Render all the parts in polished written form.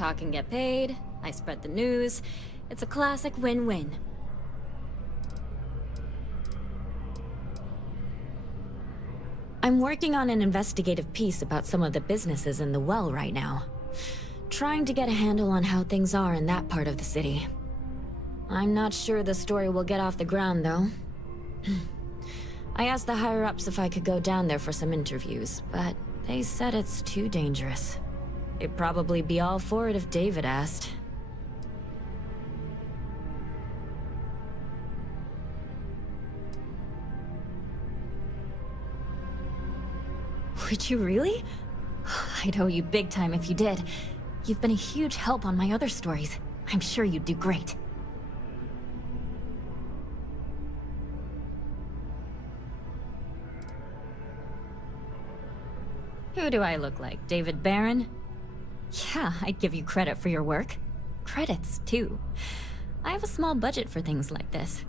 talk and get paid, I spread the news. It's a classic win-win. I'm working on an investigative piece about some of the businesses in the well right now. Trying to get a handle on how things are in that part of the city. I'm not sure the story will get off the ground, though. I asked the higher-ups if I could go down there for some interviews, but they said it's too dangerous. They'd probably be all for it if David asked. Would you really? I'd owe you big time if you did. You've been a huge help on my other stories. I'm sure you'd do great. Who do I look like, David Barron? Yeah, I'd give you credit for your work. Credits, too. I have a small budget for things like this.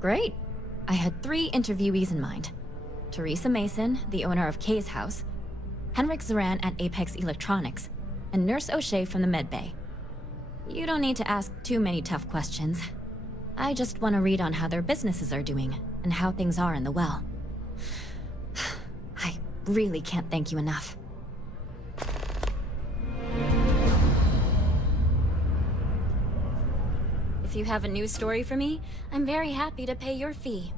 Great. I had 3 interviewees in mind. Teresa Mason, the owner of Kay's house, Henrik Zoran at Apex Electronics, and Nurse O'Shea from the medbay. You don't need to ask too many tough questions. I just want to read on how their businesses are doing, and how things are in the well. I really can't thank you enough. If you have a news story for me, I'm very happy to pay your fee.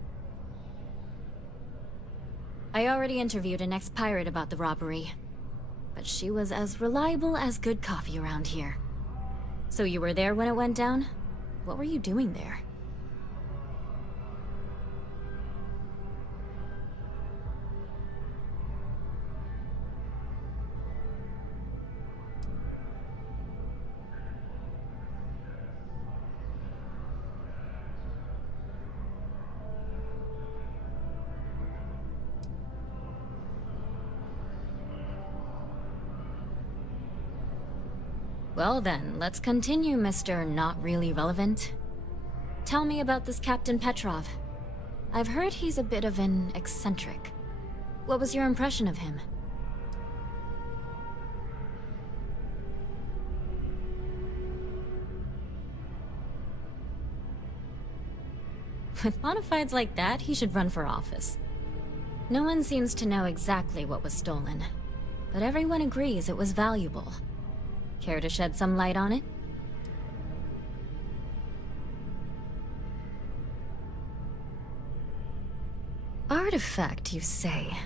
I already interviewed an ex-pirate about the robbery, but she was as reliable as good coffee around here. So you were there when it went down? What were you doing there? Well then, let's continue, Mr. Not Really Relevant. Tell me about this Captain Petrov. I've heard he's a bit of an eccentric. What was your impression of him? With bona fides like that, he should run for office. No one seems to know exactly what was stolen, but everyone agrees it was valuable. Care to shed some light on it? Artifact, you say?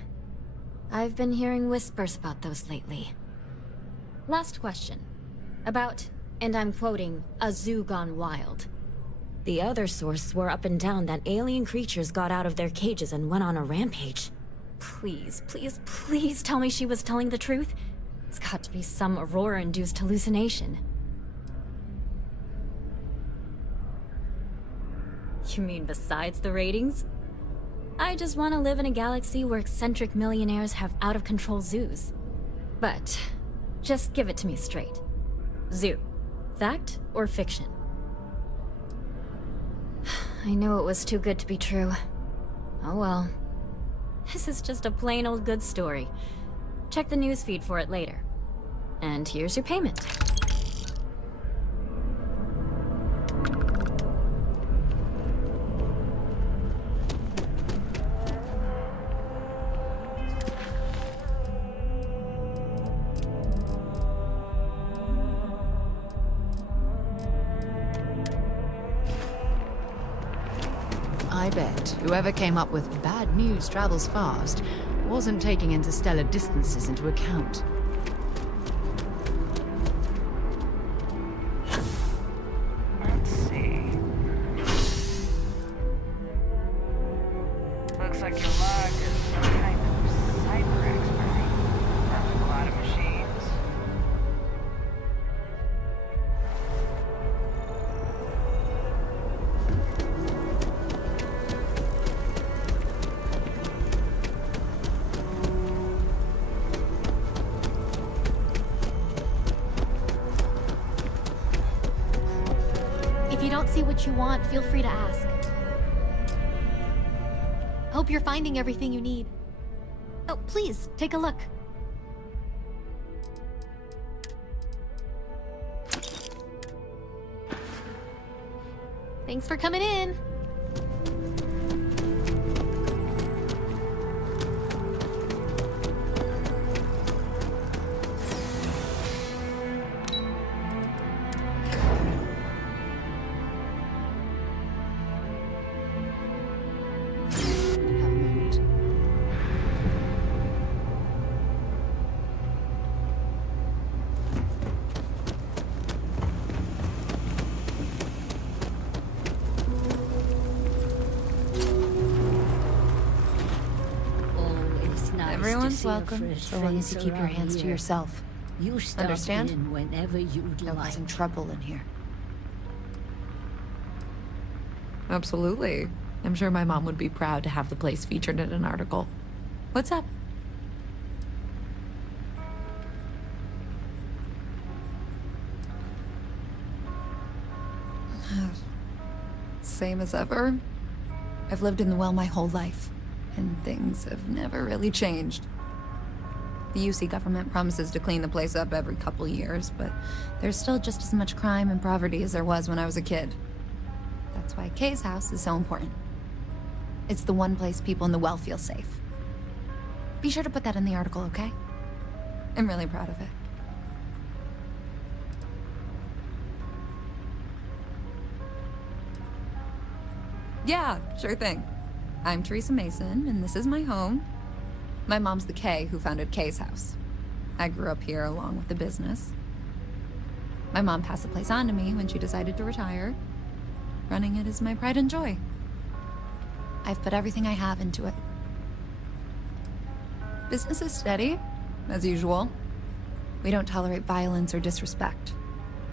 I've been hearing whispers about those lately. Last question. About, and I'm quoting, a zoo gone wild. The other source swore up and down that alien creatures got out of their cages and went on a rampage. Please, please, please tell me she was telling the truth. It's got to be some Aurora-induced hallucination. You mean besides the ratings? I just want to live in a galaxy where eccentric millionaires have out-of-control zoos. But, just give it to me straight. Zoo. Fact or fiction? I knew it was too good to be true. Oh well. This is just a plain old good story. Check the newsfeed for it later. And here's your payment. I bet whoever came up with bad news travels fast wasn't taking interstellar distances into account. Let's see. Looks like your log is some kind of cyber expert. Works with a lot of machines. If you don't see what you want, feel free to ask. Hope you're finding everything you need. Oh, please, take a look. Thanks for coming in. Have a moment. Always nice Everyone's to see a welcome, fresh so long as face you keep your around hands to here. yourself. You stop Understand? in whenever you'd No like. causing trouble in here. Absolutely. I'm sure my mom would be proud to have the place featured in an article. What's up? Same as ever. I've lived in the well my whole life, and things have never really changed. The UC government promises to clean the place up every couple years, but there's still just as much crime and poverty as there was when I was a kid. That's why Kay's house is so important. It's the one place people in the well feel safe. Be sure to put that in the article, okay? I'm really proud of it. Yeah, sure thing. I'm Teresa Mason, and this is my home. My mom's the Kay who founded Kay's house. I grew up here along with the business. My mom passed the place on to me when she decided to retire. Running it is my pride and joy. I've put everything I have into it. Business is steady, as usual. We don't tolerate violence or disrespect,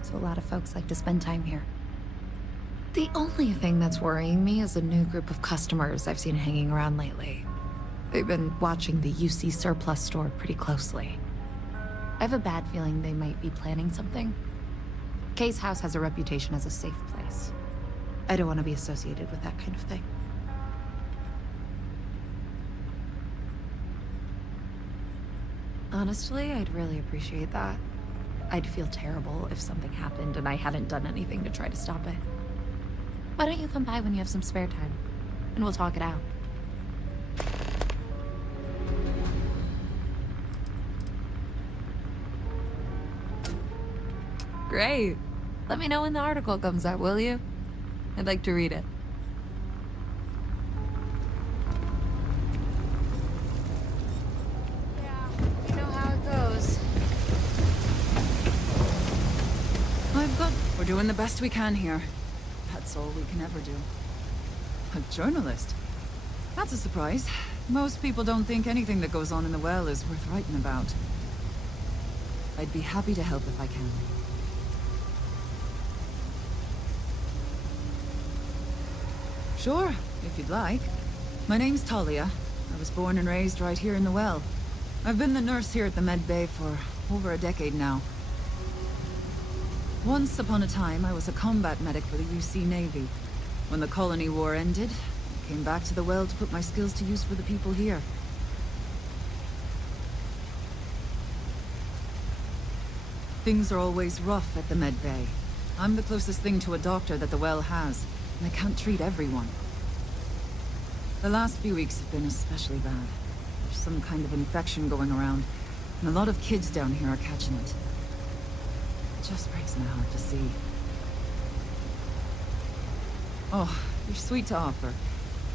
so a lot of folks like to spend time here. The only thing that's worrying me is a new group of customers I've seen hanging around lately. They've been watching the UC surplus store pretty closely. I have a bad feeling they might be planning something. Kay's house has a reputation as a safe place. I don't want to be associated with that kind of thing. Honestly, I'd really appreciate that. I'd feel terrible if something happened and I hadn't done anything to try to stop it. Why don't you come by when you have some spare time, and we'll talk it out. Great. Let me know when the article comes out, will you? I'd like to read it. You know how it goes. We're doing the best we can here. That's all we can ever do. A journalist? That's a surprise. Most people don't think anything that goes on in the well is worth writing about. I'd be happy to help if I can. Sure, if you'd like. My name's Talia. I was born and raised right here in the well. I've been the nurse here at the Med Bay for over a decade now. Once upon a time, I was a combat medic for the UC Navy. When the colony war ended, I came back to the well to put my skills to use for the people here. Things are always rough at the Med Bay. I'm the closest thing to a doctor that the well has, and I can't treat everyone. The last few weeks have been especially bad. There's some kind of infection going around, and a lot of kids down here are catching it. It just breaks my heart to see. Oh, you're sweet to offer.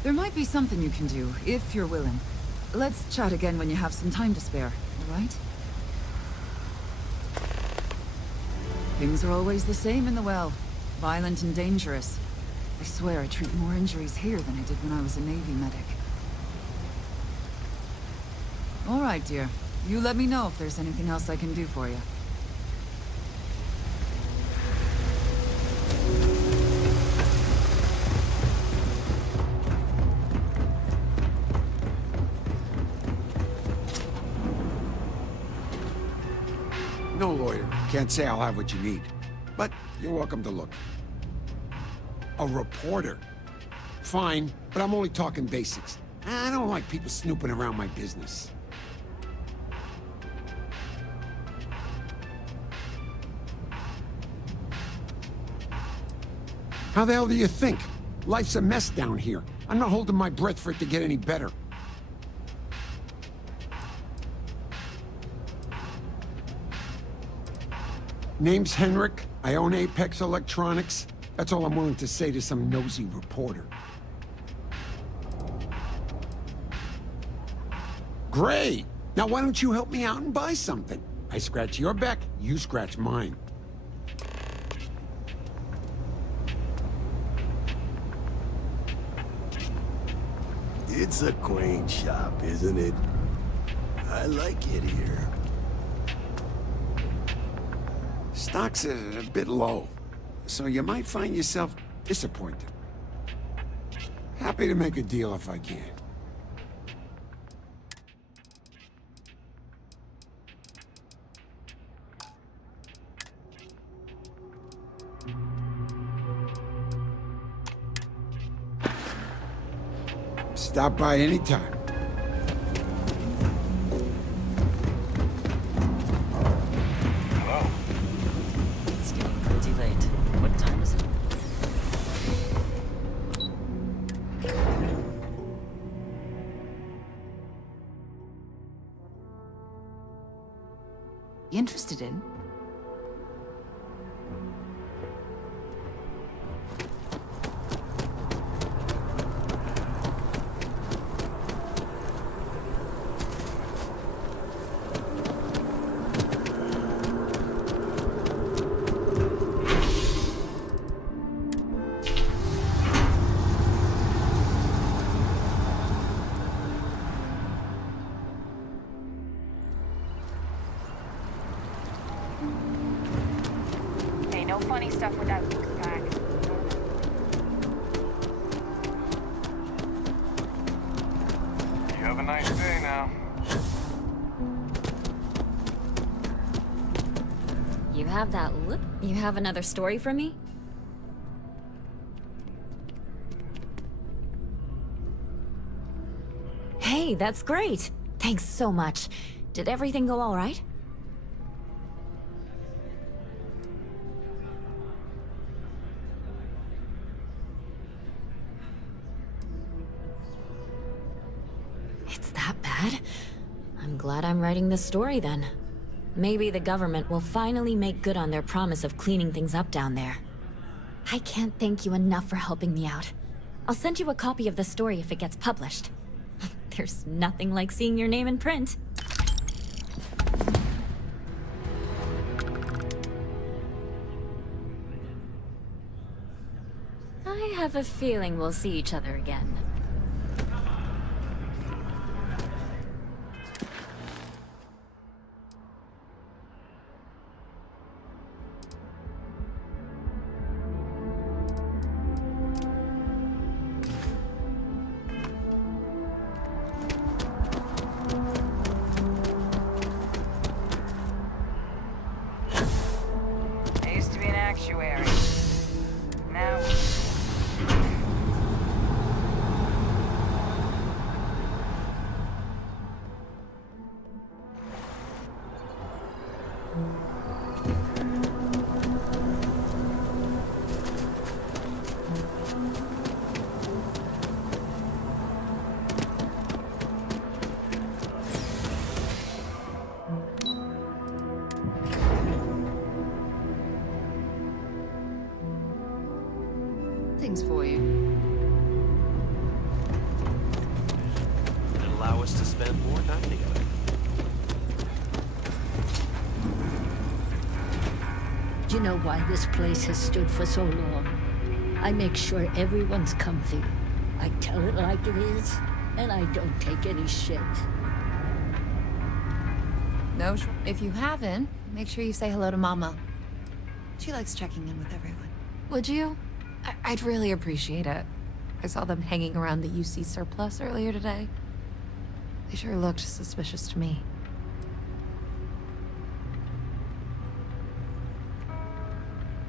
There might be something you can do, if you're willing. Let's chat again when you have some time to spare, all right? Things are always the same in the well. Violent and dangerous. I swear I treat more injuries here than I did when I was a Navy medic. All right, dear. You let me know if there's anything else I can do for you. No lawyer. Can't say I'll have what you need. But you're welcome to look. A reporter. Fine, but I'm only talking basics. I don't like people snooping around my business. How the hell do you think? Life's a mess down here. I'm not holding my breath for it to get any better. Name's Henrik. I own Apex Electronics. That's all I'm willing to say to some nosy reporter. Great! Now why don't you help me out and buy something? I scratch your back, you scratch mine. It's a quaint shop, isn't it? I like it here. Stock's a bit low, so you might find yourself disappointed. Happy to make a deal if I can. Stop by anytime. Hello. It's getting pretty late. What time is it? You interested in? Hey, no funny stuff with that six pack. You have a nice day now. You have that look? You have another story for me? Hey, that's great! Thanks so much. Did everything go all right? It's that bad? I'm glad I'm writing this story then. Maybe the government will finally make good on their promise of cleaning things up down there. I can't thank you enough for helping me out. I'll send you a copy of the story if it gets published. There's nothing like seeing your name in print. I have a feeling we'll see each other again. I used to be an actuary. Now... Things for you. And allow us to spend more time together. You know why this place has stood for so long? I make sure everyone's comfy. I tell it like it is, and I don't take any shit. No, if you haven't, make sure you say hello to Mama. She likes checking in with everyone. Would you? I'd really appreciate it. I saw them hanging around the UC surplus earlier today. They sure looked suspicious to me.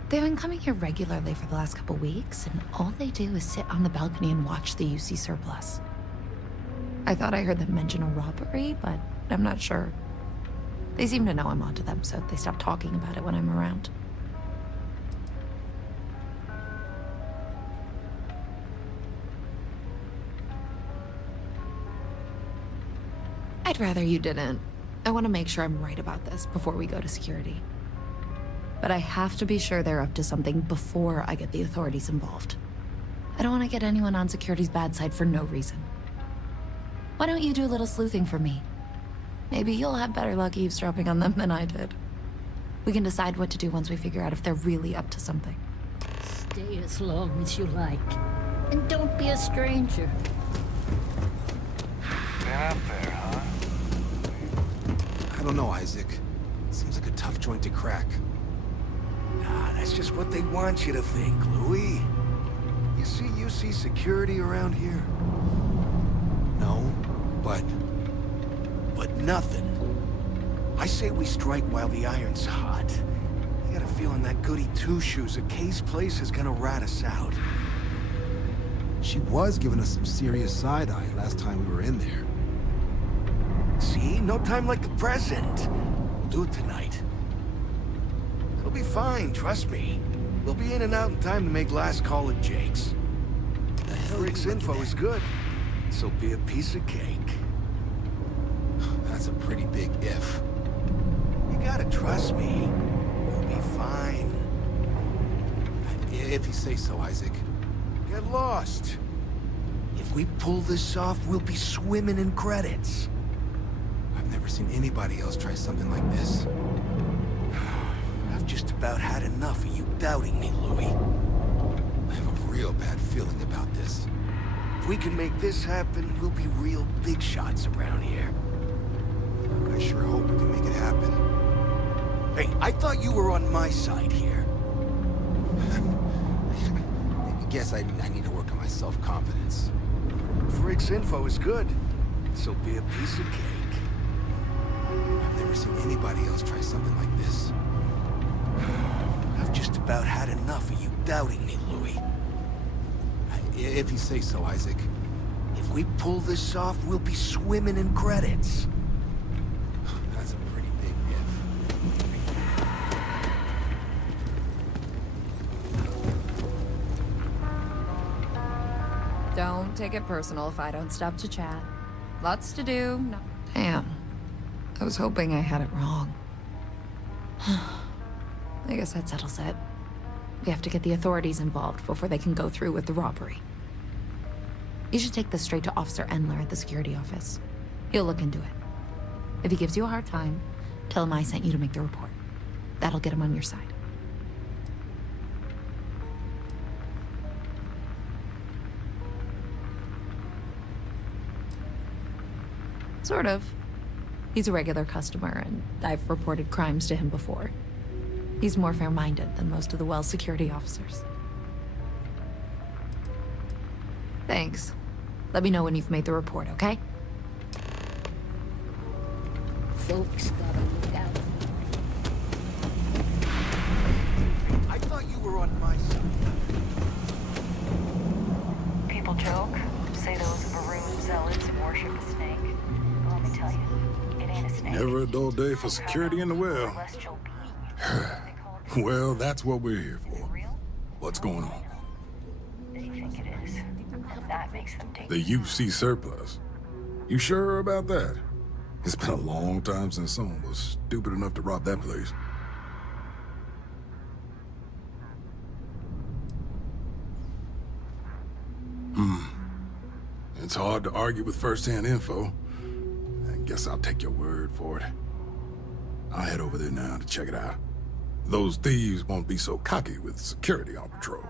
They've been coming here regularly for the last couple weeks, and all they do is sit on the balcony and watch the UC surplus. I thought I heard them mention a robbery, but I'm not sure. They seem to know I'm onto them, so they stop talking about it when I'm around. I'd rather you didn't. I want to make sure I'm right about this before we go to security. But I have to be sure they're up to something before I get the authorities involved. I don't want to get anyone on security's bad side for no reason. Why don't you do a little sleuthing for me? Maybe you'll have better luck eavesdropping on them than I did. We can decide what to do once we figure out if they're really up to something. Stay as long as you like. And don't be a stranger. Been up there, huh? I don't know, Isaac. Seems like a tough joint to crack. Nah, that's just what they want you to think, Louis. You see security around here? No, but nothing. I say we strike while the iron's hot. I got a feeling that goody two-shoes at Kay's place is gonna rat us out. She was giving us some serious side-eye last time we were in there. See? No time like the present. We'll do it tonight. It'll be fine, trust me. We'll be in and out in time to make last call at Jake's. Rick's info is good. This'll be a piece of cake. That's a pretty big if. You gotta trust me. We'll be fine. If you say so, Isaac. Get lost. If we pull this off, we'll be swimming in credits. I've never seen anybody else try something like this. I've just about had enough of you doubting me, Louis. I have a real bad feeling about this. If we can make this happen, we'll be real big shots around here. I sure hope we can make it happen. Hey, I thought you were on my side here. I guess I need to work on my self-confidence. Rick's info is good. This'll be a piece of cake. I've never seen anybody else try something like this. I've just about had enough of you doubting me, Louis. If you say so, Isaac. If we pull this off, we'll be swimming in credits. That's a pretty big if. Don't take it personal if I don't stop to chat. Lots to do. No. Damn. I was hoping I had it wrong. I guess that settles it. We have to get the authorities involved before they can go through with the robbery. You should take this straight to Officer Endler at the security office. He'll look into it. If he gives you a hard time, tell him I sent you to make the report. That'll get him on your side. Sort of. He's a regular customer, and I've reported crimes to him before. He's more fair-minded than most of the Wells security officers. Thanks. Let me know when you've made the report, okay? Folks gotta look out. I thought you were on my side. People joke, say those Varun zealots worship a snake. But let me tell you, it ain't a snake. Never a dull day for security in the well. Celestial being. Well, that's what we're here for. What's going on? They think it is. That makes them The dangerous. UC surplus. You sure about that? It's been a long time since someone was stupid enough to rob that place. It's hard to argue with first-hand info. I guess I'll take your word for it. I'll head over there now to check it out. Those thieves won't be so cocky with security on patrol.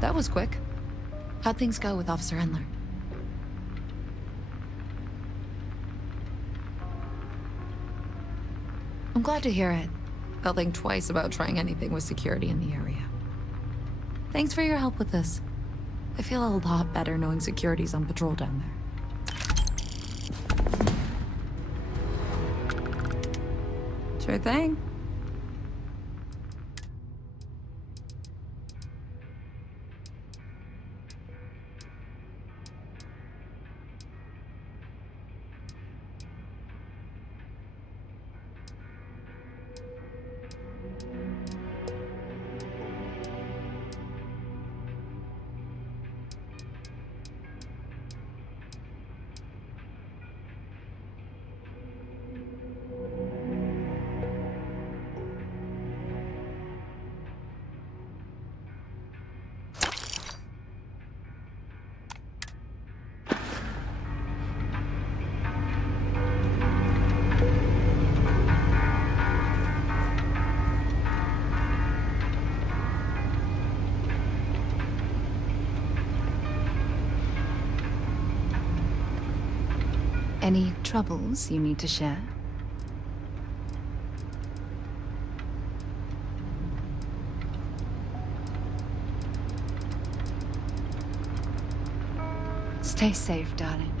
That was quick. How'd things go with Officer Endler? I'm glad to hear it. I'll think twice about trying anything with security in the area. Thanks for your help with this. I feel a lot better knowing security's on patrol down there. Sure thing. Any troubles you need to share? Stay safe, darling.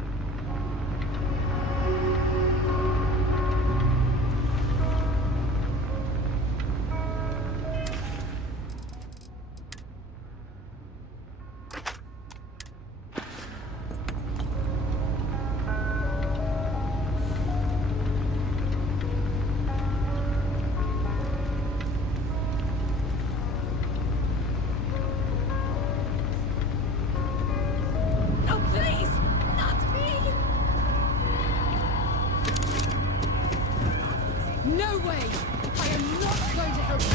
No way! I am not going to help you!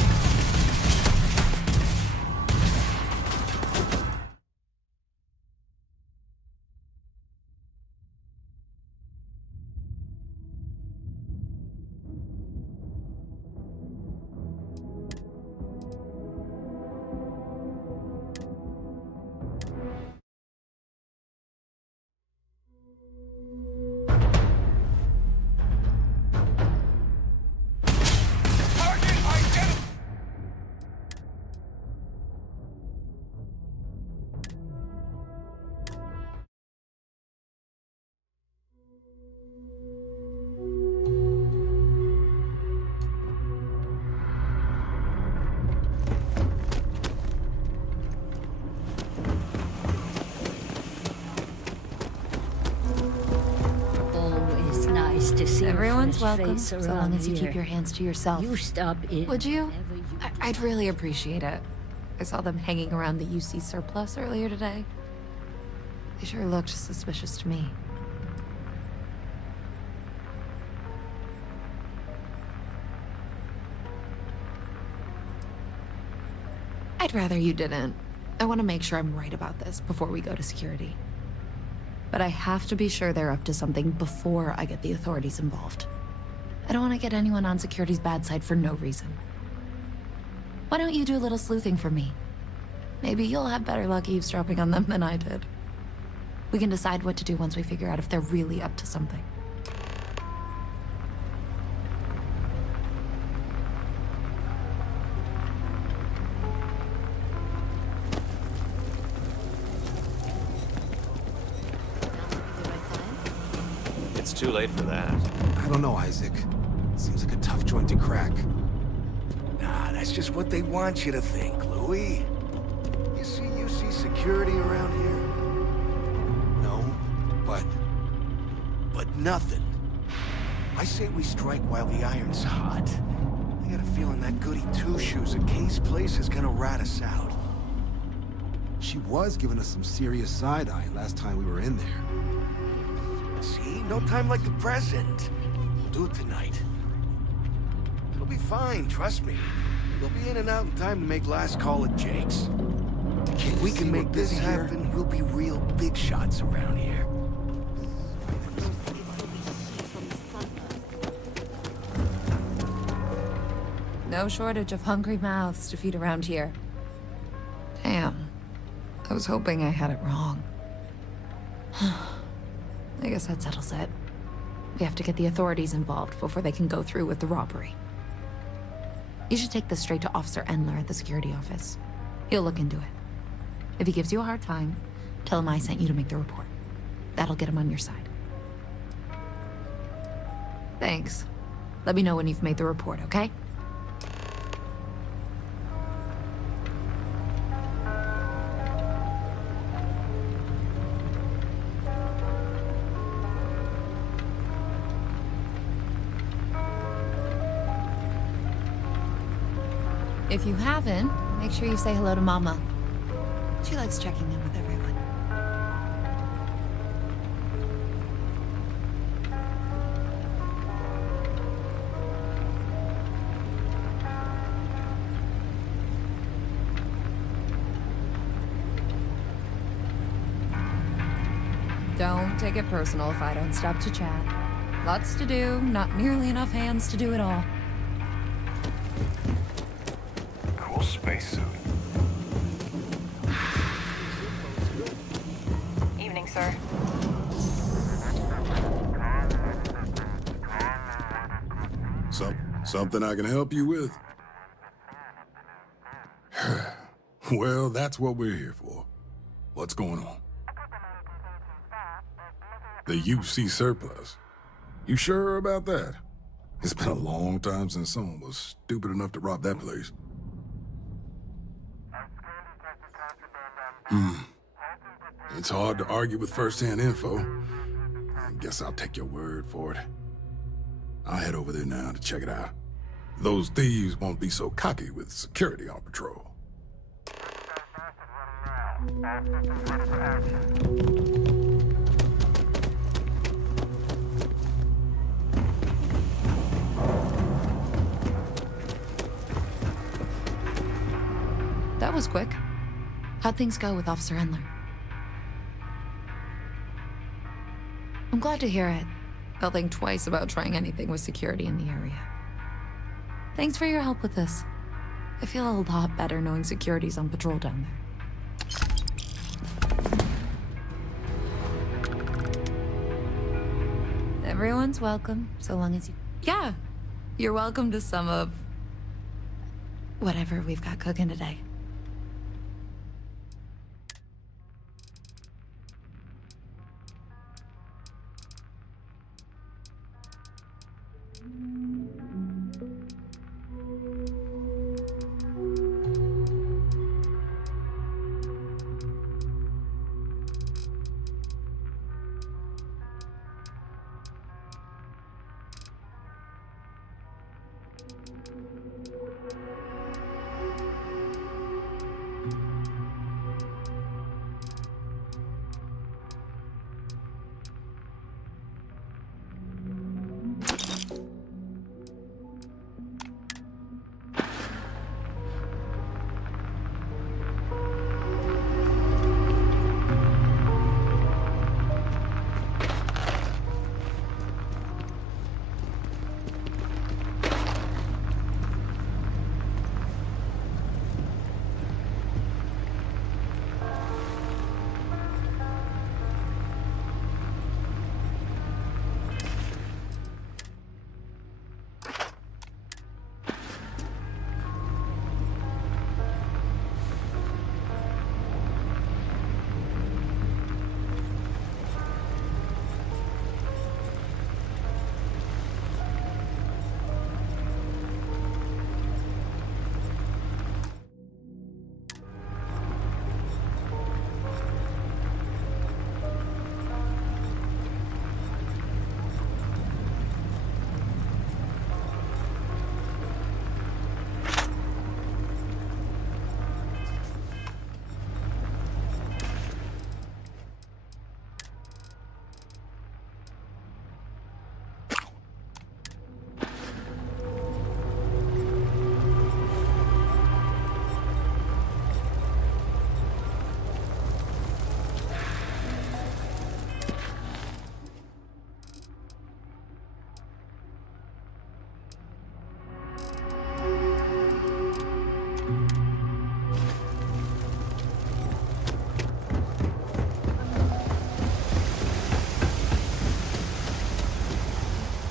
Always nice to see Everyone's a fresh welcome, face so around long as you here. keep your hands to yourself. You stop in. Would you? whenever you I'd really appreciate it. I saw them hanging around the UC surplus earlier today. They sure looked suspicious to me. I'd rather you didn't. I want to make sure I'm right about this before we go to security. But I have to be sure they're up to something before I get the authorities involved. I don't want to get anyone on security's bad side for no reason. Why don't you do a little sleuthing for me? Maybe you'll have better luck eavesdropping on them than I did. We can decide what to do once we figure out if they're really up to something. It's too late for that. I don't know, Isaac. Seems like a tough joint to crack. Nah, that's just what they want you to think, Louis. You see security around here? No, but nothing. I say we strike while the iron's hot. I got a feeling that goody two-shoes at Kay's place is gonna rat us out. She was giving us some serious side-eye last time we were in there. See? No time like the present. We'll do it tonight. It'll be fine, trust me. We'll be in and out in time to make last call at Jake's. If we can make this happen, we'll be real big shots around here. No shortage of hungry mouths to feed around here. Damn. I was hoping I had it wrong. I guess that settles it. We have to get the authorities involved before they can go through with the robbery. You should take this straight to Officer Endler at the security office. He'll look into it. If he gives you a hard time, tell him I sent you to make the report. That'll get him on your side. Thanks. Let me know when you've made the report, okay? If you haven't, make sure you say hello to Mama. She likes checking in with everyone. Don't take it personal if I don't stop to chat. Lots to do, not nearly enough hands to do it all. Cool spacesuit. Evening, sir. Something I can help you with? Well, that's what we're here for. What's going on? The UC surplus. You sure about that? It's been a long time since someone was stupid enough to rob that place. It's hard to argue with first-hand info. I guess I'll take your word for it. I'll head over there now to check it out. Those thieves won't be so cocky with security on patrol. That was quick. How'd things go with Officer Endler? I'm glad to hear it. I'll think twice about trying anything with security in the area. Thanks for your help with this. I feel a lot better knowing security's on patrol down there. Everyone's welcome, so long as you... Yeah, you're welcome to some of... whatever we've got cooking today.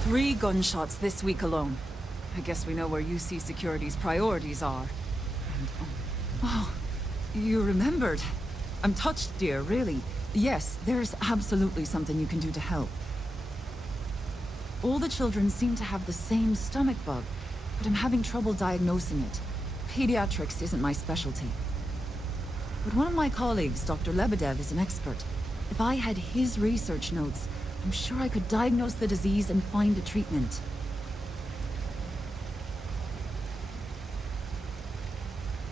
Three gunshots this week alone. I guess we know where UC Security's priorities are. And, oh, you remembered. I'm touched, dear, really. Yes, there's absolutely something you can do to help. All the children seem to have the same stomach bug, but I'm having trouble diagnosing it. Pediatrics isn't my specialty. But one of my colleagues, Dr. Lebedev, is an expert. If I had his research notes, I'm sure I could diagnose the disease and find a treatment.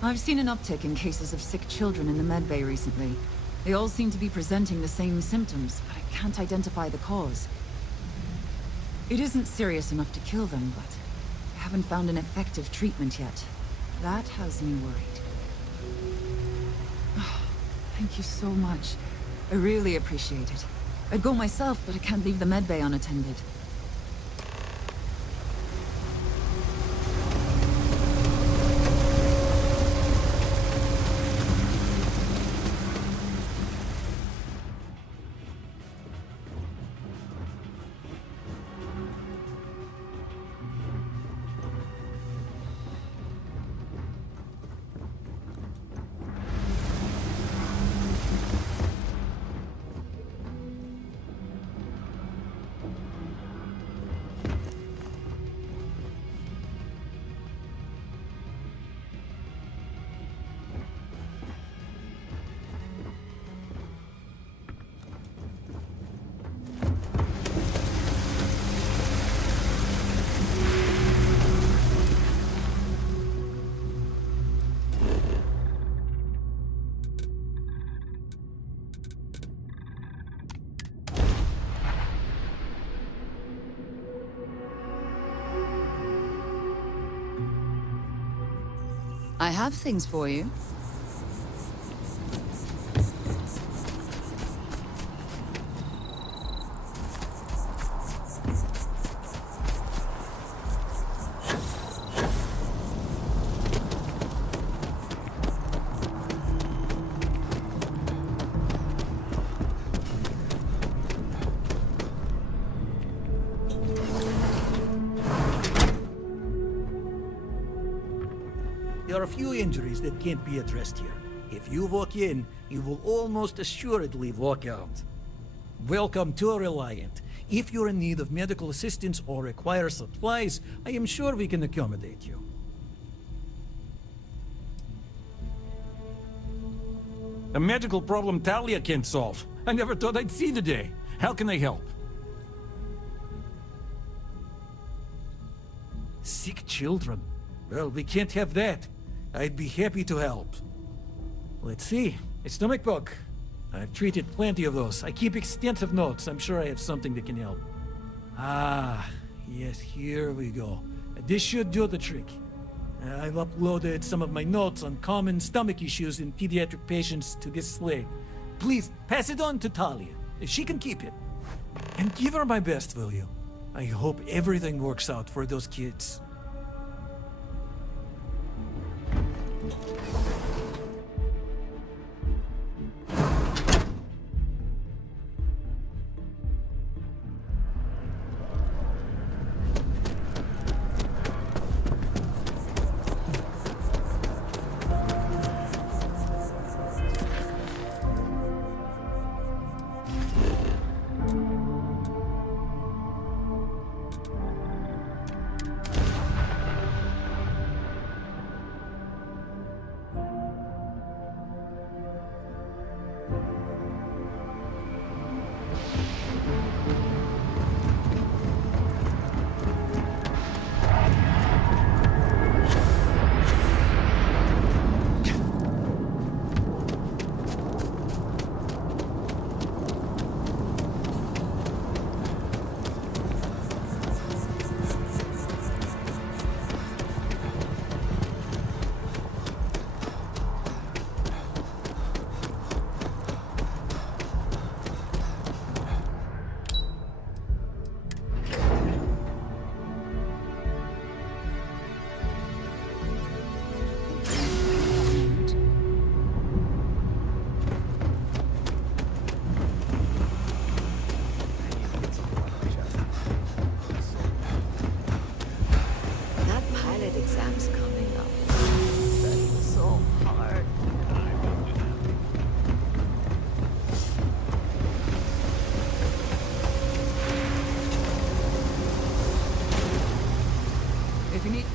I've seen an uptick in cases of sick children in the medbay recently. They all seem to be presenting the same symptoms, but I can't identify the cause. It isn't serious enough to kill them, but I haven't found an effective treatment yet. That has me worried. Thank you so much. I really appreciate it. I'd go myself, but I can't leave the medbay unattended. I have things for you. There are a few injuries that can't be addressed here. If you walk in, you will almost assuredly walk out. Welcome to Reliant. If you're in need of medical assistance or require supplies, I am sure we can accommodate you. A medical problem Talia can't solve. I never thought I'd see the day. How can I help? Sick children. Well, we can't have that. I'd be happy to help. Let's see. A stomach bug. I've treated plenty of those. I keep extensive notes. I'm sure I have something that can help. Ah, yes, here we go. This should do the trick. I've uploaded some of my notes on common stomach issues in pediatric patients to this slate. Please, pass it on to Talia. She can keep it. And give her my best, will you? I hope everything works out for those kids.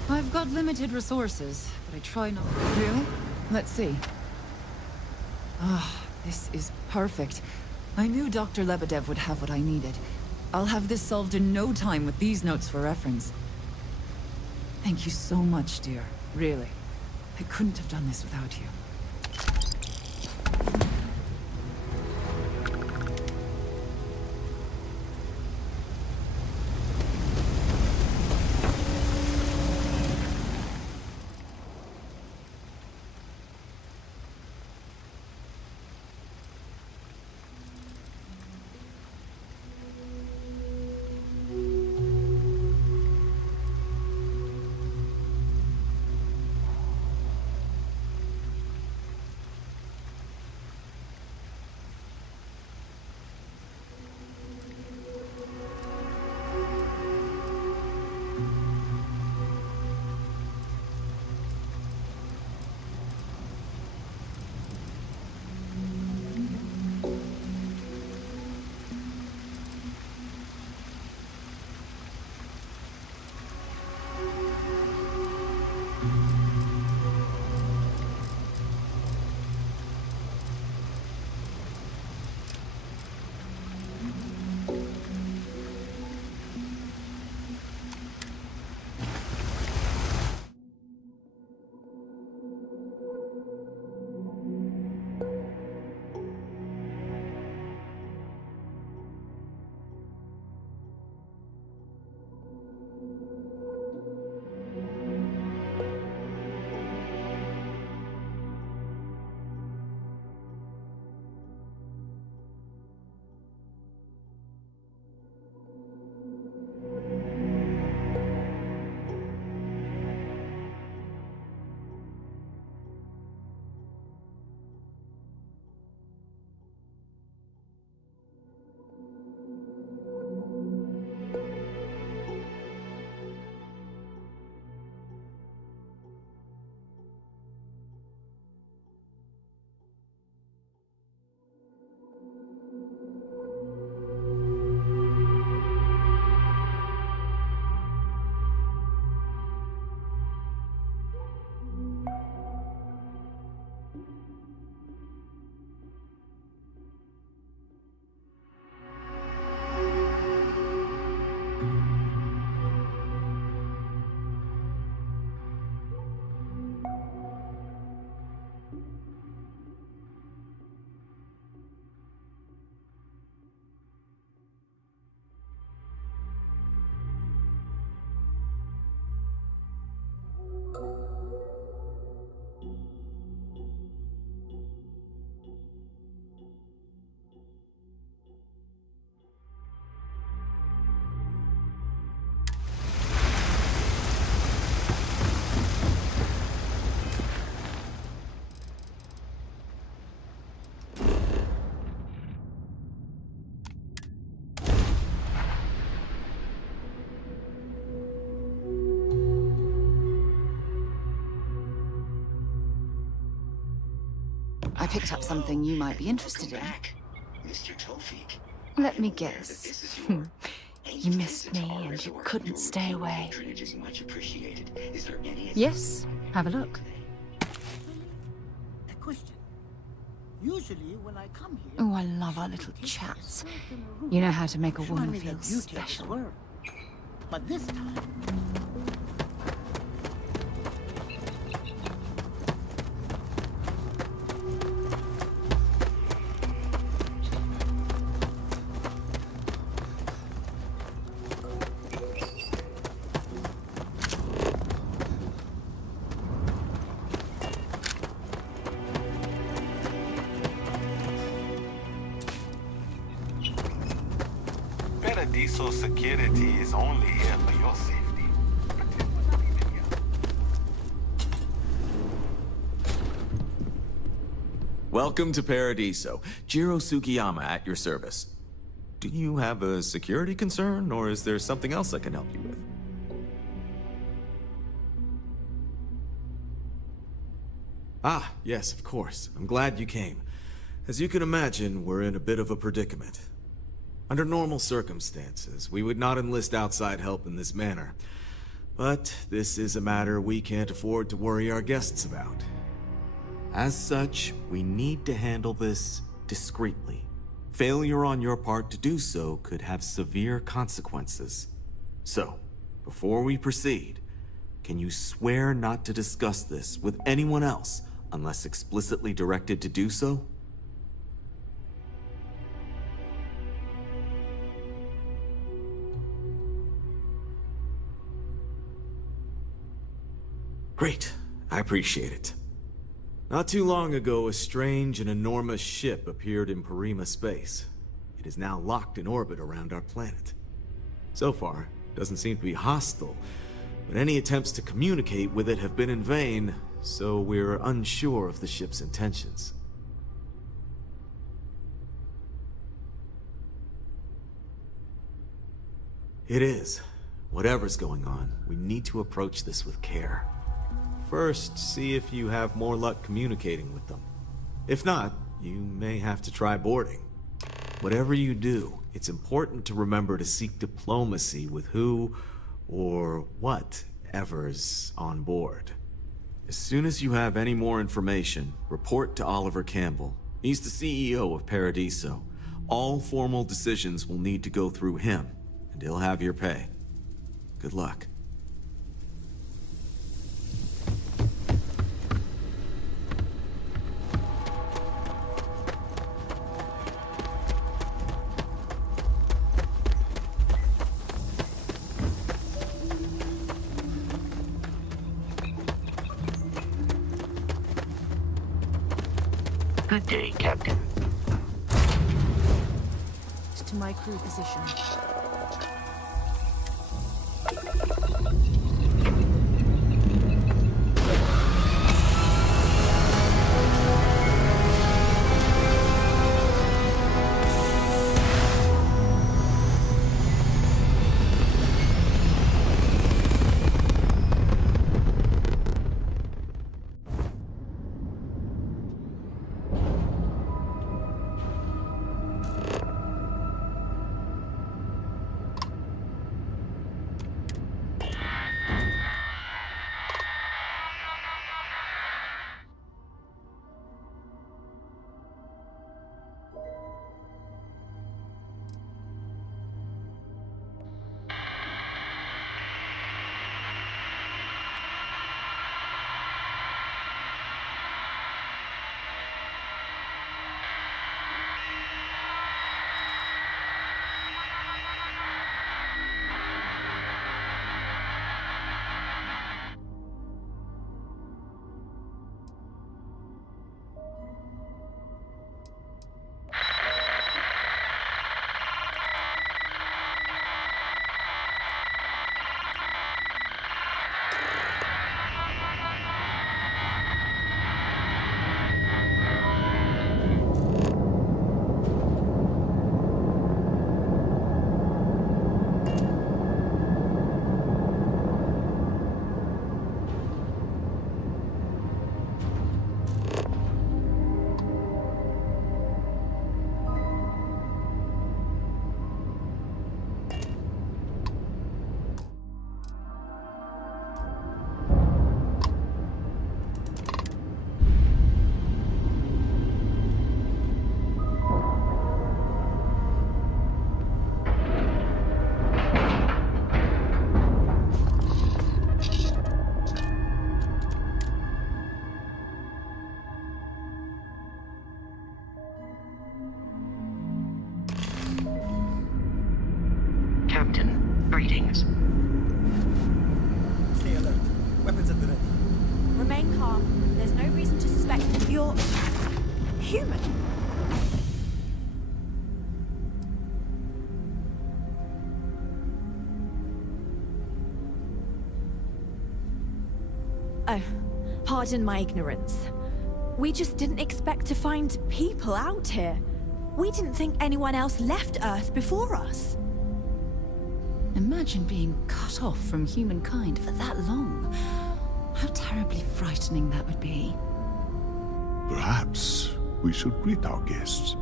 I've got limited resources, but I try not... Really? Let's see. Ah, this is perfect. I knew Dr. Lebedev would have what I needed. I'll have this solved in no time with these notes for reference. Thank you so much, dear. Really. I couldn't have done this without you. I picked up something you might be interested in. Let me guess. You missed me and you couldn't stay away. Yes, have a look. A question. Usually when I come here... Oh, I love our little chats. You know how to make a woman feel special. But this time... Diesel security is only here for your safety. Welcome to Paradiso. Jiro Sugiyama at your service. Do you have a security concern, or is there something else I can help you with? Ah, yes, of course. I'm glad you came. As you can imagine, we're in a bit of a predicament. Under normal circumstances, we would not enlist outside help in this manner. But this is a matter we can't afford to worry our guests about. As such, we need to handle this discreetly. Failure on your part to do so could have severe consequences. So, before we proceed, can you swear not to discuss this with anyone else unless explicitly directed to do so? Great. I appreciate it. Not too long ago, a strange and enormous ship appeared in Parima space. It is now locked in orbit around our planet. So far, it doesn't seem to be hostile, but any attempts to communicate with it have been in vain, so we're unsure of the ship's intentions. It is. Whatever's going on, we need to approach this with care. First, see if you have more luck communicating with them. If not, you may have to try boarding. Whatever you do, it's important to remember to seek diplomacy with who or whatever's on board. As soon as you have any more information, report to Oliver Campbell. He's the CEO of Paradiso. All formal decisions will need to go through him, and he'll have your pay. Good luck. Good day, Captain. To my crew position. Captain. Greetings. Stay alert. Weapons at the ready. Remain calm. There's no reason to suspect you're human. Oh, pardon my ignorance. We just didn't expect to find people out here. We didn't think anyone else left Earth before us. Imagine being cut off from humankind for that long. How terribly frightening that would be. Perhaps we should greet our guests.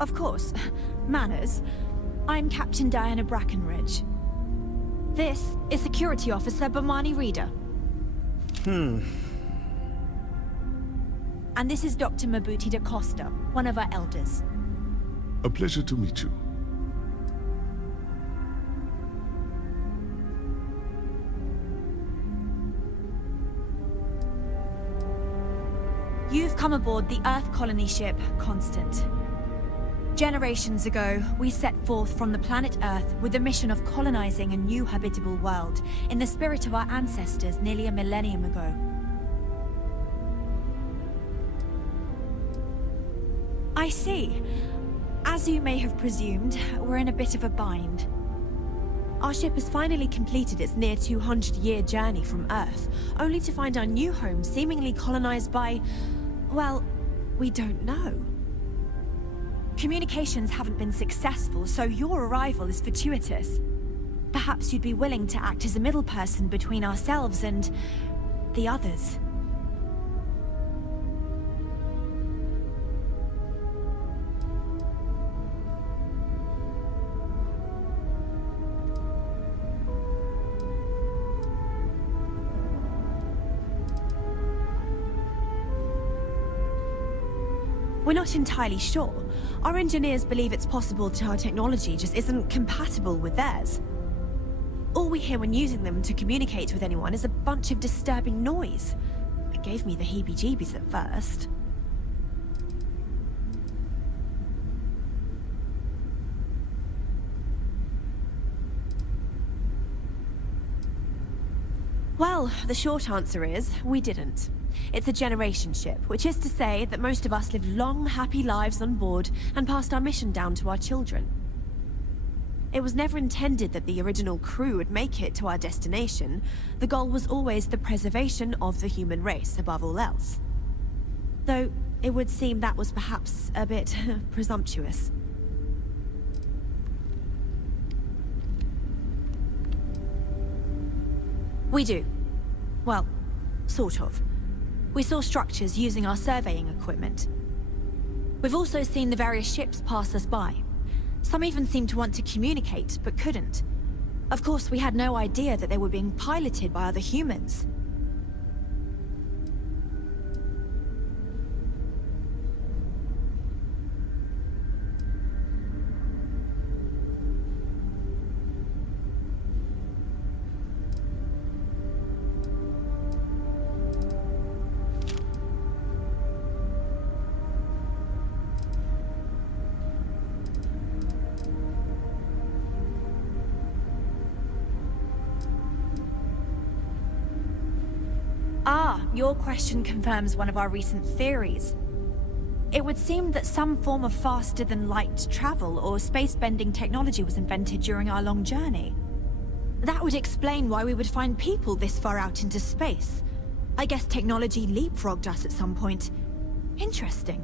Of course. Manners. I'm Captain Diana Brackenridge. This is Security Officer Bomani Reader. And this is Dr. Mabuti da Costa, one of our elders. A pleasure to meet you. You've come aboard the Earth colony ship, Constant. Generations ago, we set forth from the planet Earth with the mission of colonizing a new habitable world in the spirit of our ancestors nearly a millennium ago. I see. As you may have presumed, we're in a bit of a bind. Our ship has finally completed its near 200-year journey from Earth, only to find our new home seemingly colonized by... well, we don't know. Communications haven't been successful, so your arrival is fortuitous. Perhaps you'd be willing to act as a middle person between ourselves and... the others. We're not entirely sure. Our engineers believe it's possible that our technology just isn't compatible with theirs. All we hear when using them to communicate with anyone is a bunch of disturbing noise. It gave me the heebie-jeebies at first. Well, the short answer is, we didn't. It's a generation ship, which is to say that most of us lived long, happy lives on board and passed our mission down to our children. It was never intended that the original crew would make it to our destination. The goal was always the preservation of the human race above all else. Though, it would seem that was perhaps a bit presumptuous. We do. Well, sort of. We saw structures using our surveying equipment. We've also seen the various ships pass us by. Some even seemed to want to communicate, but couldn't. Of course, we had no idea that they were being piloted by other humans. Ah, your question confirms one of our recent theories. It would seem that some form of faster-than-light travel or space-bending technology was invented during our long journey. That would explain why we would find people this far out into space. I guess technology leapfrogged us at some point. Interesting.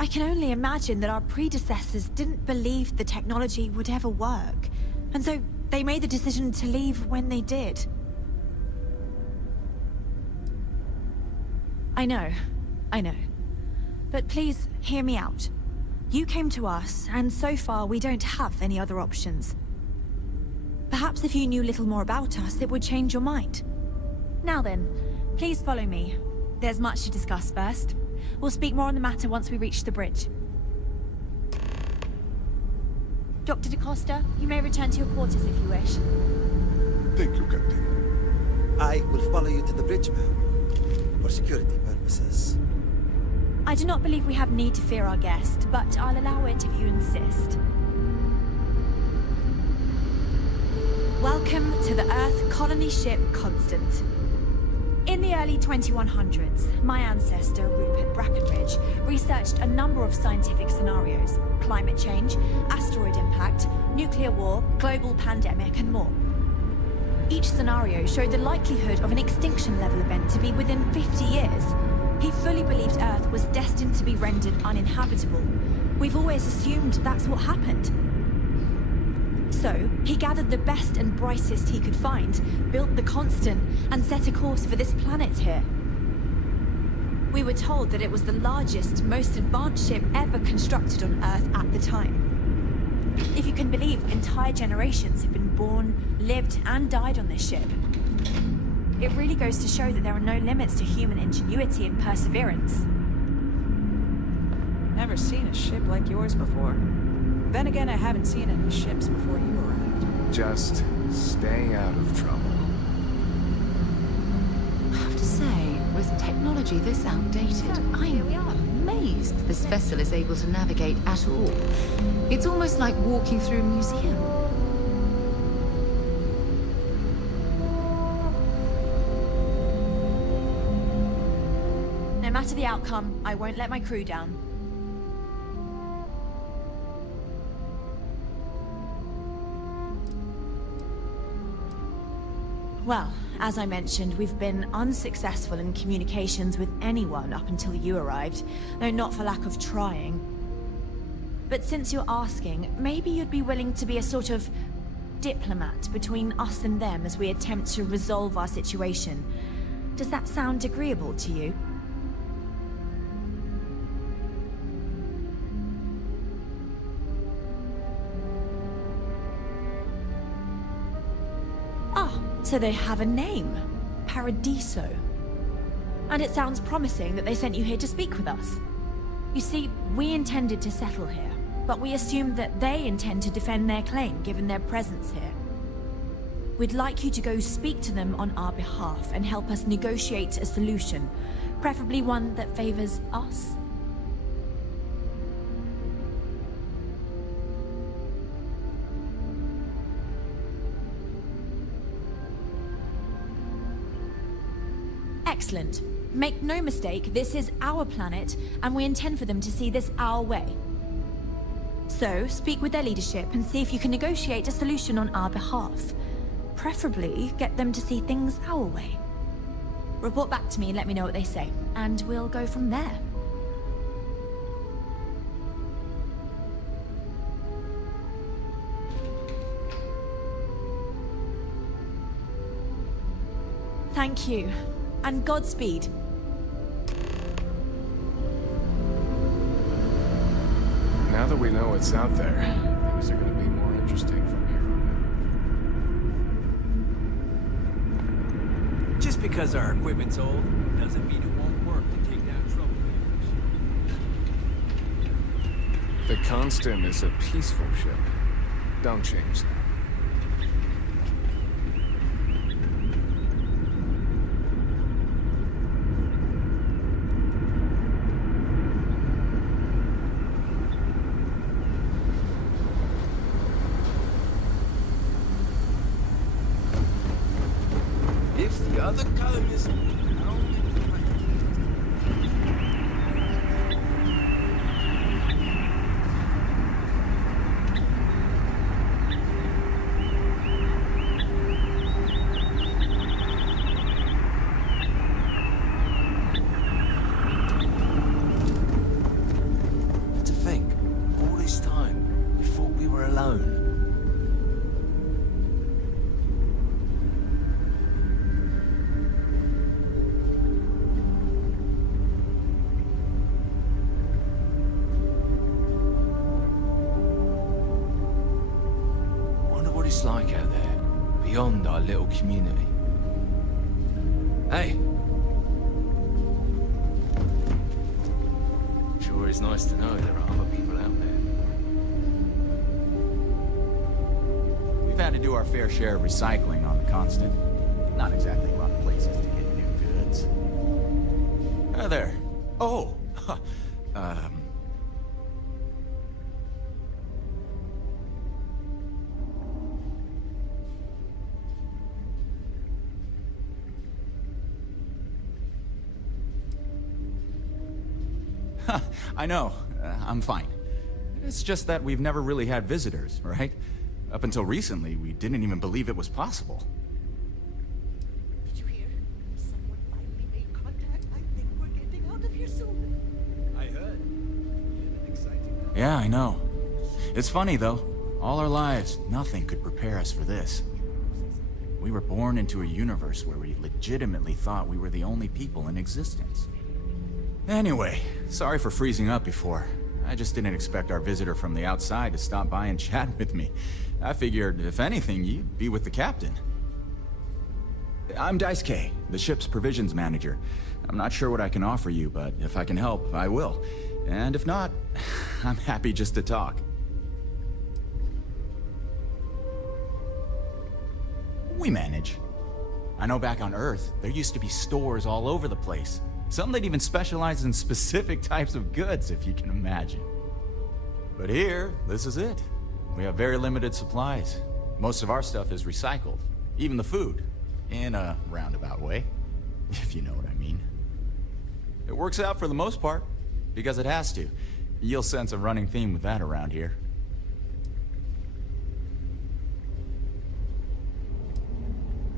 I can only imagine that our predecessors didn't believe the technology would ever work, and so they made the decision to leave when they did. I know. But please, hear me out. You came to us, and so far we don't have any other options. Perhaps if you knew little more about us, it would change your mind. Now then, please follow me. There's much to discuss first. We'll speak more on the matter once we reach the bridge. Dr. DaCosta, you may return to your quarters if you wish. Thank you, Captain. I will follow you to the bridge, ma'am. For security purposes. I do not believe we have need to fear our guest, but I'll allow it if you insist. Welcome to the Earth colony ship Constant. In the early 2100s, my ancestor, Rupert Brackenridge, researched a number of scientific scenarios: climate change, asteroid impact, nuclear war, global pandemic, and more. Each scenario showed the likelihood of an extinction-level event to be within 50 years. He fully believed Earth was destined to be rendered uninhabitable. We've always assumed that's what happened. So, he gathered the best and brightest he could find, built the Constant, and set a course for this planet here. We were told that it was the largest, most advanced ship ever constructed on Earth at the time. If you can believe, entire generations have been born, lived, and died on this ship. It really goes to show that there are no limits to human ingenuity and perseverance. Never seen a ship like yours before. Then again, I haven't seen any ships before you arrived. Just stay out of trouble. I have to say, with technology this outdated, I'm amazed this vessel is able to navigate at all. It's almost like walking through a museum. No matter the outcome, I won't let my crew down. Well, as I mentioned, we've been unsuccessful in communications with anyone up until you arrived, though not for lack of trying. But since you're asking, maybe you'd be willing to be a sort of diplomat between us and them as we attempt to resolve our situation. Does that sound agreeable to you? So they have a name. Paradiso. And it sounds promising that they sent you here to speak with us. You see, we intended to settle here, but we assumed that they intend to defend their claim given their presence here. We'd like you to go speak to them on our behalf and help us negotiate a solution, preferably one that favors us. Excellent. Make no mistake, this is our planet, and we intend for them to see this our way. So, speak with their leadership and see if you can negotiate a solution on our behalf. Preferably, get them to see things our way. Report back to me and let me know what they say, and we'll go from there. Thank you. And Godspeed. Now that we know what's out there, things are gonna be more interesting from here on Just because our equipment's old doesn't mean it won't work to take down troublemakers. out. The Constant is a peaceful ship. Don't change that. Other colonists. To think, all this time, we thought we were alone. It's like out there, beyond our little community. Hey! Sure is nice to know there are other people out there. We've had to do our fair share of recycling on the Constant. Not exactly a lot of places to get new goods. Hi there. Oh! I know. I'm fine. It's just that we've never really had visitors, right? Up until recently, we didn't even believe it was possible. Did you hear? Someone finally made contact. I think we're getting out of here soon. I heard. Exciting. Yeah, I know. It's funny, though. All our lives, nothing could prepare us for this. We were born into a universe where we legitimately thought we were the only people in existence. Anyway, sorry for freezing up before. I just didn't expect our visitor from the outside to stop by and chat with me. I figured, if anything, you'd be with the captain. I'm Daisuke, the ship's provisions manager. I'm not sure what I can offer you, but if I can help, I will. And if not, I'm happy just to talk. We manage. I know back on Earth, there used to be stores all over the place. Some that even specialize in specific types of goods, if you can imagine. But here, this is it. We have very limited supplies. Most of our stuff is recycled. Even the food. In a roundabout way, if you know what I mean. It works out for the most part, because it has to. You'll sense a running theme with that around here.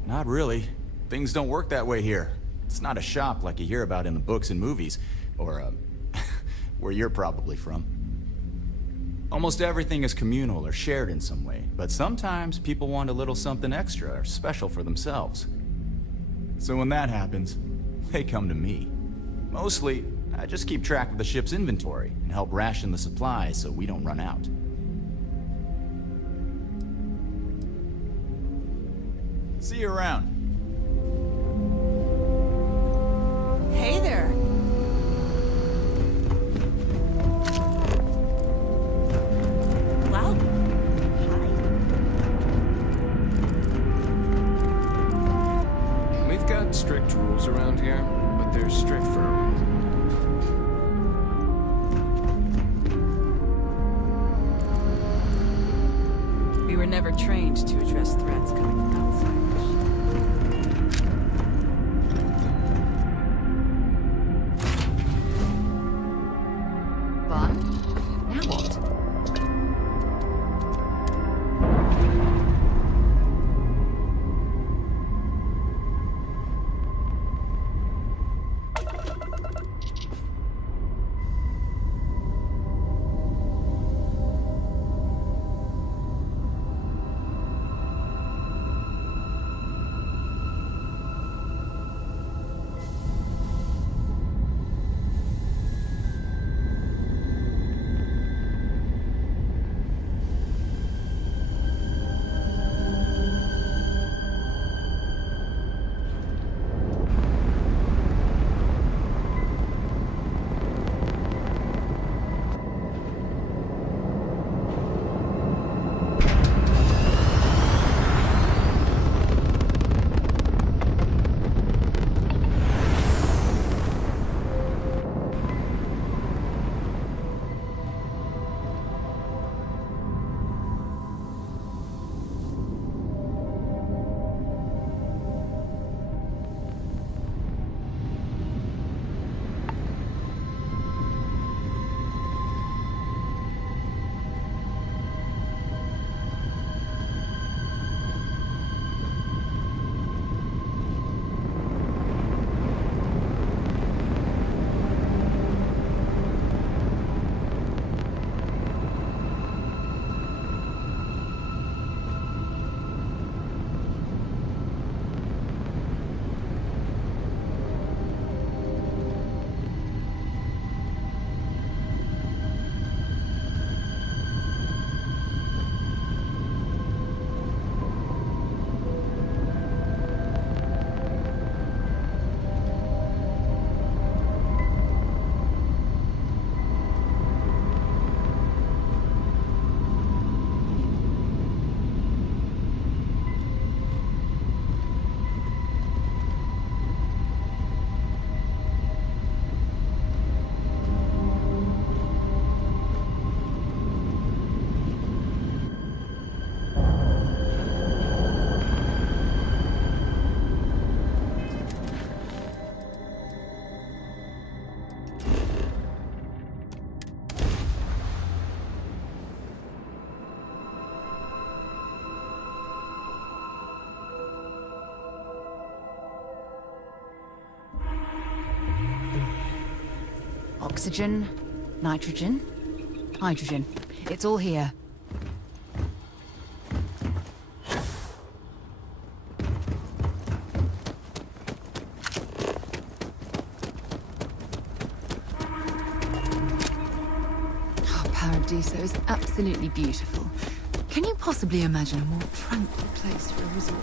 Not really. Things don't work that way here. It's not a shop like you hear about in the books and movies, or, where you're probably from. Almost everything is communal or shared in some way, but sometimes people want a little something extra or special for themselves. So when that happens, they come to me. Mostly, I just keep track of the ship's inventory and help ration the supplies so we don't run out. See you around. Hey there. Wow. We've got strict rules around here, but they're strict for a reason. We were never trained to address threats coming from outside. Vaughn? Now what? Oxygen, nitrogen, hydrogen. It's all here. Oh, Paradiso is absolutely beautiful. Can you possibly imagine a more tranquil place for a resort?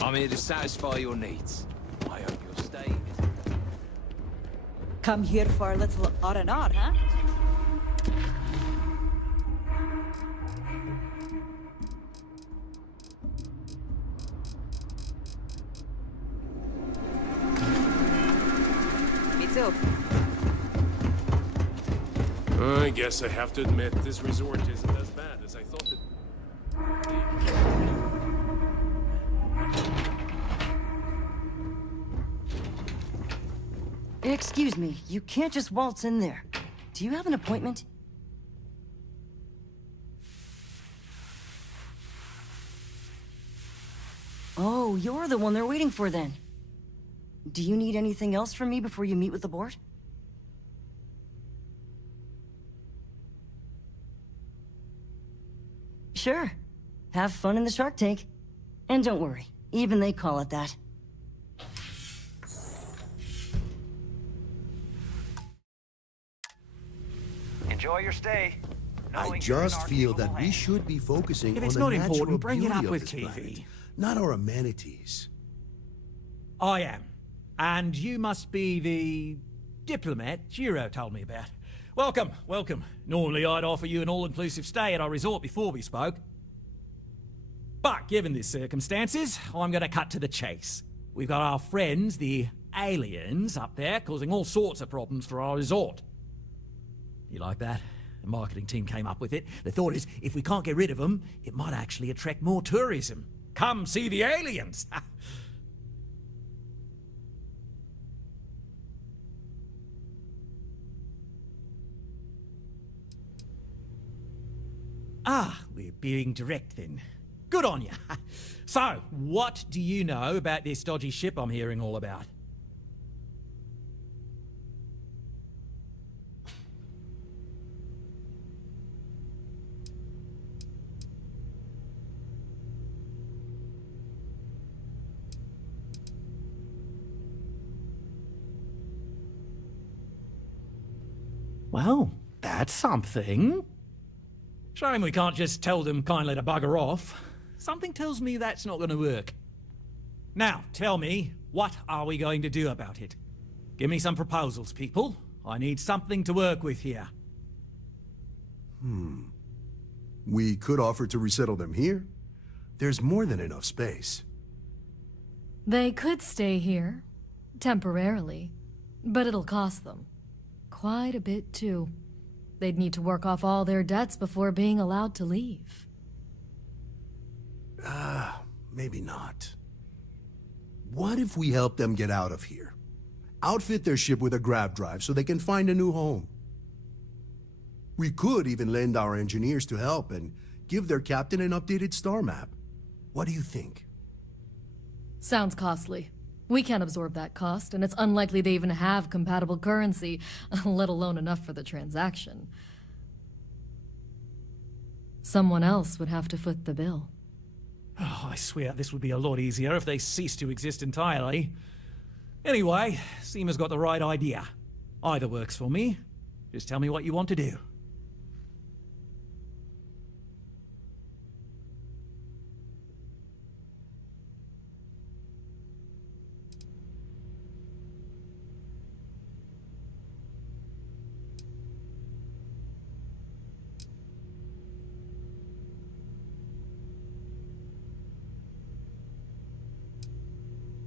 I'm here to satisfy your needs. I hope you'll stay. Come here for a little R&R, huh? Me too. I guess I have to admit, this resort isn't as bad as I thought it. Excuse me, you can't just waltz in there. Do you have an appointment? Oh, you're the one they're waiting for then. Do you need anything else from me before you meet with the board? Sure. Have fun in the shark tank. And don't worry, even they call it that. Enjoy your stay. I just feel that we should be focusing If on it's the not natural important, bring it beauty up of with this TV. planet, not our amenities. I am. And you must be the diplomat Jiro told me about. Welcome, welcome. Normally I'd offer you an all-inclusive stay at our resort before we spoke. But given the circumstances, I'm gonna cut to the chase. We've got our friends, the aliens, up there causing all sorts of problems for our resort. You like that? The marketing team came up with it. The thought is, if we can't get rid of them, it might actually attract more tourism. Come see the aliens! Ah, we're being direct then. Good on you. So, what do you know about this dodgy ship I'm hearing all about? Well, that's something. Shame we can't just tell them kindly to bugger off. Something tells me that's not going to work. Now, tell me, what are we going to do about it? Give me some proposals, people. I need something to work with here. We could offer to resettle them here. There's more than enough space. They could stay here, temporarily, but it'll cost them. Quite a bit, too. They'd need to work off all their debts before being allowed to leave. Maybe not. What if we help them get out of here? Outfit their ship with a grav drive so they can find a new home. We could even lend our engineers to help and give their captain an updated star map. What do you think? Sounds costly. We can't absorb that cost, and it's unlikely they even have compatible currency, let alone enough for the transaction. Someone else would have to foot the bill. Oh, I swear this would be a lot easier if they ceased to exist entirely. Anyway, Seema's got the right idea. Either works for me. Just tell me what you want to do.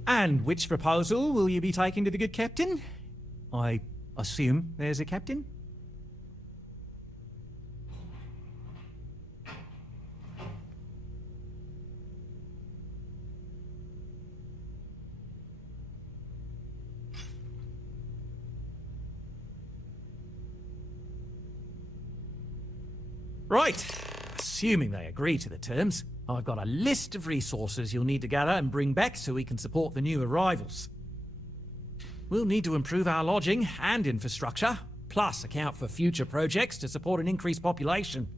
And which proposal will you be taking to the good captain? I assume there's a captain? Right. Assuming they agree to the terms, I've got a list of resources you'll need to gather and bring back so we can support the new arrivals. we'll need to improve our lodging and infrastructure, plus account for future projects to support an increased population.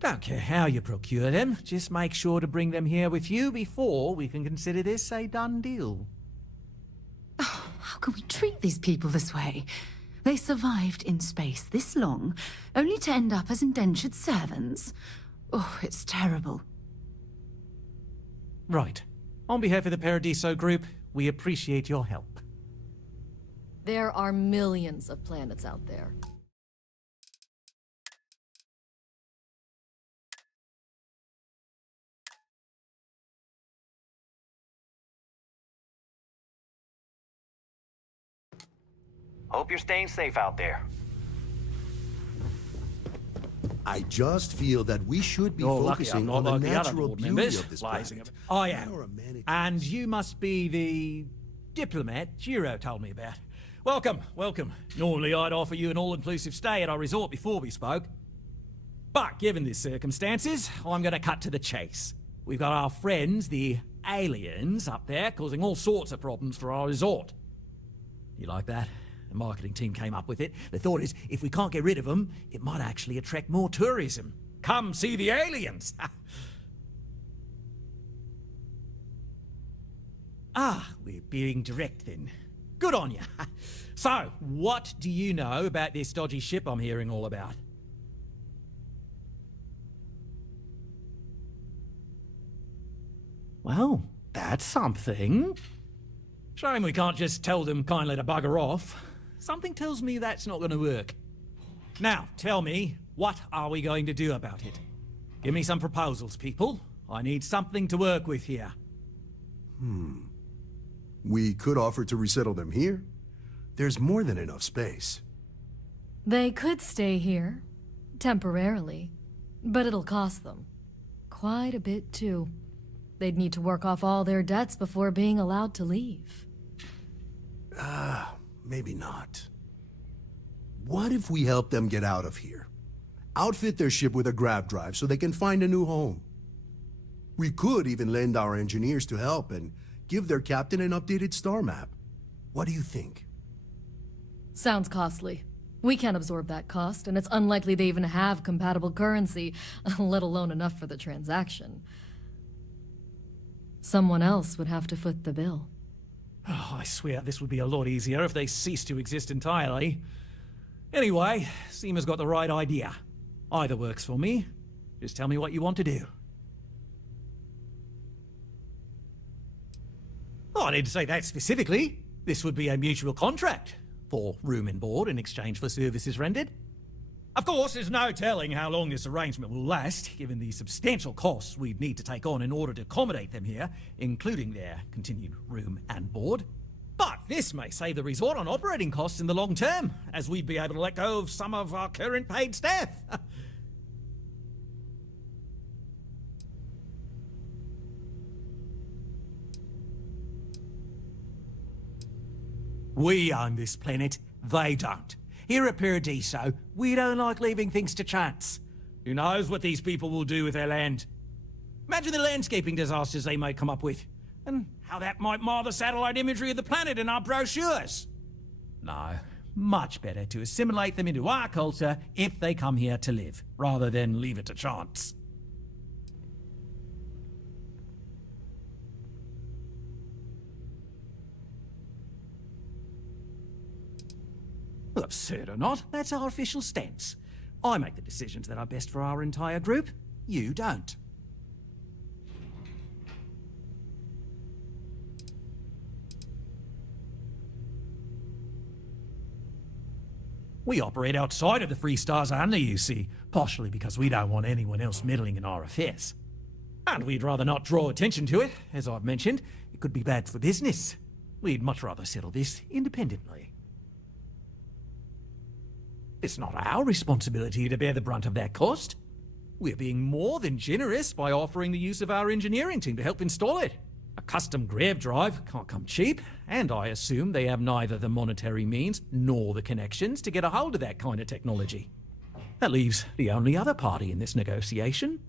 Don't care how you procure them, just make sure to bring them here with you before we can consider this a done deal. How can we treat these people this way? They survived in space this long, only to end up as indentured servants. Oh, it's terrible. Right. On behalf of the Paradiso Group, we appreciate your help. There are millions of planets out there. Hope you're staying safe out there. I just feel that we should be You're lucky focusing I'm on not the like the other natural board beauty members. of this Lies planet. I am. And you must be the diplomat Jiro told me about. Welcome, welcome. Normally I'd offer you an all-inclusive stay at our resort before we spoke. But given the circumstances, I'm going to cut to the chase. We've got our friends, the aliens, up there causing all sorts of problems for our resort. You like that? The marketing team came up with it. The thought is, if we can't get rid of them, it might actually attract more tourism. Come see the aliens! We're being direct then. Good on you. So, what do you know about this dodgy ship I'm hearing all about? Well, that's something. Shame we can't just tell them kindly to bugger off. Something tells me that's not going to work. Now, tell me, what are we going to do about it? Give me some proposals, people. I need something to work with here. We could offer to resettle them here. There's more than enough space. They could stay here, temporarily, but it'll cost them. Quite a bit, too. They'd need to work off all their debts before being allowed to leave. Maybe not. What if we help them get out of here? Outfit their ship with a grav drive so they can find a new home. We could even lend our engineers to help and give their captain an updated star map. What do you think? Sounds costly. We can't absorb that cost, and it's unlikely they even have compatible currency, let alone enough for the transaction. Someone else would have to foot the bill. Oh, I swear this would be a lot easier if they ceased to exist entirely. Anyway, Seema's got the right idea. Either works for me. Just tell me what you want to do. Oh, I didn't say that specifically. This would be a mutual contract for room and board in exchange for services rendered. Of course, there's no telling how long this arrangement will last, given the substantial costs we'd need to take on in order to accommodate them here, including their continued room and board. But this may save the resort on operating costs in the long term, as we'd be able to let go of some of our current paid staff. We own this planet, they don't. Here at Paradiso, we don't like leaving things to chance. Who knows what these people will do with their land? Imagine the landscaping disasters they might come up with, and how that might mar the satellite imagery of the planet in our brochures. No, much better to assimilate them into our culture if they come here to live, rather than leave it to chance. Well, absurd or not, that's our official stance. I make the decisions that are best for our entire group. You don't. We operate outside of the Free Stars only, you see, partially because we don't want anyone else meddling in our affairs. And we'd rather not draw attention to it. As I've mentioned, it could be bad for business. We'd much rather settle this independently. It's not our responsibility to bear the brunt of that cost. We're being more than generous by offering the use of our engineering team to help install it. A custom grav drive can't come cheap, and I assume they have neither the monetary means nor the connections to get a hold of that kind of technology. That leaves the only other party in this negotiation.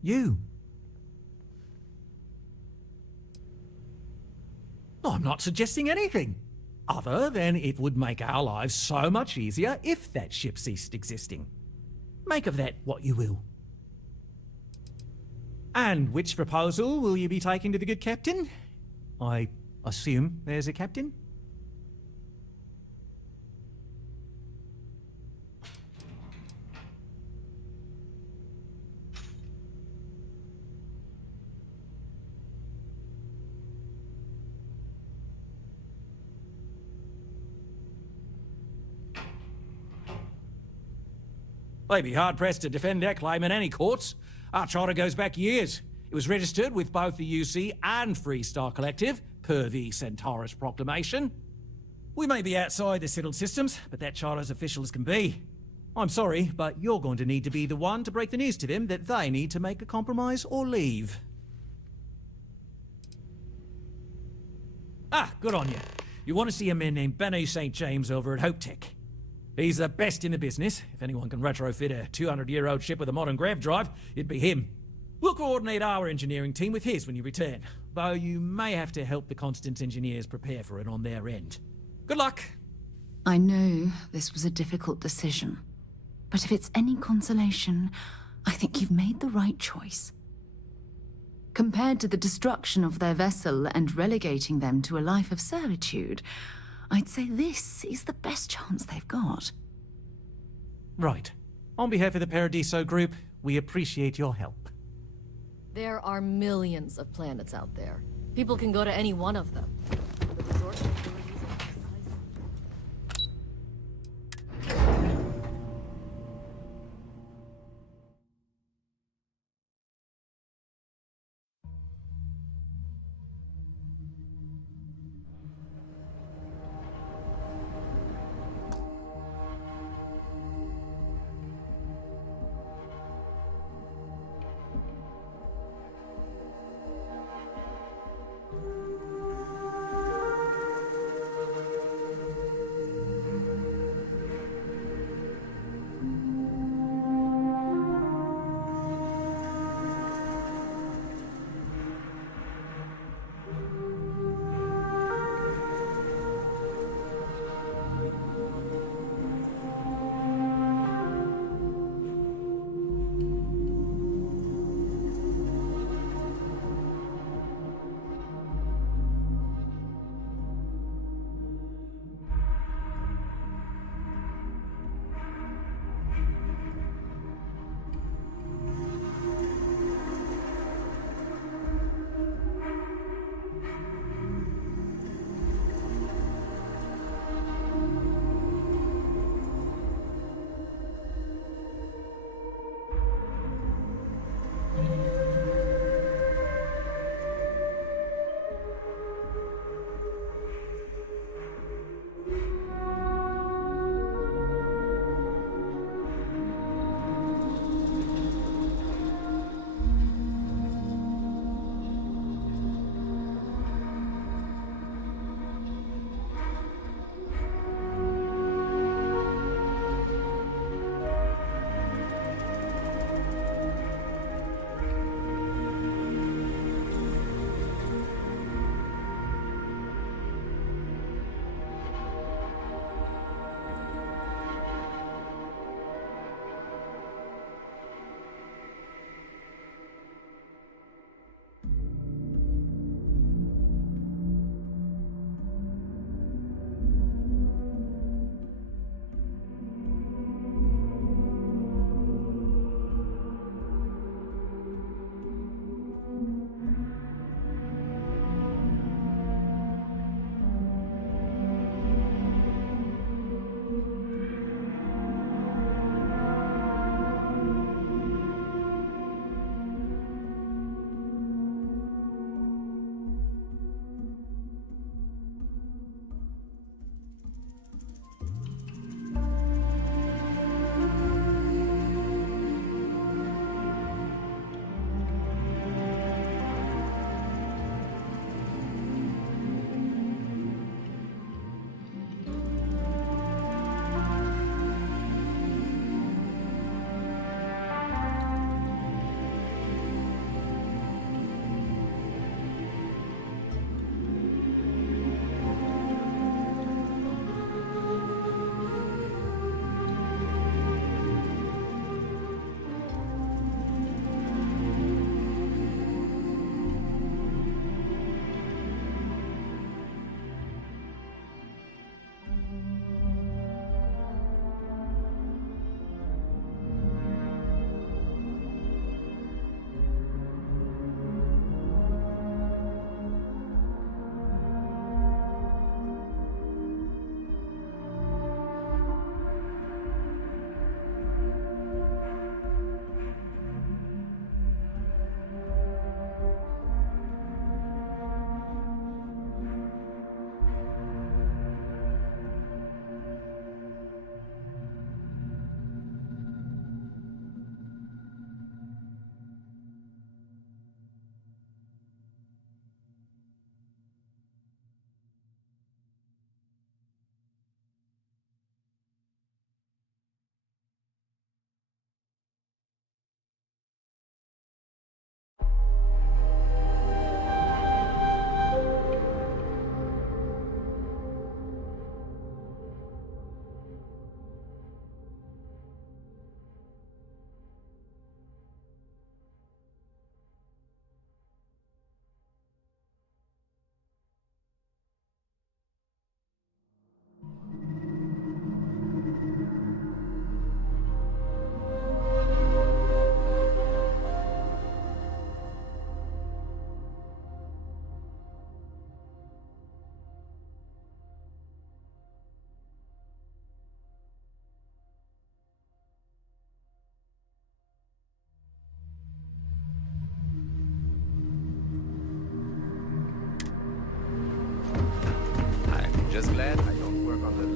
You. I'm not suggesting anything. other than it would make our lives so much easier if that ship ceased existing. Make of that what you will. And which proposal will you be taking to the good captain? I assume there's a captain? They'd be hard-pressed to defend their claim in any courts. Our charter goes back years. It was registered with both the UC and Freestar Collective, per the Centaurus Proclamation. We may be outside the settled systems, but that charter's official as can be. I'm sorry, but you're going to need to be the one to break the news to them that they need to make a compromise or leave. Ah, good on you. You want to see a man named Benny St. James over at Hope Tech. He's the best in the business. If anyone can retrofit a 200-year-old ship with a modern grav drive, it'd be him. We'll coordinate our engineering team with his when you return, though you may have to help the Constance engineers prepare for it on their end. Good luck. I know this was a difficult decision, but if it's any consolation, I think you've made the right choice. Compared to the destruction of their vessel and relegating them to a life of servitude, I'd say this is the best chance they've got. Right. On behalf of the Paradiso Group, we appreciate your help. There are millions of planets out there. People can go to any one of them. The resort facilities are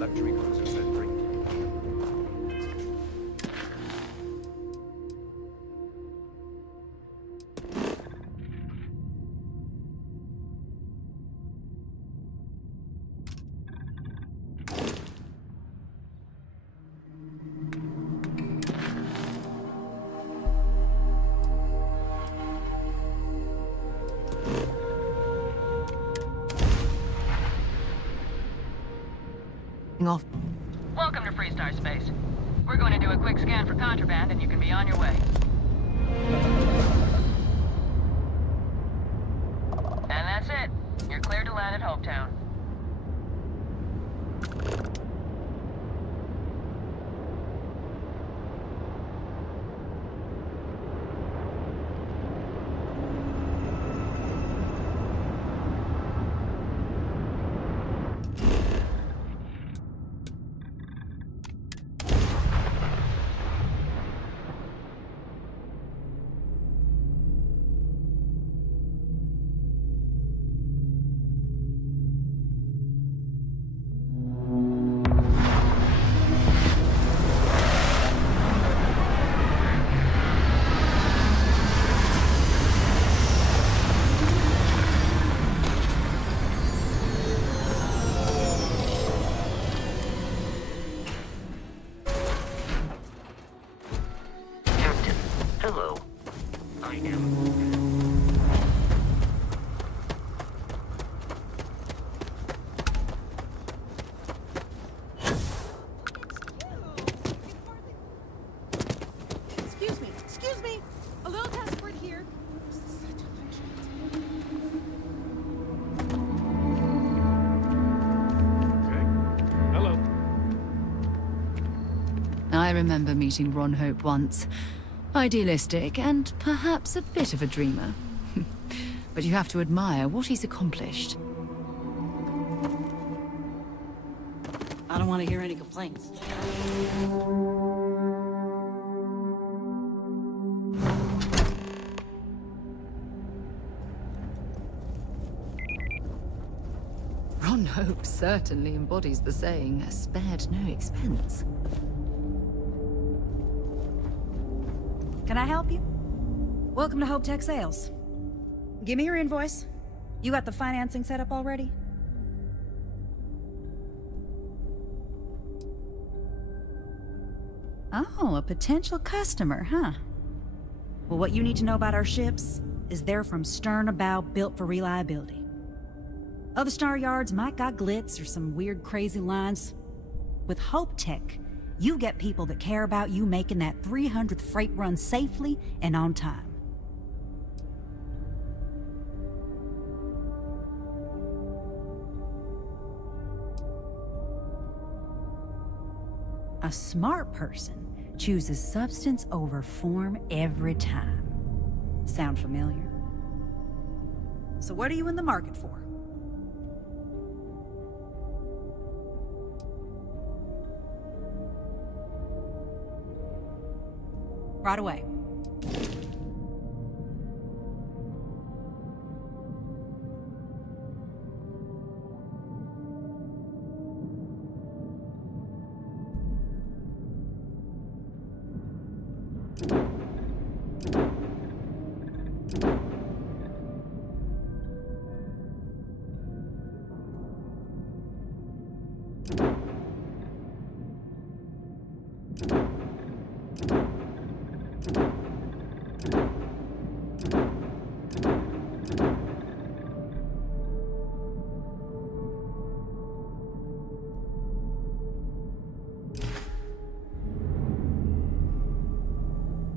luxury cruiser century. Off. Welcome to Freestar Space. We're going to do a quick scan for contraband and you can be on your way. And that's it. You're cleared to land at Hopetown. Hello. I am. Excuse me. A little passport here. Such a Hello. I remember meeting Ron Hope once. Idealistic and perhaps a bit of a dreamer. But you have to admire what he's accomplished. I don't want to hear any complaints. Ron Hope certainly embodies the saying, spared no expense. Can I help you? Welcome to Hope Tech Sales. Give me your invoice. You got the financing set up already? Oh, a potential customer, huh? Well, what you need to know about our ships is they're from stern to bow, built for reliability. Other star yards might got glitz or some weird crazy lines. With Hope Tech, you get people that care about you making that 300th freight run safely and on time. A smart person chooses substance over form every time. Sound familiar? So what are you in the market for? Right away.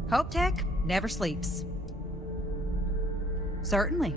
Hope Tech never sleeps. Certainly.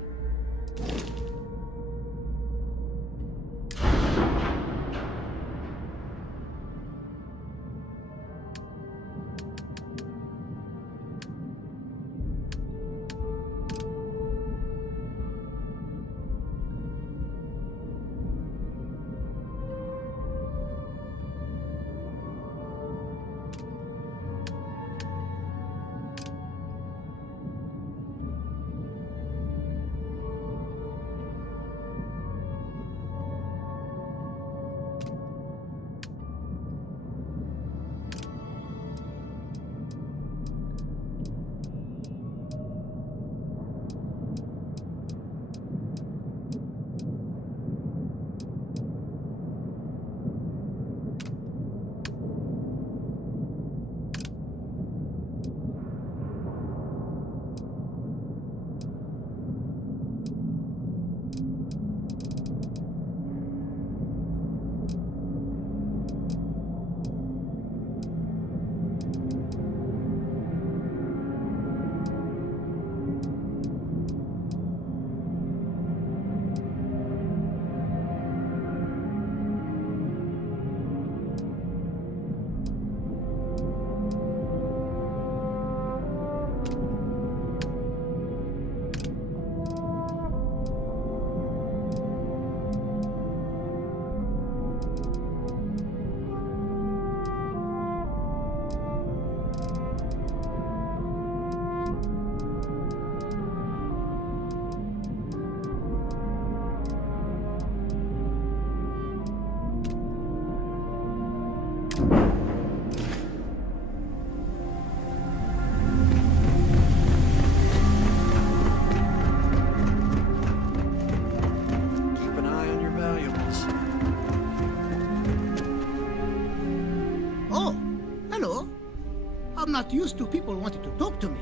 I'm not used to people wanting to talk to me.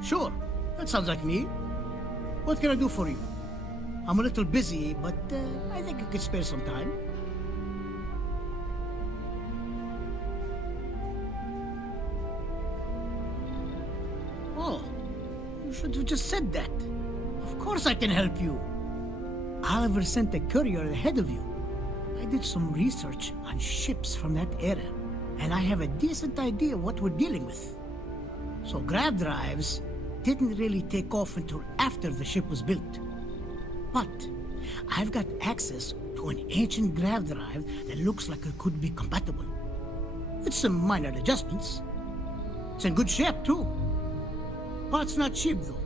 Sure, that sounds like me. What can I do for you? I'm a little busy, but I think I could spare some time. Oh, you should have just said that. Of course I can help you. Oliver sent a courier ahead of you. I did some research on ships from that era, and I have a decent idea what we're dealing with. So grav drives didn't really take off until after the ship was built. But I've got access to an ancient grav drive that looks like it could be compatible. With some minor adjustments. It's in good shape too. Parts not cheap though.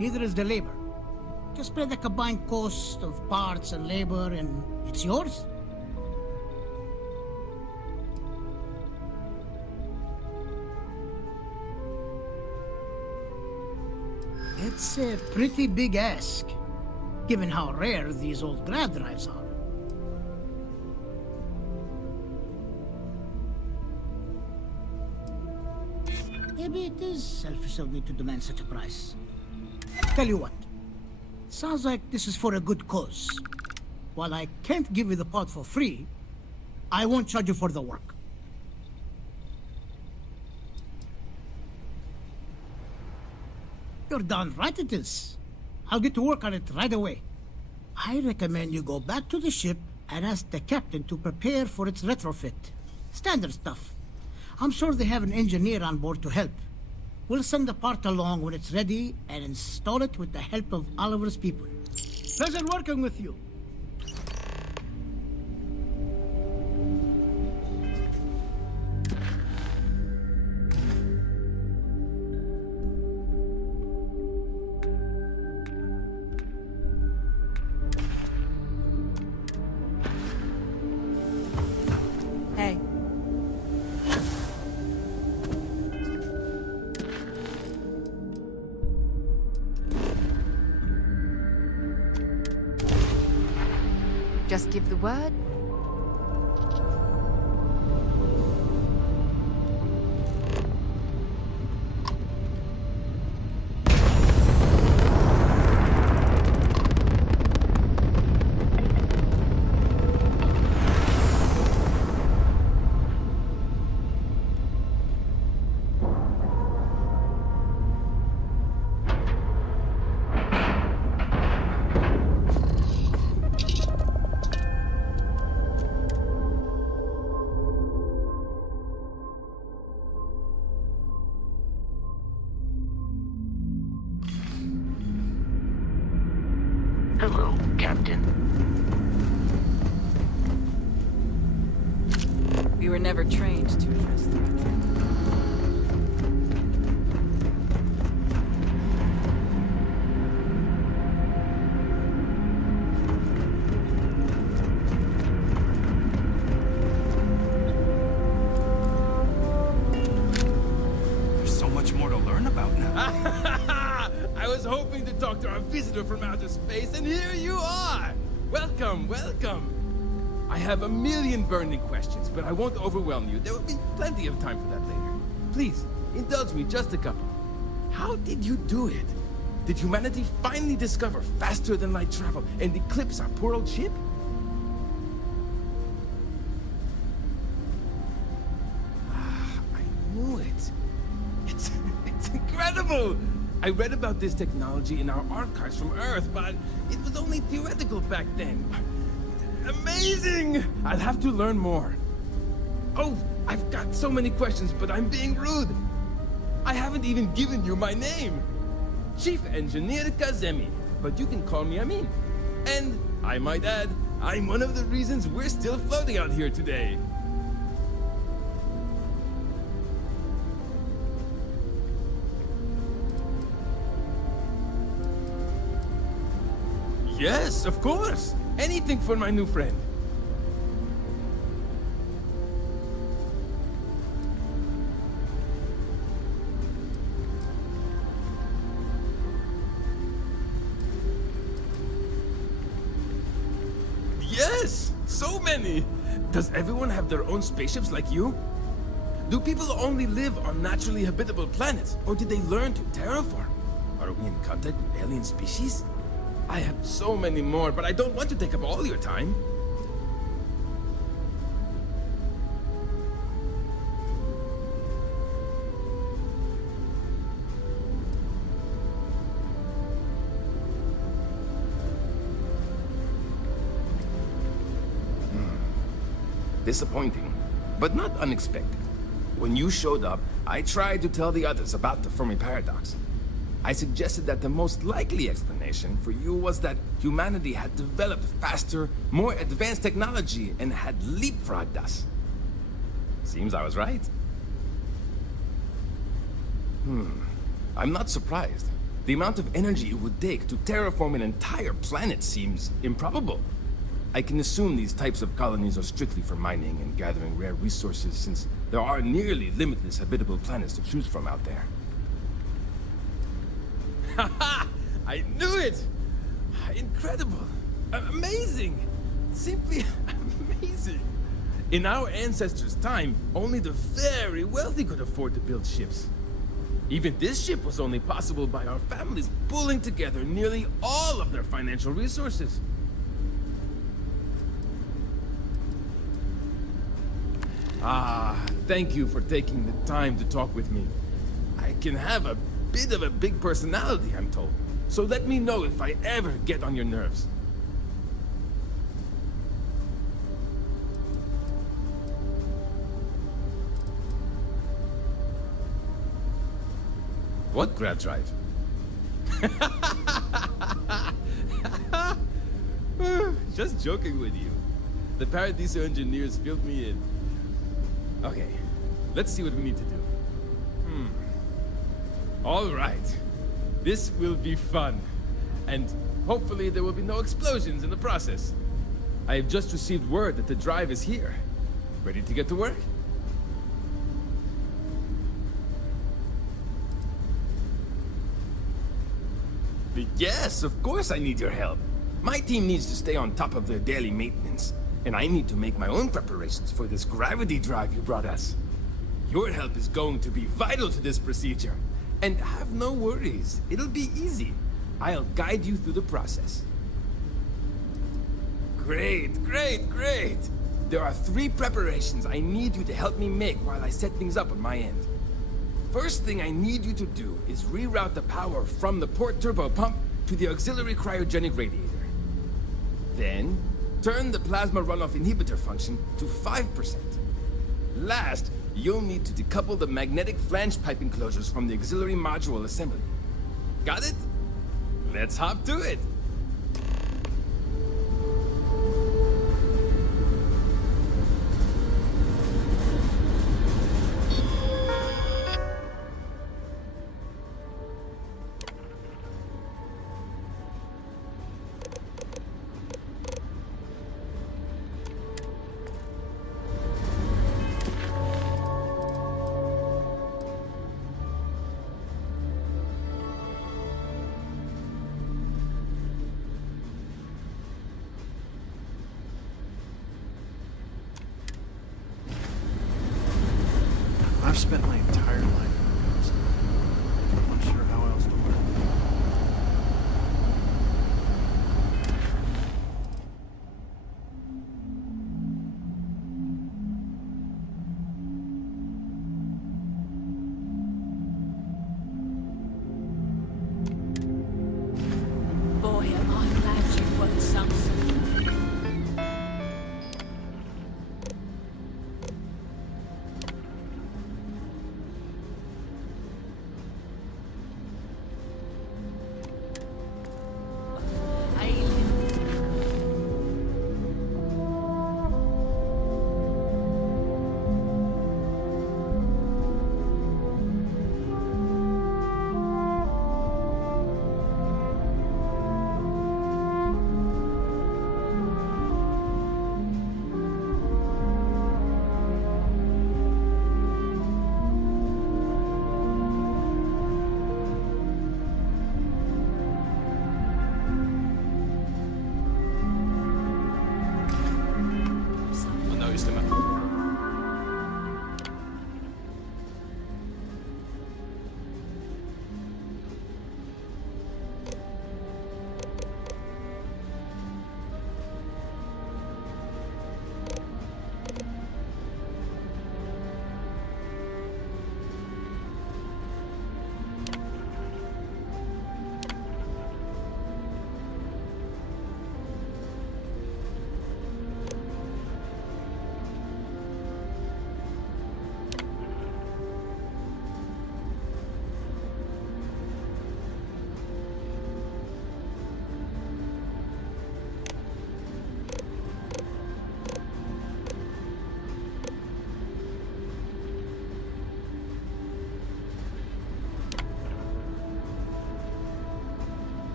Neither is the labor. Just pay the combined cost of parts and labor and it's yours. It's a pretty big ask, given how rare these old grav drives are. Maybe it is selfish of me to demand such a price. Tell you what, sounds like this is for a good cause. While I can't give you the part for free, I won't charge you for the work. You're darn right it is. I'll get to work on it right away. I recommend you go back to the ship and ask the captain to prepare for its retrofit. Standard stuff. I'm sure they have an engineer on board to help. We'll send the part along when it's ready and install it with the help of Oliver's people. Pleasure working with you. Hey. Just give the word. Hello, Captain. We were never trained to address threats. There's so much more to learn about now. I was hoping to talk to our visitor from outer space, and here you are! Welcome, welcome! I have a million burning questions, but I won't overwhelm you. There will be plenty of time for that later. Please, indulge me just a couple. How did you do it? Did humanity finally discover faster-than-light travel and eclipse our poor old ship? I knew it. It's incredible! I read about this technology in our archives from Earth, but it was only theoretical back then. Amazing! I'll have to learn more. Oh, I've got so many questions, but I'm being rude. I haven't even given you my name. Chief Engineer Kazemi, but you can call me Amin. And, I might add, I'm one of the reasons we're still floating out here today. Yes, of course. Anything for my new friend. Yes, so many. Does everyone have their own spaceships like you? Do people only live on naturally habitable planets, or did they learn to terraform? Are we in contact with alien species? I have so many more, but I don't want to take up all your time. Disappointing, but not unexpected. When you showed up, I tried to tell the others about the Fermi paradox. I suggested that the most likely explanation for you was that humanity had developed faster, more advanced technology and had leapfrogged us. Seems I was right. I'm not surprised. The amount of energy it would take to terraform an entire planet seems improbable. I can assume these types of colonies are strictly for mining and gathering rare resources, since there are nearly limitless habitable planets to choose from out there. Haha! I knew it! Incredible! Amazing! Simply amazing! In our ancestors' time, only the very wealthy could afford to build ships. Even this ship was only possible by our families pulling together nearly all of their financial resources. Thank you for taking the time to talk with me. I can have a bit of a big personality, I'm told. So let me know if I ever get on your nerves. What grab drive? Just joking with you. The Paradiso engineers filled me in. Okay, let's see what we need to do. All right. This will be fun. And hopefully there will be no explosions in the process. I have just received word that the drive is here. Ready to get to work? But yes, of course I need your help. My team needs to stay on top of their daily maintenance, and I need to make my own preparations for this gravity drive you brought us. Your help is going to be vital to this procedure. And have no worries, it'll be easy. I'll guide you through the process. Great, great, great! There are 3 preparations I need you to help me make while I set things up on my end. First thing I need you to do is reroute the power from the port turbo pump to the auxiliary cryogenic radiator. Then, turn the plasma runoff inhibitor function to 5%. Last, you'll need to decouple the magnetic flange pipe enclosures from the auxiliary module assembly. Got it? Let's hop to it!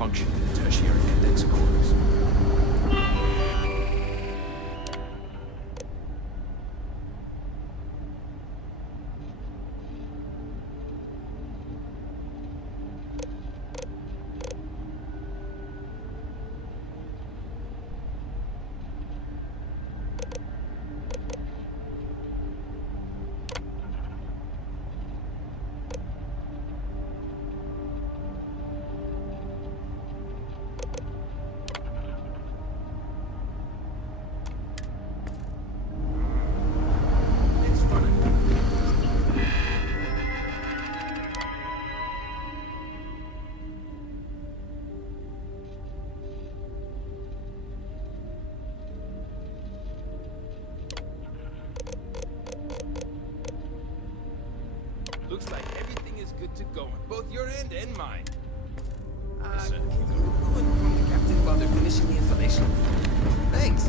function in the tertiary condenser quarters. Looks like everything is good to go on both your end and mine. Yes, sir. Can you go and inform the captain while they're finishing the installation? Thanks.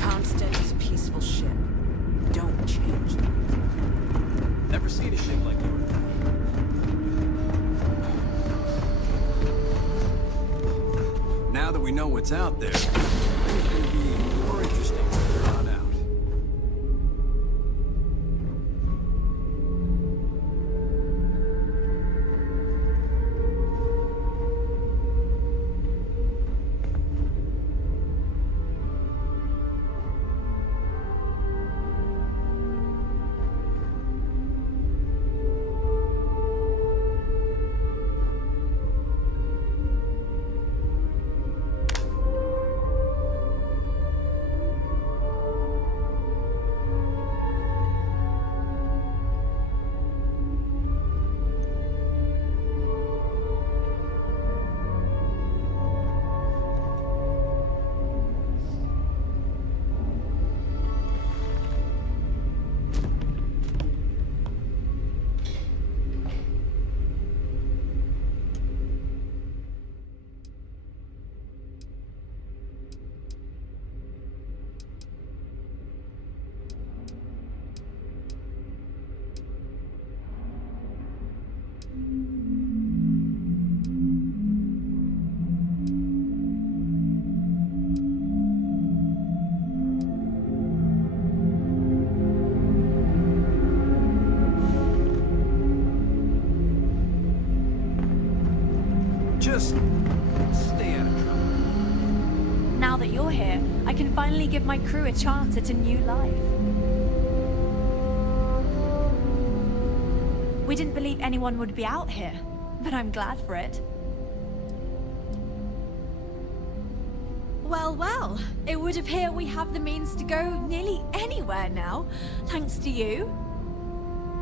Constant is a peaceful ship. Don't change them. Never seen a ship like yours. Now that we know what's out there, it's going to be more interesting from here on out. Just stay out of trouble. Now that you're here, I can finally give my crew a chance at a new life. We didn't believe anyone would be out here, but I'm glad for it. Well, well, it would appear we have the means to go nearly anywhere now, thanks to you.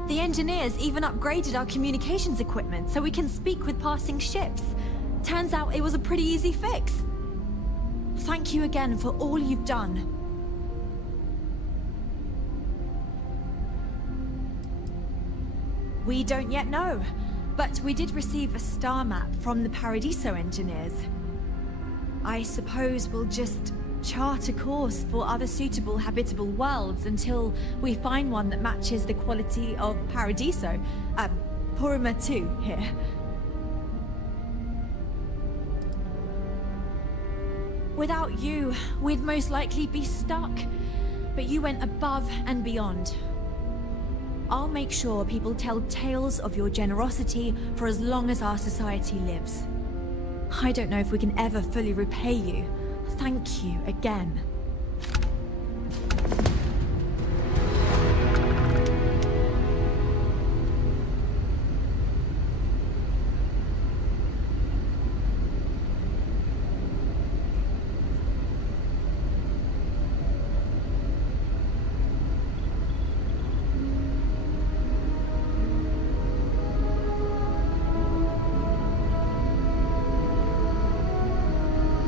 The engineers even upgraded our communications equipment so we can speak with passing ships. Turns out it was a pretty easy fix. Thank you again for all you've done. We don't yet know, but we did receive a star map from the Paradiso engineers. I suppose we'll just chart a course for other suitable habitable worlds until we find one that matches the quality of Paradiso. Purima 2 here. Without you, we'd most likely be stuck. But you went above and beyond. I'll make sure people tell tales of your generosity for as long as our society lives. I don't know if we can ever fully repay you. Thank you again.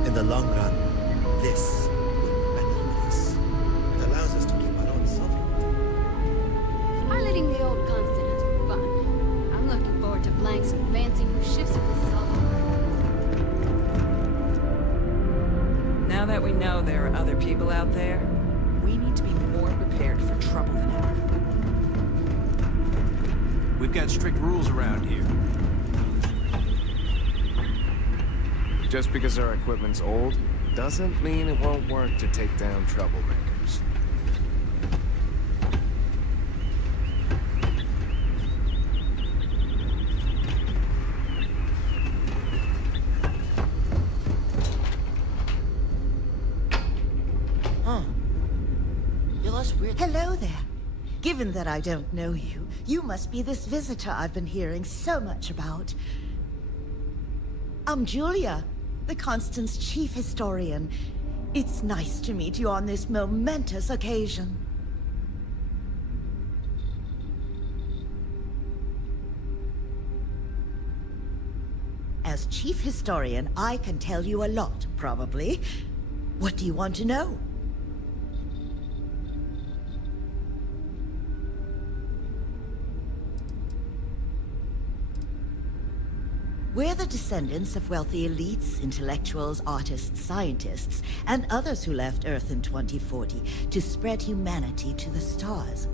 In the long run, this will be better for us. It allows us to keep our own sovereignty. Piloting the old Constant has been fun. I'm looking forward to flying some fancy new ships if this is all over. Now that we know there are other people out there, we need to be more prepared for trouble than ever. We've got strict rules around here. Just because our equipment's old, doesn't mean it won't work to take down troublemakers. You're less weird. Hello there. Given that I don't know you, you must be this visitor I've been hearing so much about. I'm Julia, the Constant's chief historian. It's nice to meet you on this momentous occasion. As chief historian, I can tell you a lot, probably. What do you want to know? We're the descendants of wealthy elites, intellectuals, artists, scientists, and others who left Earth in 2040 to spread humanity to the stars.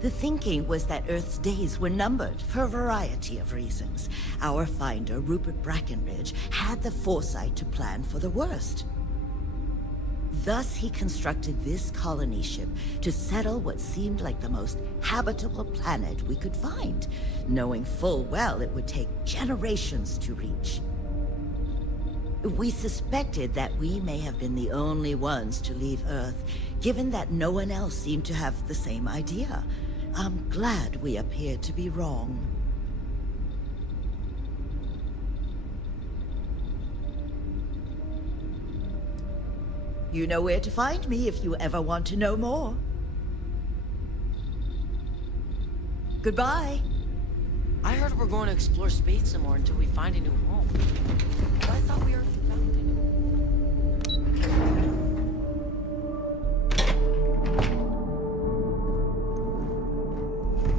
The thinking was that Earth's days were numbered for a variety of reasons. Our finder, Rupert Brackenridge, had the foresight to plan for the worst. Thus, he constructed this colony ship to settle what seemed like the most habitable planet we could find, knowing full well it would take generations to reach. We suspected that we may have been the only ones to leave Earth, given that no one else seemed to have the same idea. I'm glad we appeared to be wrong. You know where to find me if you ever want to know more. Goodbye. I heard we're going to explore space some more until we find a new home. But I thought we already found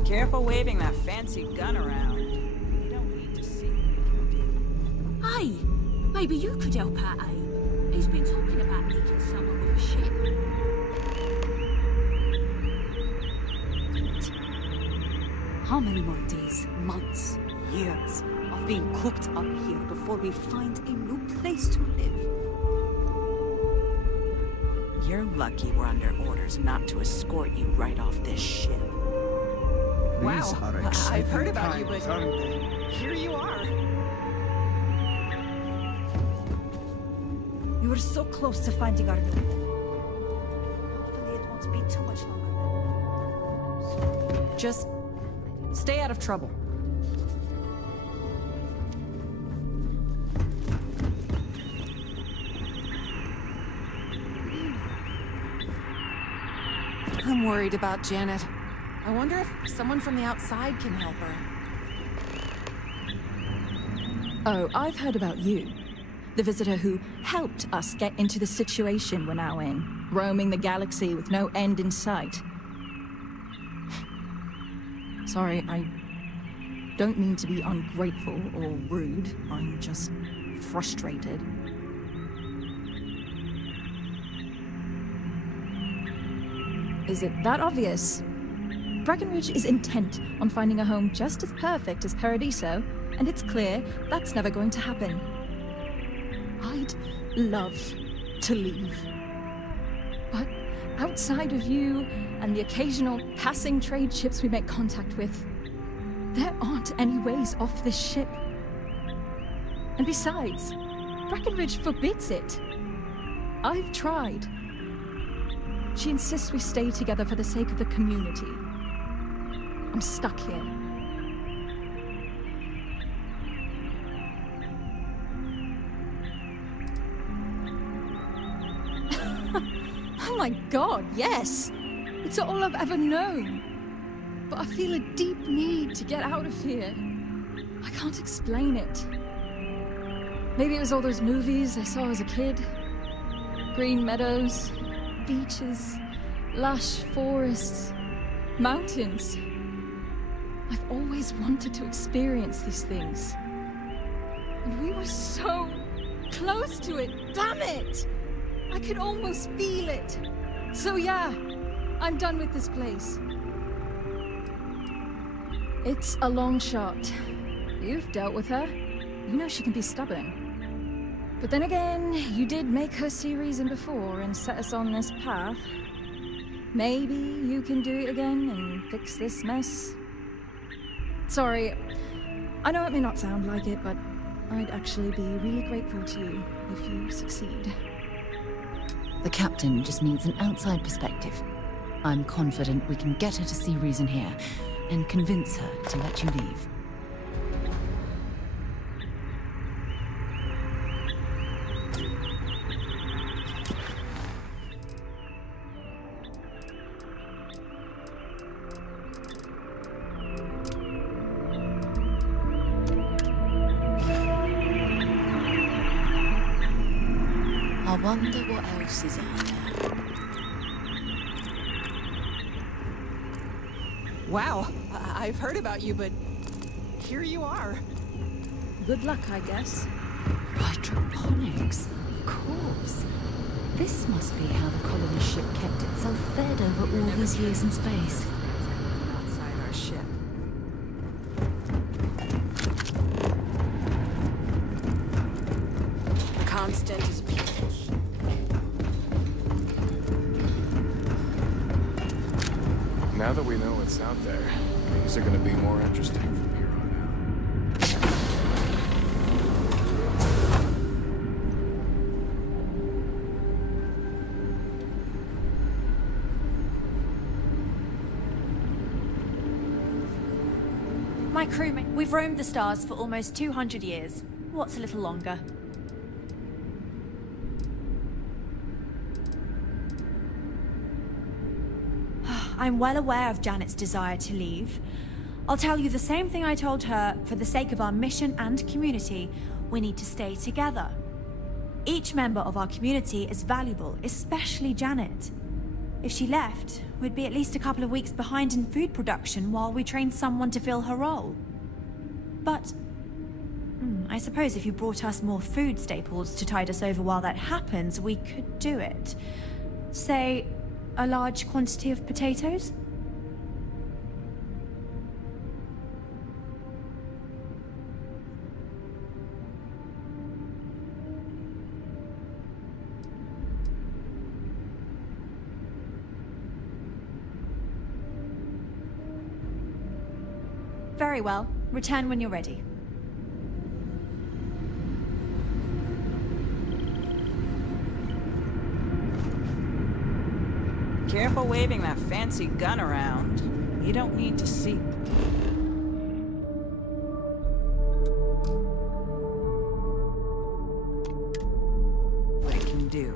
it. Careful waving that fancy gun around. You don't need to see what Hey, maybe you could help out, eh? He's been talking about needing someone with a ship. How many more days, months, years of being cooped up here before we find a new place to live? You're lucky we're under orders not to escort you right off this ship. These are exciting I've heard about you, times, but aren't they? here you are. We were so close to finding our new home. Hopefully it won't be too much longer. Just stay out of trouble. I'm worried about Janet. I wonder if someone from the outside can help her. Oh, I've heard about you. The visitor who helped us get into the situation we're now in, roaming the galaxy with no end in sight. Sorry, I don't mean to be ungrateful or rude. I'm just frustrated. Is it that obvious? Brackenridge is intent on finding a home just as perfect as Paradiso, and it's clear that's never going to happen. I'd love to leave. But outside of you and the occasional passing trade ships we make contact with, there aren't any ways off this ship. And besides, Brackenridge forbids it. I've tried. She insists we stay together for the sake of the community. I'm stuck here. Oh my god, yes! It's all I've ever known. But I feel a deep need to get out of here. I can't explain it. Maybe it was all those movies I saw as a kid. Green meadows, beaches, lush forests, mountains. I've always wanted to experience these things. And we were so close to it. Damn it! I could almost feel it. So yeah, I'm done with this place. It's a long shot. You've dealt with her. You know she can be stubborn. But then again, you did make her see reason before and set us on this path. Maybe you can do it again and fix this mess. Sorry, I know it may not sound like it, but I'd actually be really grateful to you if you succeed. The captain just needs an outside perspective. I'm confident we can get her to see reason here and convince her to let you leave. I wonder what else is out there. Wow, I've heard about you, but here you are. Good luck, I guess. Hydroponics, of course. This must be how the colony ship kept itself fed over all these years in space. Outside our ship. Constant is peaceful. Now that we know what's out there, things are gonna be more interesting from here on out. My crewmate, we've roamed the stars for almost 200 years. What's a little longer? I'm well aware of Janet's desire to leave. I'll tell you the same thing I told her. For the sake of our mission and community, we need to stay together. Each member of our community is valuable, especially Janet. If she left, we'd be at least a couple of weeks behind in food production while we trained someone to fill her role. But I suppose if you brought us more food staples to tide us over while that happens, we could do it. Say, a large quantity of potatoes? Very well. Return when you're ready. Careful waving that fancy gun around. You don't need to see. What it can do.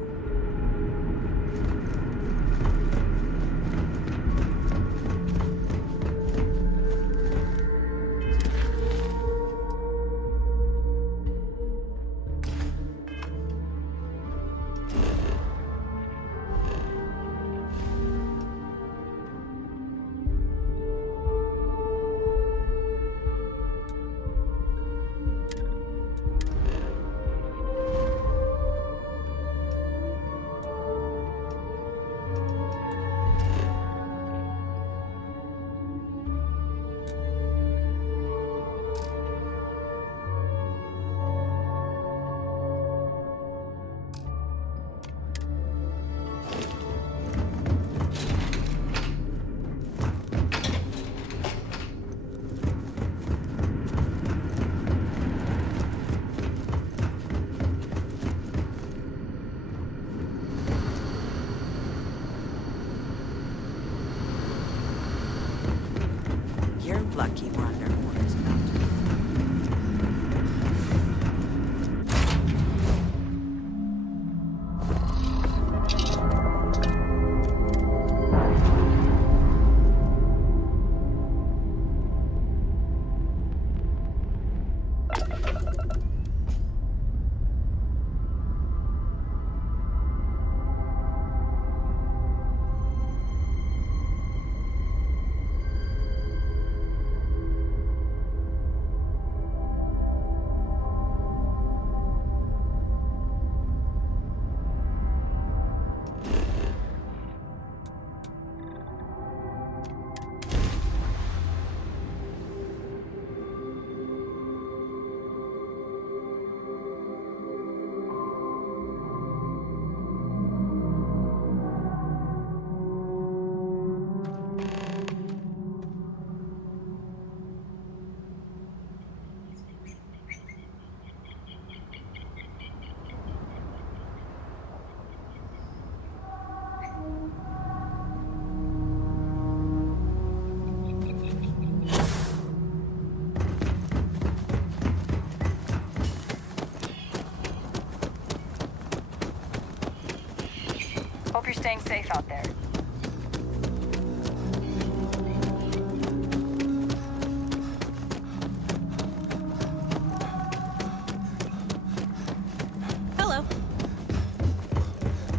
you're staying safe out there. Hello.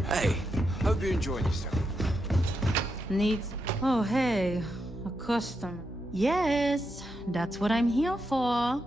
Hey, hope you're enjoying yourself. Needs. Oh, hey. A customer. Yes, that's what I'm here for.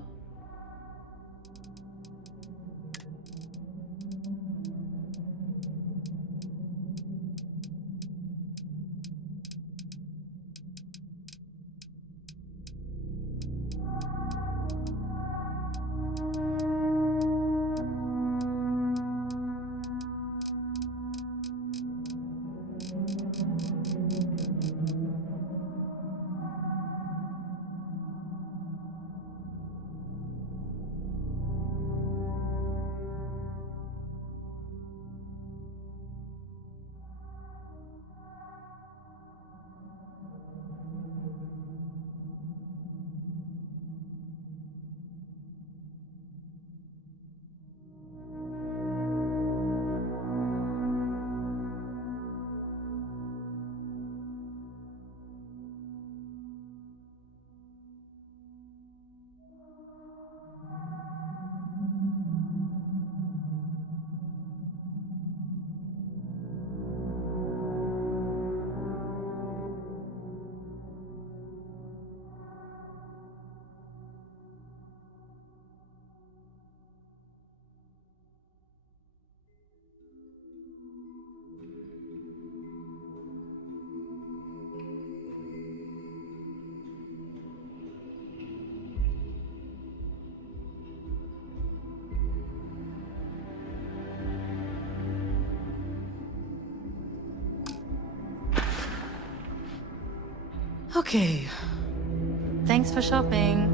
Okay. Thanks for shopping.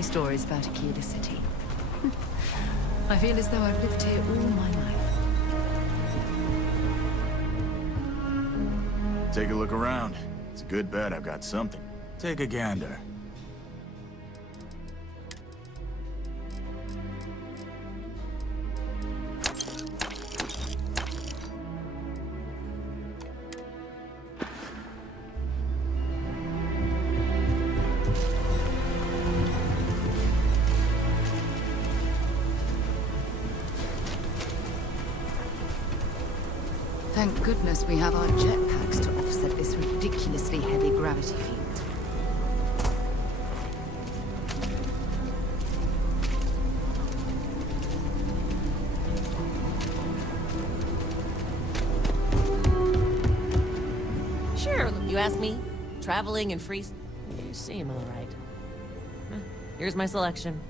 Stories about Akita City. I feel as though I've lived here all my life. Take a look around. It's a good bet I've got something. Take a gander. Thank goodness we have our jetpacks to offset this ridiculously heavy gravity field. Sure, you ask me. Traveling and free... You seem alright. Here's my selection.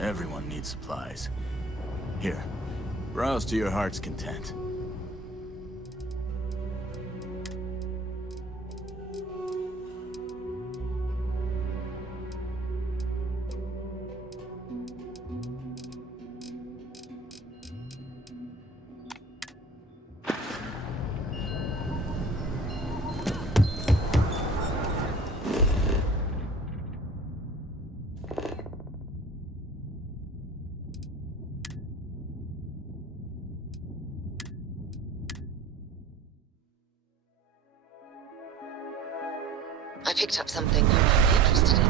Everyone needs supplies. Here, browse to your heart's content. I picked up something you might be interested in.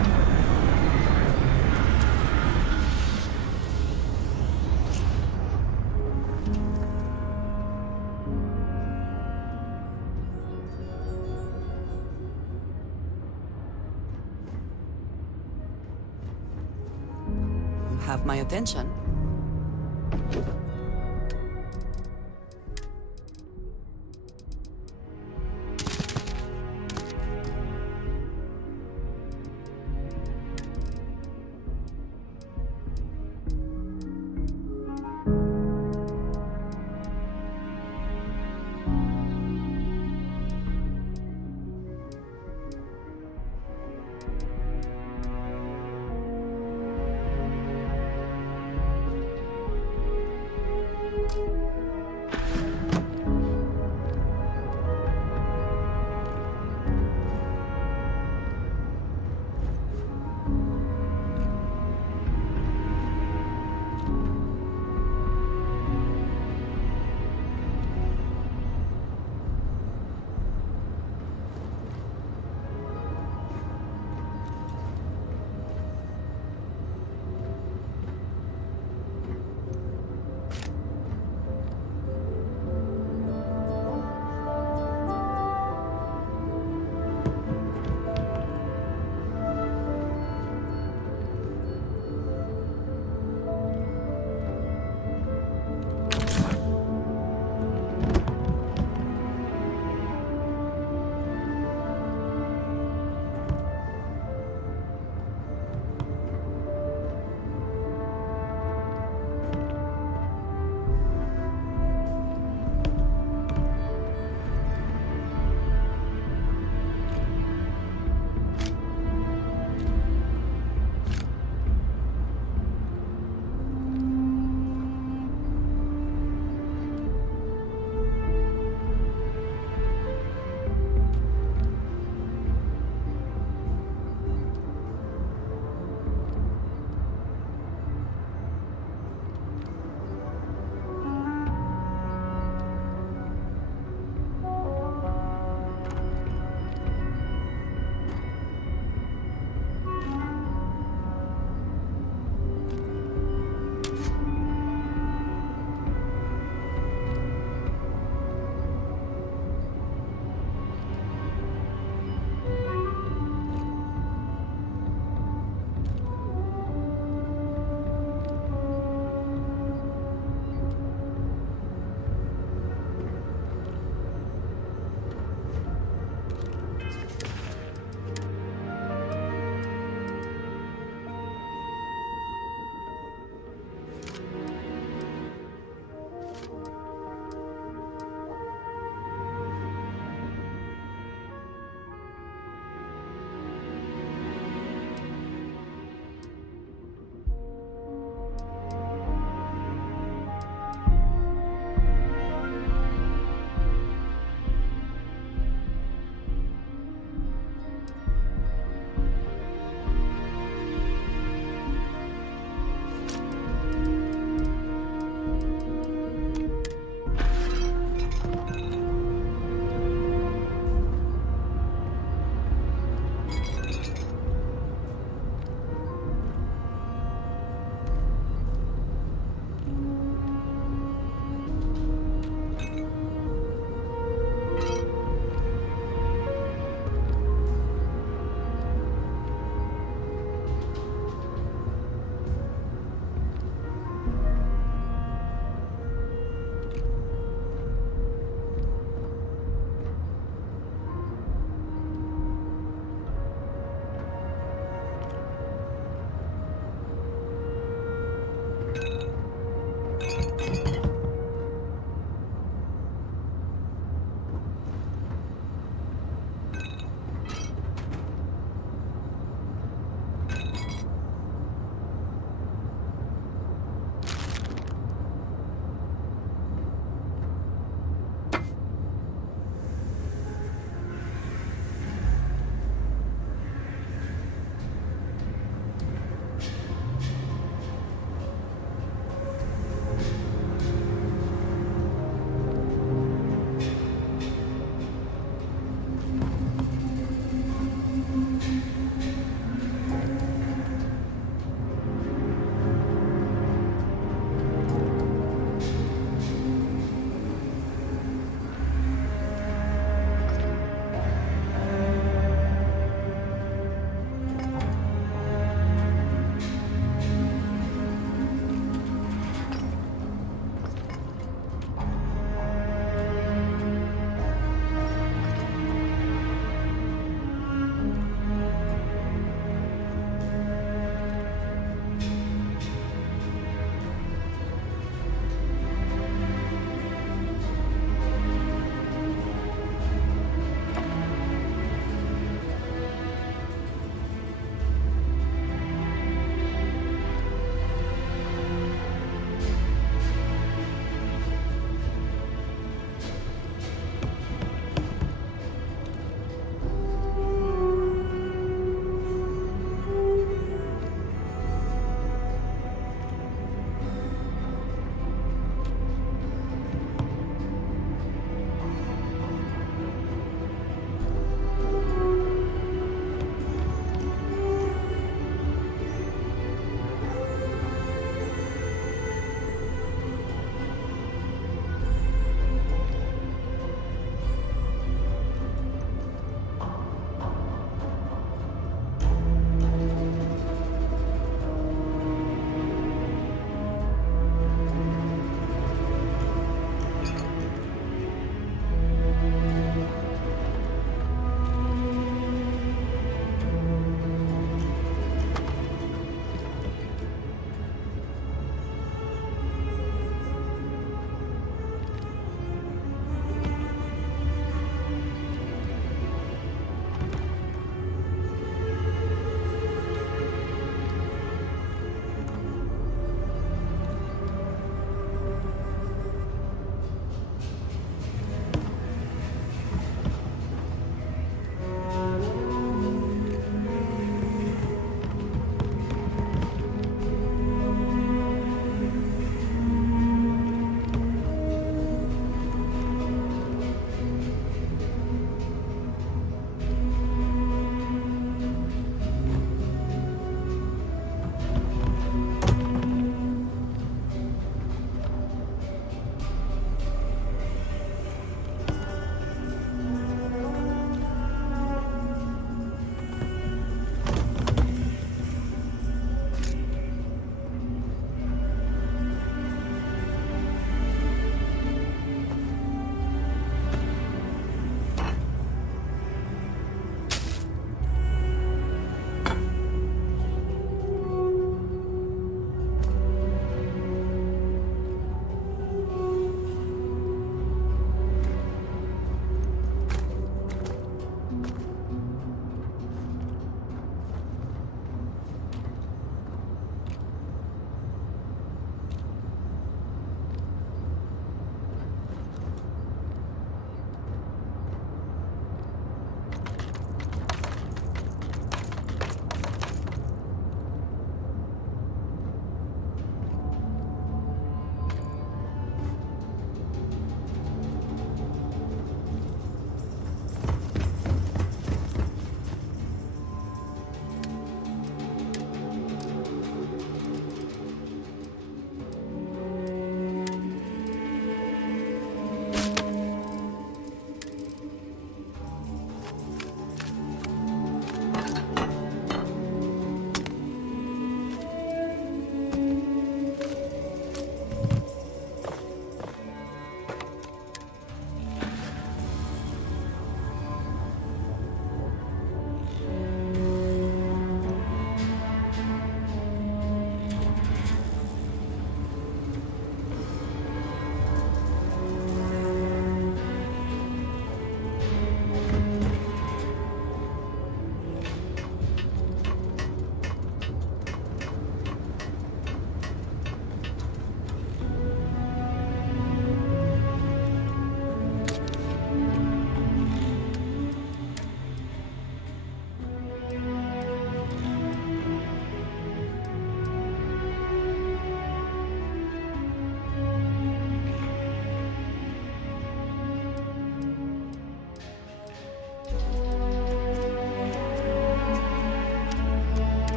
You have my attention.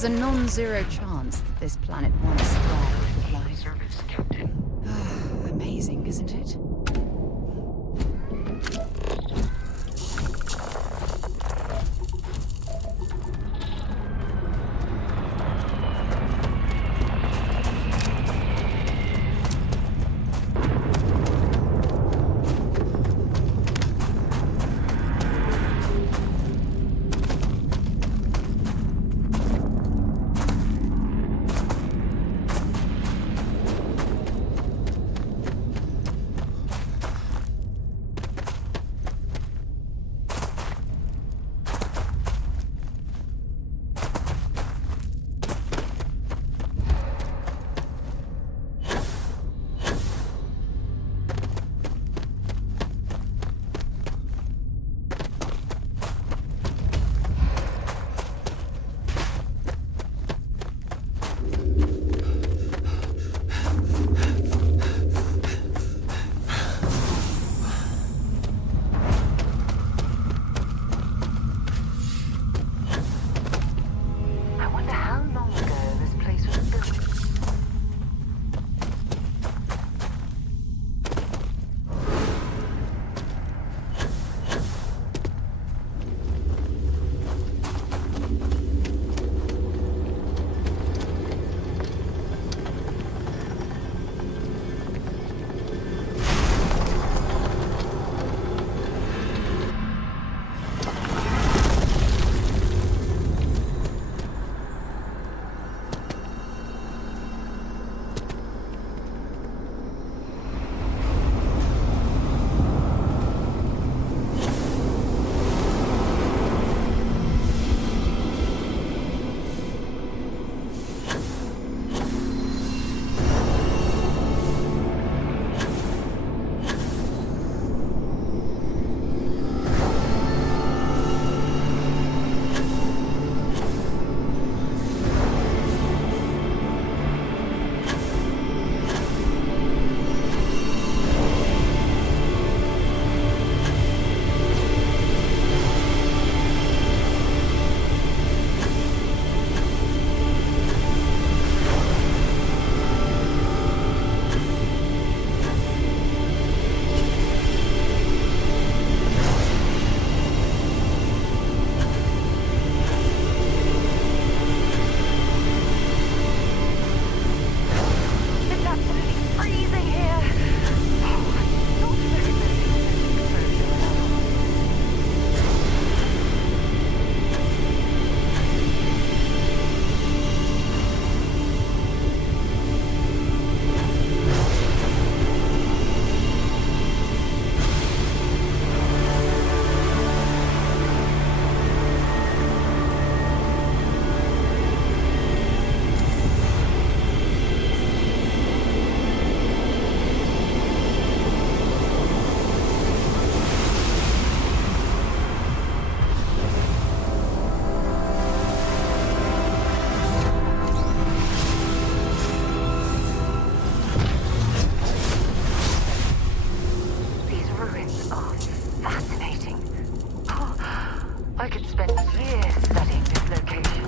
There's a non-zero chance that this planet once thrived with life. Service, Captain. Amazing, isn't it? I wonder how long ago this place was built. It's absolutely freezing here. Not very These ruins are fascinating. Oh, I could spend years studying this location.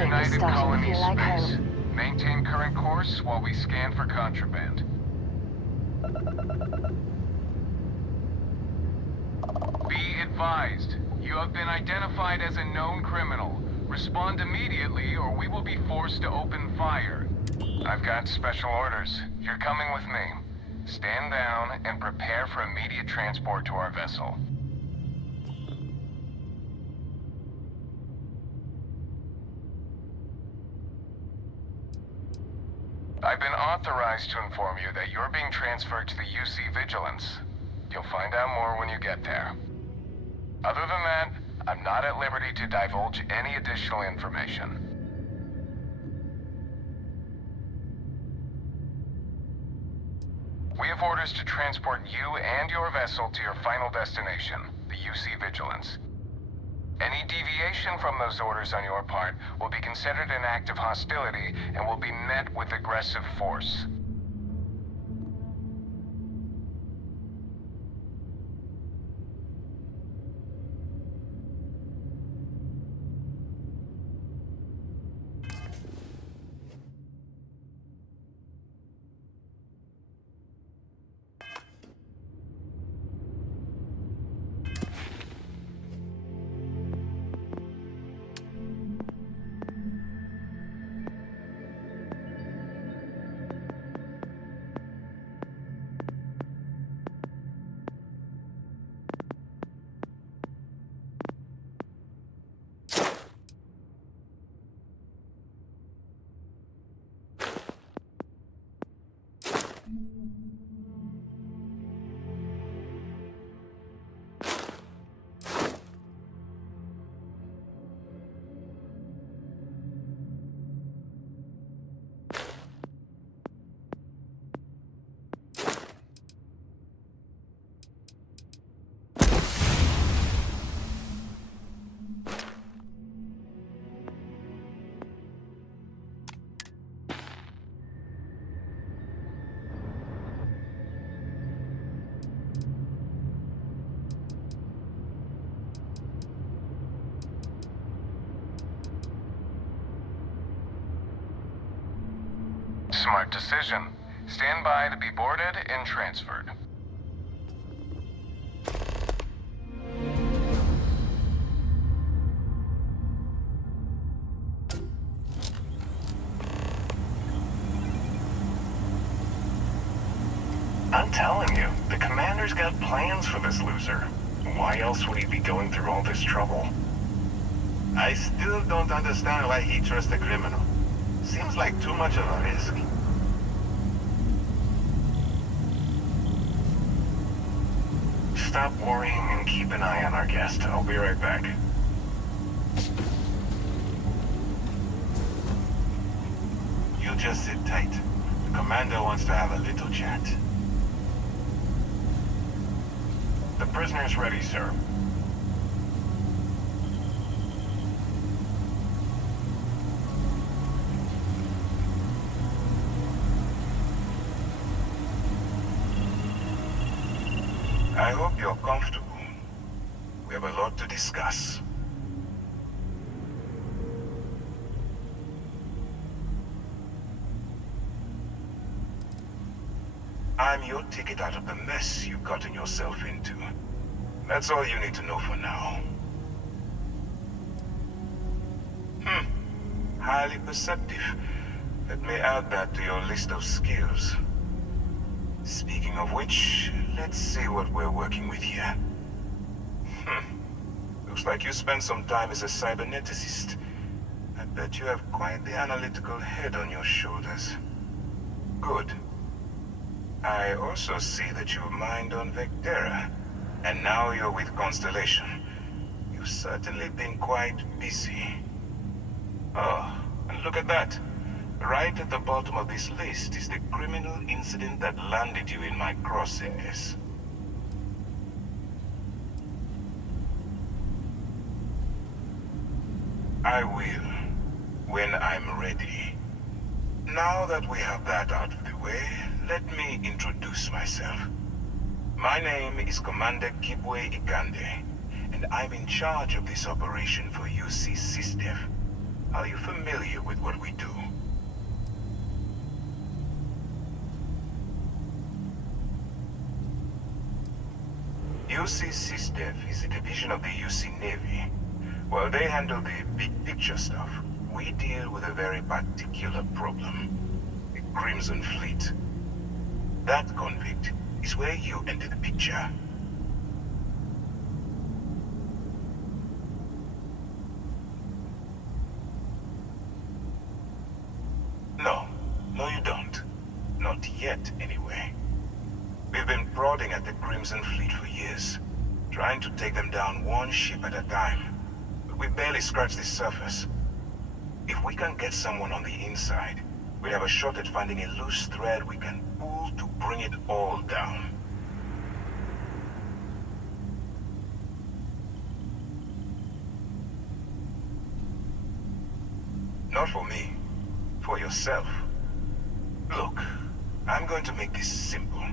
is United starting to Colony feel like space. home. Maintain current course while we scan for contraband. Be advised, you have been identified as a known criminal. Respond immediately or we will be forced to open fire. I've got special orders. You're coming with me. Stand down and prepare for immediate transport to our vessel. I've been authorized to inform you that you're being transferred to the UC Vigilance. You'll find out more when you get there. Other than that, I'm not at liberty to divulge any additional information. We have orders to transport you and your vessel to your final destination, the UC Vigilance. Any deviation from those orders on your part will be considered an act of hostility and will be met with aggressive force. Smart decision. Stand by to be boarded and transferred. I'm telling you, the commander's got plans for this loser. Why else would he be going through all this trouble? I still don't understand why he trusts a criminal. Seems like too much of a risk. Stop worrying and keep an eye on our guest. I'll be right back. You just sit tight. The commander wants to have a little chat. The prisoner's ready, sir. I hope you're comfortable. We have a lot to discuss. I'm your ticket out of the mess you've gotten yourself into. That's all you need to know for now. Highly perceptive. Let me add that to your list of skills. Speaking of which, let's see what we're working with here. Looks like you spent some time as a cyberneticist. I bet you have quite the analytical head on your shoulders. Good. I also see that you mined on Vectera, and now you're with Constellation. You've certainly been quite busy. Oh, and look at that. Right at the bottom of this list is the criminal incident that landed you in my crosshairs. I will, when I'm ready. Now that we have that out of the way, let me introduce myself. My name is Commander Kibwe Ikande, and I'm in charge of this operation for UC SysDef. Are you familiar with what we do? UC SysDev is a division of the UC Navy. While they handle the big picture stuff, we deal with a very particular problem. The Crimson Fleet. That convict is where you enter the picture. No, you don't. Not yet, anyway. We've been prodding at the Crimson Fleet for years, trying to take them down one ship at a time. But we barely scratched the surface. If we can get someone on the inside, we have a shot at finding a loose thread we can pull to bring it all down. Not for me. For yourself. Look, I'm going to make this simple.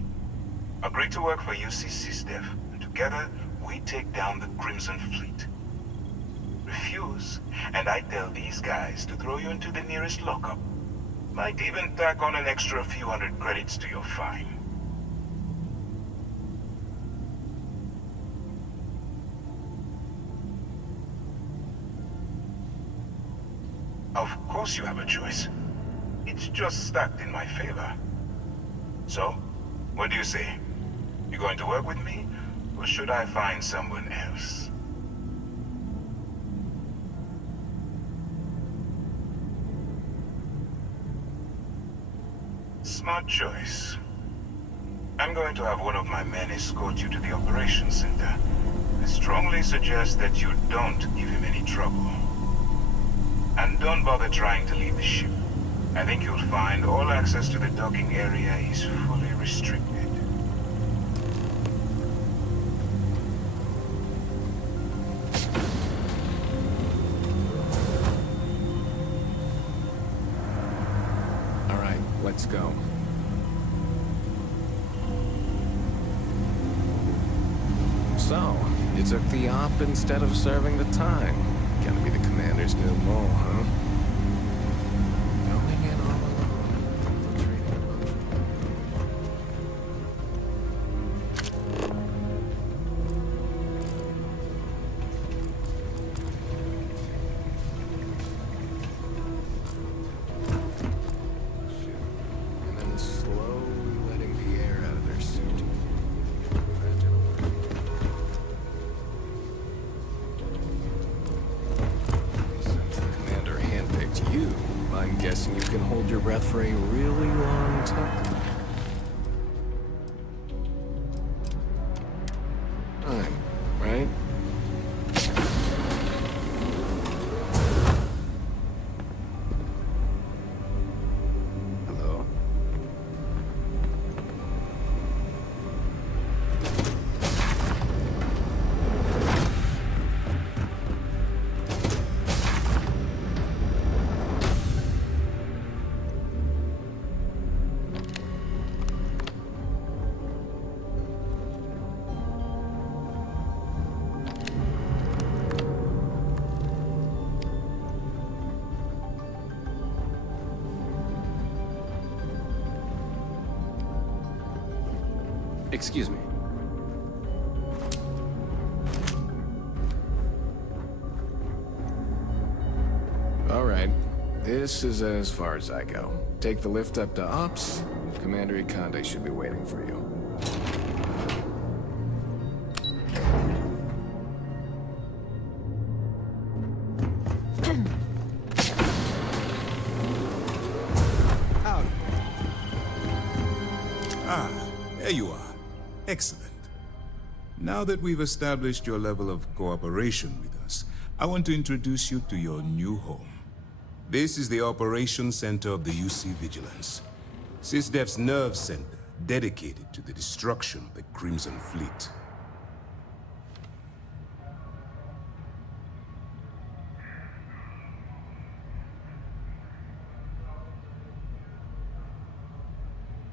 Agree to work for UC SysDev, and together, we take down the Crimson Fleet. Refuse, and I tell these guys to throw you into the nearest lockup. Might even tack on an extra few hundred credits to your fine. Of course you have a choice. It's just stacked in my favor. So, what do you say? You going to work with me, or should I find someone else? Smart choice. I'm going to have one of my men escort you to the operations center. I strongly suggest that you don't give him any trouble. And don't bother trying to leave the ship. I think you'll find all access to the docking area is fully restricted. All right, let's go. So, you took the op instead of serving the time. Gonna be the commander's new mole, huh? Going in all alone, infiltrating a bunch. And then slowly letting the air out of their suit. Imagine a world. Since the commander handpicked you, I'm guessing you can hold your breath for a really long time. Right? Hello? Excuse me. All right. This is as far as I go. Take the lift up to Ops. Commander Ikande should be waiting for you. Howdy. Ah, there you are. Excellent. Now that we've established your level of cooperation with us, I want to introduce you to your new home. This is the Operations Center of the UC Vigilance. SysDev's nerve center, dedicated to the destruction of the Crimson Fleet.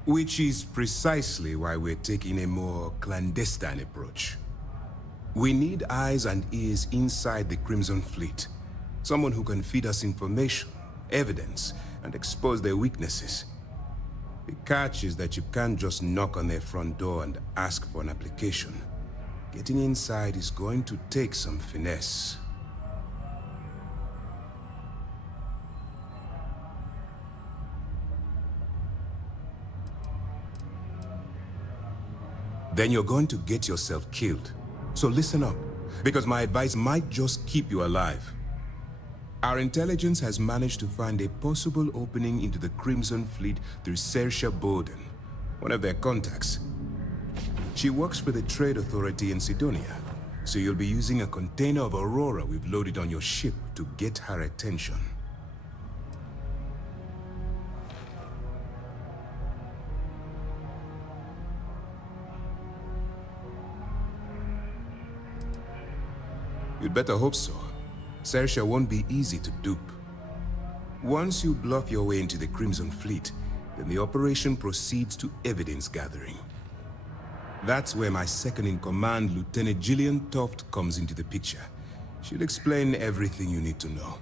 Which is precisely why we're taking a more clandestine approach. We need eyes and ears inside the Crimson Fleet. Someone who can feed us information, evidence, and expose their weaknesses. The catch is that you can't just knock on their front door and ask for an application. Getting inside is going to take some finesse. Then you're going to get yourself killed. So listen up, because my advice might just keep you alive. Our intelligence has managed to find a possible opening into the Crimson Fleet through Saoirse Bowden, one of their contacts. She works for the Trade Authority in Sidonia, so you'll be using a container of Aurora we've loaded on your ship to get her attention. You'd better hope so. Saoirse won't be easy to dupe. Once you bluff your way into the Crimson Fleet, then the operation proceeds to evidence gathering. That's where my second-in-command, Lieutenant Gillian Toft, comes into the picture. She'll explain everything you need to know.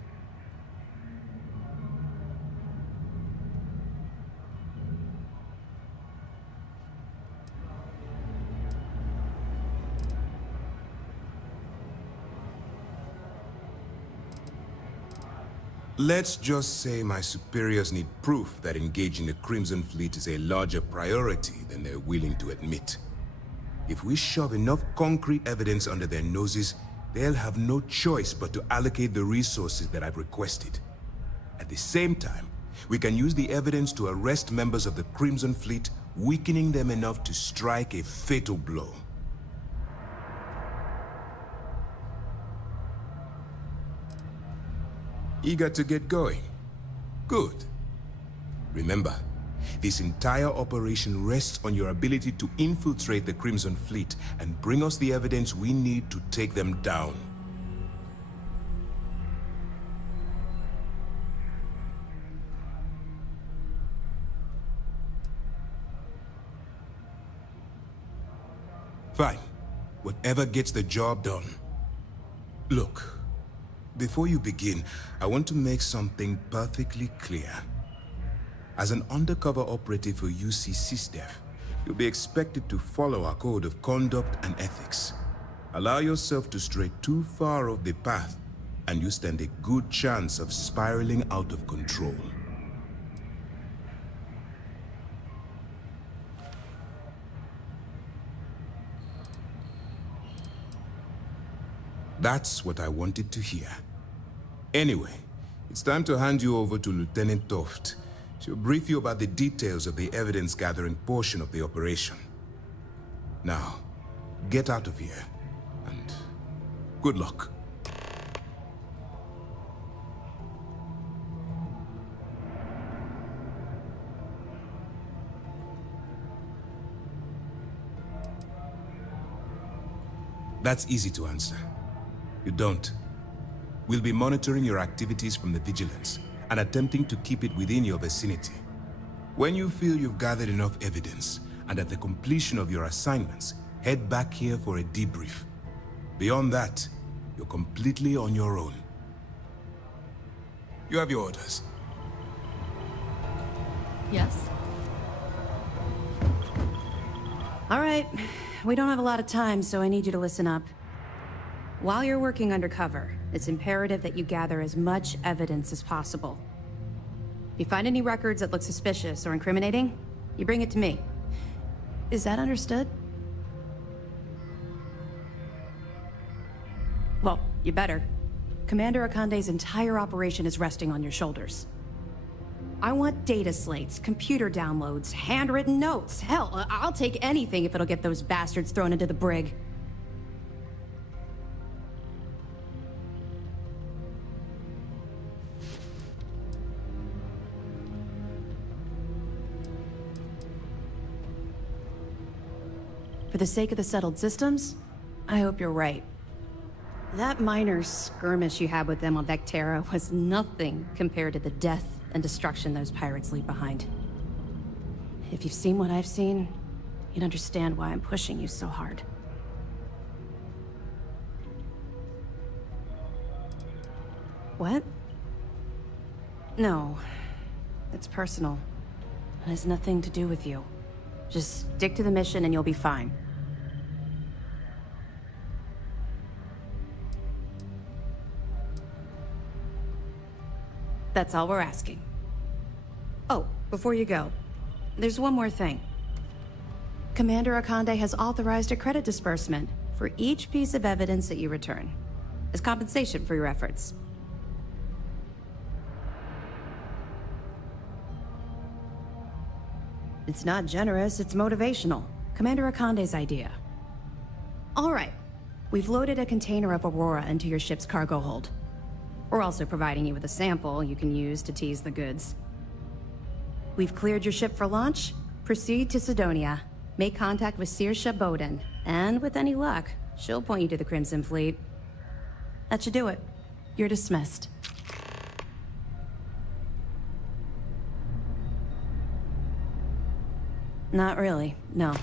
Let's just say my superiors need proof that engaging the Crimson Fleet is a larger priority than they're willing to admit. If we shove enough concrete evidence under their noses, they'll have no choice but to allocate the resources that I've requested. At the same time, we can use the evidence to arrest members of the Crimson Fleet, weakening them enough to strike a fatal blow. Eager to get going? Good. Remember, this entire operation rests on your ability to infiltrate the Crimson Fleet and bring us the evidence we need to take them down. Fine. Whatever gets the job done. Look. Before you begin, I want to make something perfectly clear. As an undercover operative for UC SysDef, you'll be expected to follow our code of conduct and ethics. Allow yourself to stray too far off the path, and you stand a good chance of spiraling out of control. That's what I wanted to hear. Anyway, it's time to hand you over to Lieutenant Toft. She'll brief you about the details of the evidence-gathering portion of the operation. Now, get out of here, and good luck. That's easy to answer. You don't. We'll be monitoring your activities from the Vigilance and attempting to keep it within your vicinity. When you feel you've gathered enough evidence, and at the completion of your assignments, head back here for a debrief. Beyond that, you're completely on your own. You have your orders. Yes? All right. We don't have a lot of time, so I need you to listen up. While you're working undercover, it's imperative that you gather as much evidence as possible. If you find any records that look suspicious or incriminating, you bring it to me. Is that understood? Well, you better. Commander Akande's entire operation is resting on your shoulders. I want data slates, computer downloads, handwritten notes. Hell, I'll take anything if it'll get those bastards thrown into the brig. For the sake of the settled systems, I hope you're right. That minor skirmish you had with them on Vectera was nothing compared to the death and destruction those pirates leave behind. If you've seen what I've seen, you'd understand why I'm pushing you so hard. What? No. It's personal. It has nothing to do with you. Just stick to the mission and you'll be fine. That's all we're asking. Oh, before you go, there's one more thing. Commander Akande has authorized a credit disbursement for each piece of evidence that you return, as compensation for your efforts. It's not generous, it's motivational. Commander Akande's idea. All right. We've loaded a container of Aurora into your ship's cargo hold. We're also providing you with a sample you can use to tease the goods. We've cleared your ship for launch. Proceed to Sidonia. Make contact with Saoirse Bowden. And with any luck, she'll point you to the Crimson Fleet. That should do it. You're dismissed. Not really, no.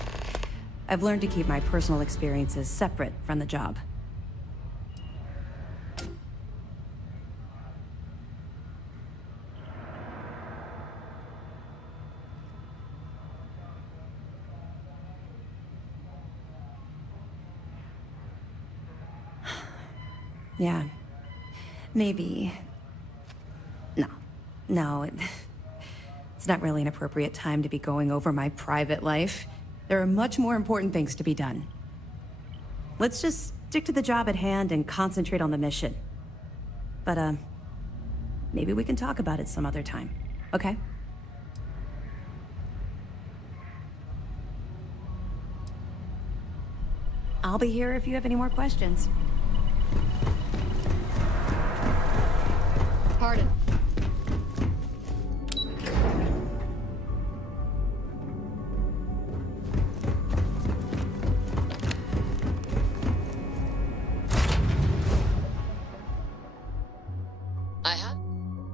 I've learned to keep my personal experiences separate from the job. Yeah. Maybe. No, it's not really an appropriate time to be going over my private life. There are much more important things to be done. Let's just stick to the job at hand and concentrate on the mission. But, maybe we can talk about it some other time, okay? I'll be here if you have any more questions. Pardon.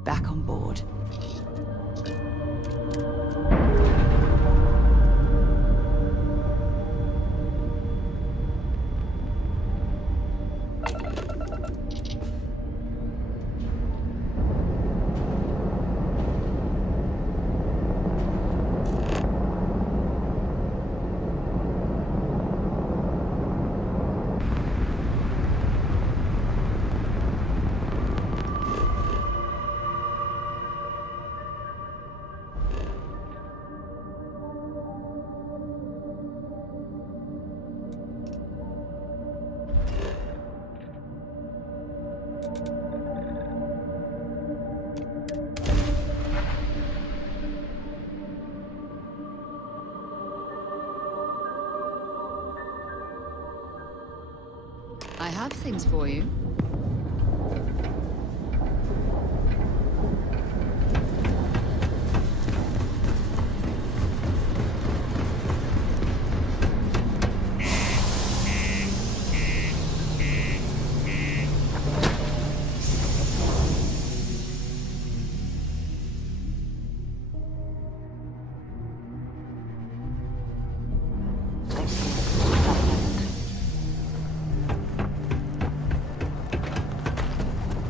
Back on board. I have things for you.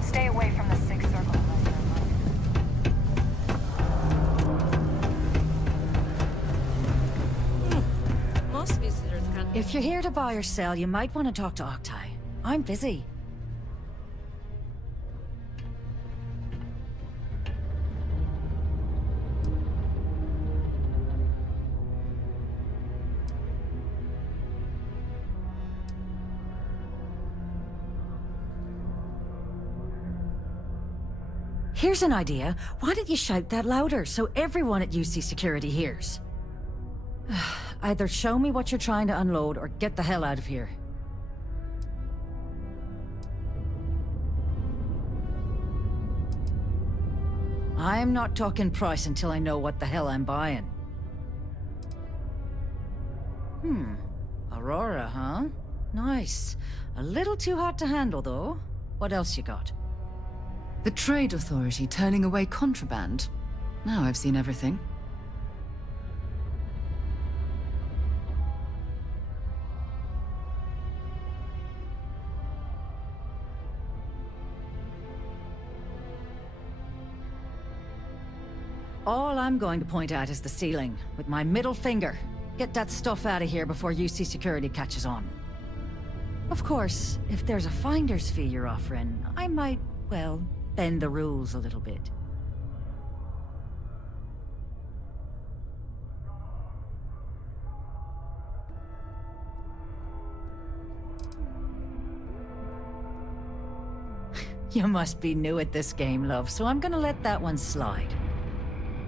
Stay away from the Sixth Circle unless you're alone. Most visitors can... If you're here to buy or sell, you might want to talk to Octai. I'm busy. Here's an idea. Why don't you shout that louder so everyone at UC Security hears? Either show me what you're trying to unload or get the hell out of here. I'm not talking price until I know what the hell I'm buying. Aurora, huh? Nice. A little too hot to handle, though. What else you got? The Trade Authority turning away contraband. Now I've seen everything. All I'm going to point at is the ceiling, with my middle finger. Get that stuff out of here before UC security catches on. Of course, if there's a finder's fee you're offering, I might, well, bend the rules a little bit. You must be new at this game, love, so I'm gonna let that one slide.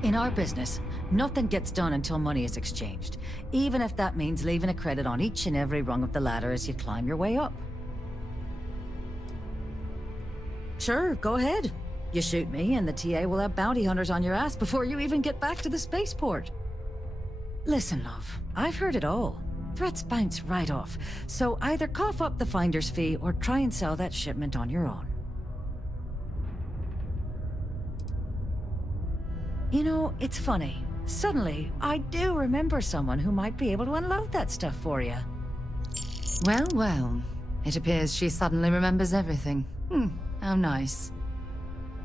In our business, nothing gets done until money is exchanged, even if that means leaving a credit on each and every rung of the ladder as you climb your way up. Sure, go ahead. You shoot me, and the TA will have bounty hunters on your ass before you even get back to the spaceport. Listen, love, I've heard it all. Threats bounce right off, so either cough up the finder's fee or try and sell that shipment on your own. You know, it's funny. Suddenly, I do remember someone who might be able to unload that stuff for you. Well, well. It appears she suddenly remembers everything. How nice.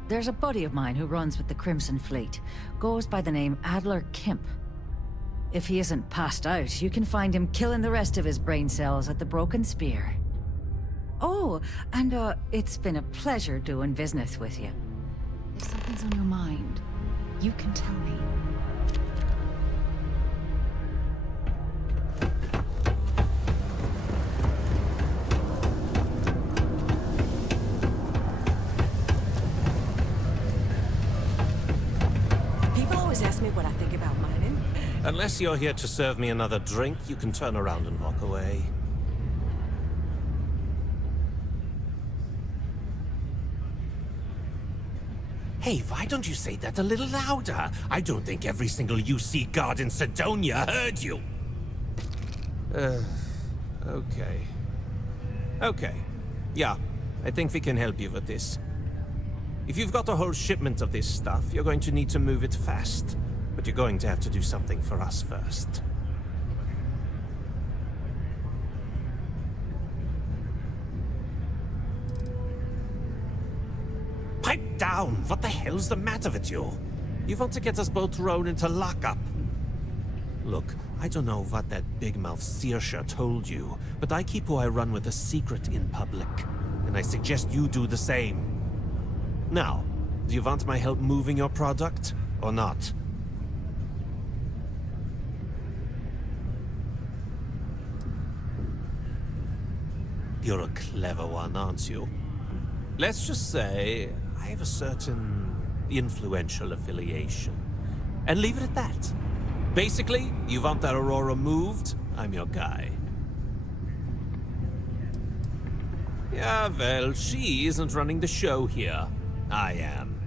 There's a buddy of mine who runs with the Crimson Fleet. Goes by the name Adler Kemp. If he isn't passed out, you can find him killing the rest of his brain cells at the Broken Spear. Oh, and it's been a pleasure doing business with you. If something's on your mind, you can tell me. People always ask me what I think about mining. Unless you're here to serve me another drink, you can turn around and walk away. Hey, why don't you say that a little louder? I don't think every single UC guard in Sidonia heard you. Okay. Okay. Yeah, I think we can help you with this. If you've got a whole shipment of this stuff, you're going to need to move it fast. But you're going to have to do something for us first. Pipe down! What the hell's the matter with you? You want to get us both thrown into lockup? Look, I don't know what that big-mouth Saoirse told you, but I keep who I run with a secret in public. And I suggest you do the same. Now, do you want my help moving your product, or not? You're a clever one, aren't you? Let's just say I have a certain influential affiliation. And leave it at that. Basically, you want that Aurora moved, I'm your guy. Yeah, well, she isn't running the show here. I am.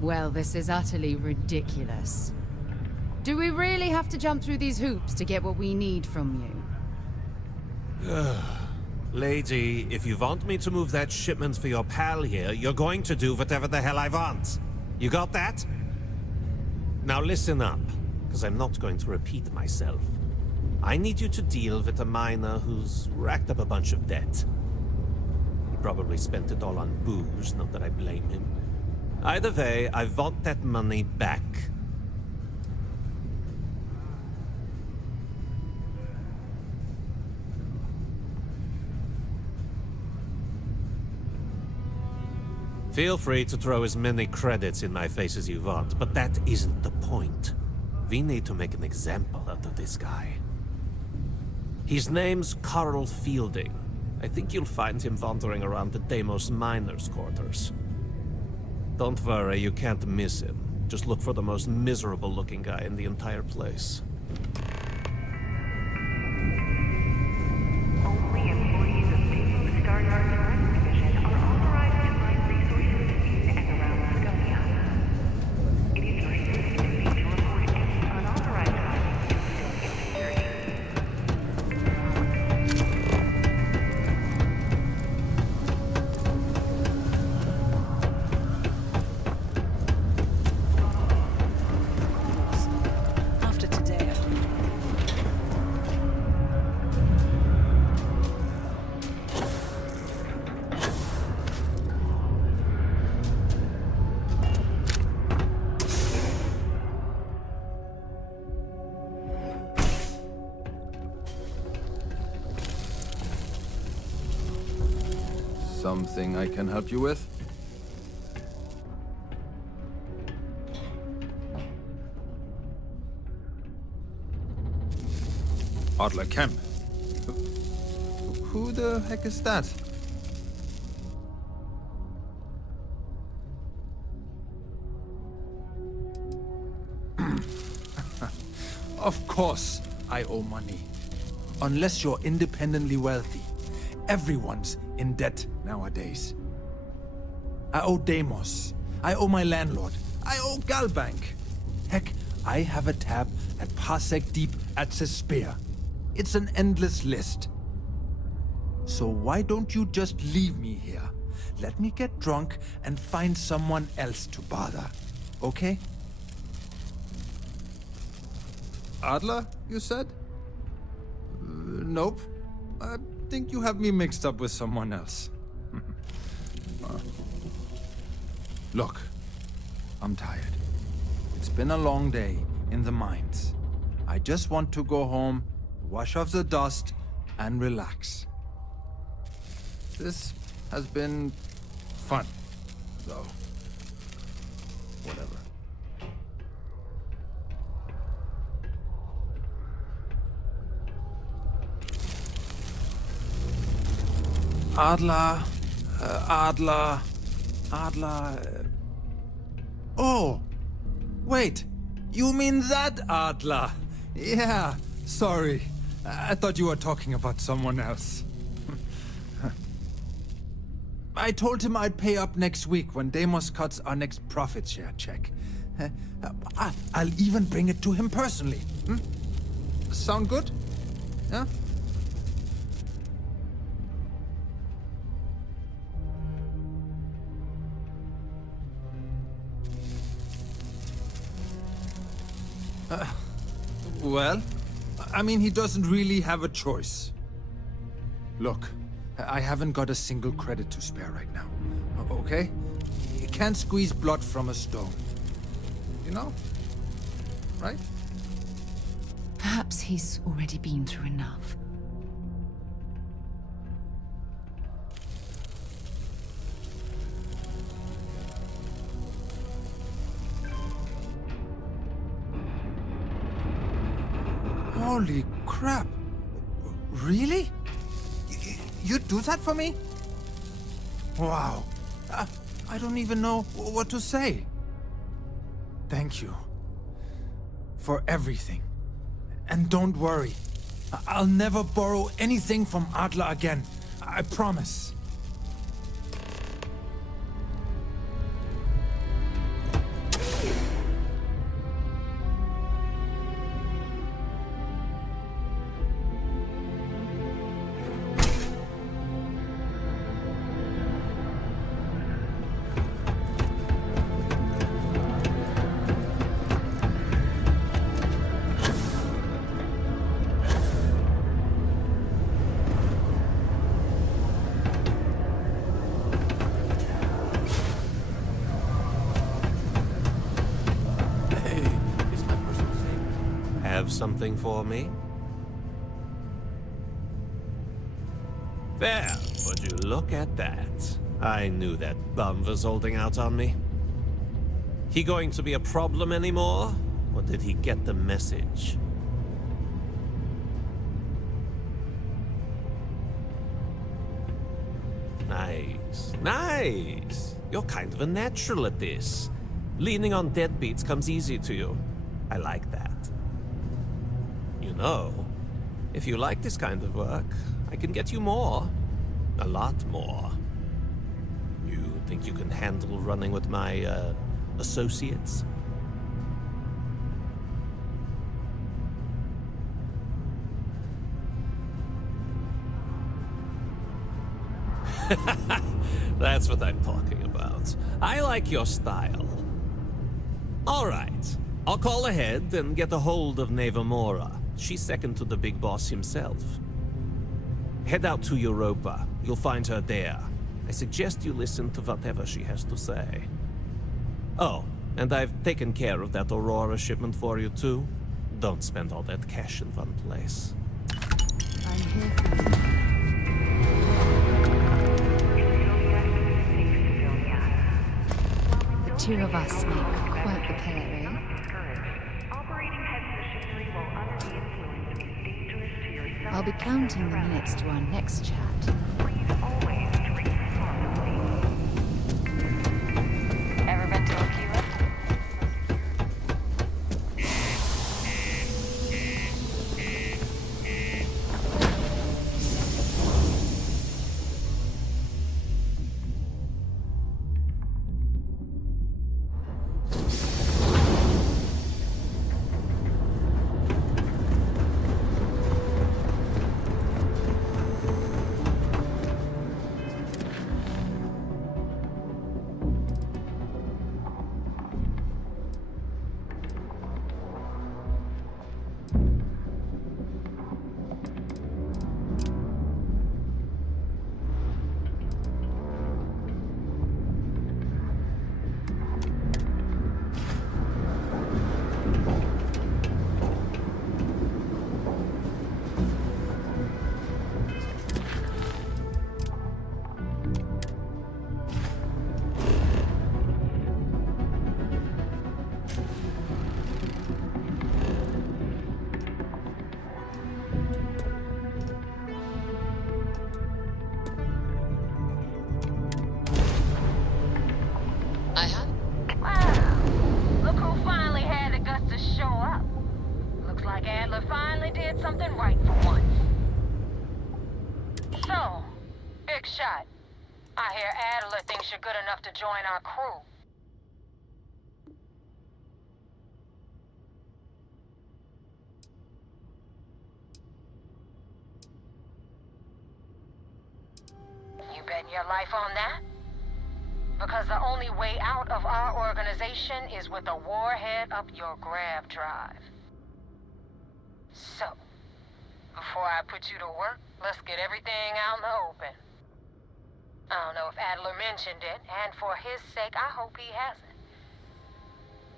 Well, this is utterly ridiculous. Do we really have to jump through these hoops to get what we need from you? Lady, if you want me to move that shipment for your pal here, you're going to do whatever the hell I want. You got that? Now listen up, because I'm not going to repeat myself. I need you to deal with a miner who's racked up a bunch of debt. He probably spent it all on booze, not that I blame him. Either way, I want that money back. Feel free to throw as many credits in my face as you want, but that isn't the point. We need to make an example out of this guy. His name's Carl Fielding. I think you'll find him wandering around the Deimos miners' quarters. Don't worry, you can't miss him. Just look for the most miserable-looking guy in the entire place. Only employees of Deimos Star Yard's mining division are authorized to mine resources in and around Sidonia. It is your civic duty to report any unauthorized mining to Sidonia security. After today, Something I can help you with? Adler Kemp. Who the heck is that? Of course I owe money. Unless you're independently wealthy. Everyone's in debt nowadays. I owe Deimos. I owe my landlord. I owe Galbank. Heck, I have a tab at Parsec Deep at Cespear. It's an endless list. So why don't you just leave me here? Let me get drunk and find someone else to bother. Okay? Adler, you said? Nope. I think you have me mixed up with someone else. Look, I'm tired. It's been a long day in the mines. I just want to go home, wash off the dust, and relax. This has been fun, though. Whatever. Adler. Oh! Wait! You mean that Adler? Yeah, sorry. I thought you were talking about someone else. I told him I'd pay up next week when Deimos cuts our next profit share check. I'll even bring it to him personally. Sound good? Yeah? Well, I mean, he doesn't really have a choice. Look, I haven't got a single credit to spare right now, okay? You can't squeeze blood from a stone. You know? Right? Perhaps he's already been through enough. Holy crap! Really? You'd do that for me? Wow. I don't even know what to say. Thank you. For everything. And don't worry. I'll never borrow anything from Adler again. I promise. Something for me? There, would you look at that? I knew that bum was holding out on me. He going to be a problem anymore? Or did he get the message? Nice, nice. You're kind of a natural at this. Leaning on deadbeats comes easy to you. I like that. You know, if you like this kind of work, I can get you more. A lot more. You think you can handle running with my, associates? That's what I'm talking about. I like your style. All right. I'll call ahead and get a hold of Nevamora. She's second to the big boss himself. Head out to Europa. You'll find her there. I suggest you listen to whatever she has to say. Oh, and I've taken care of that Aurora shipment for you too. Don't spend all that cash in one place. I'm here for you. two of us make quite the pair, eh? Operating heavy machinery while under the influence is dangerous to yourself. I'll be counting the minutes to our next chat. Please always drink responsibly. Ever been to a Cuba? Look who finally had the guts to show up. Looks like Adler finally did something right for once. So, big shot. I hear Adler thinks you're good enough to join our crew. You betting your life on that? Because the only way out of our organization is with a warhead up your grav drive. So, before I put you to work, let's get everything out in the open. I don't know if Adler mentioned it, and for his sake, I hope he hasn't.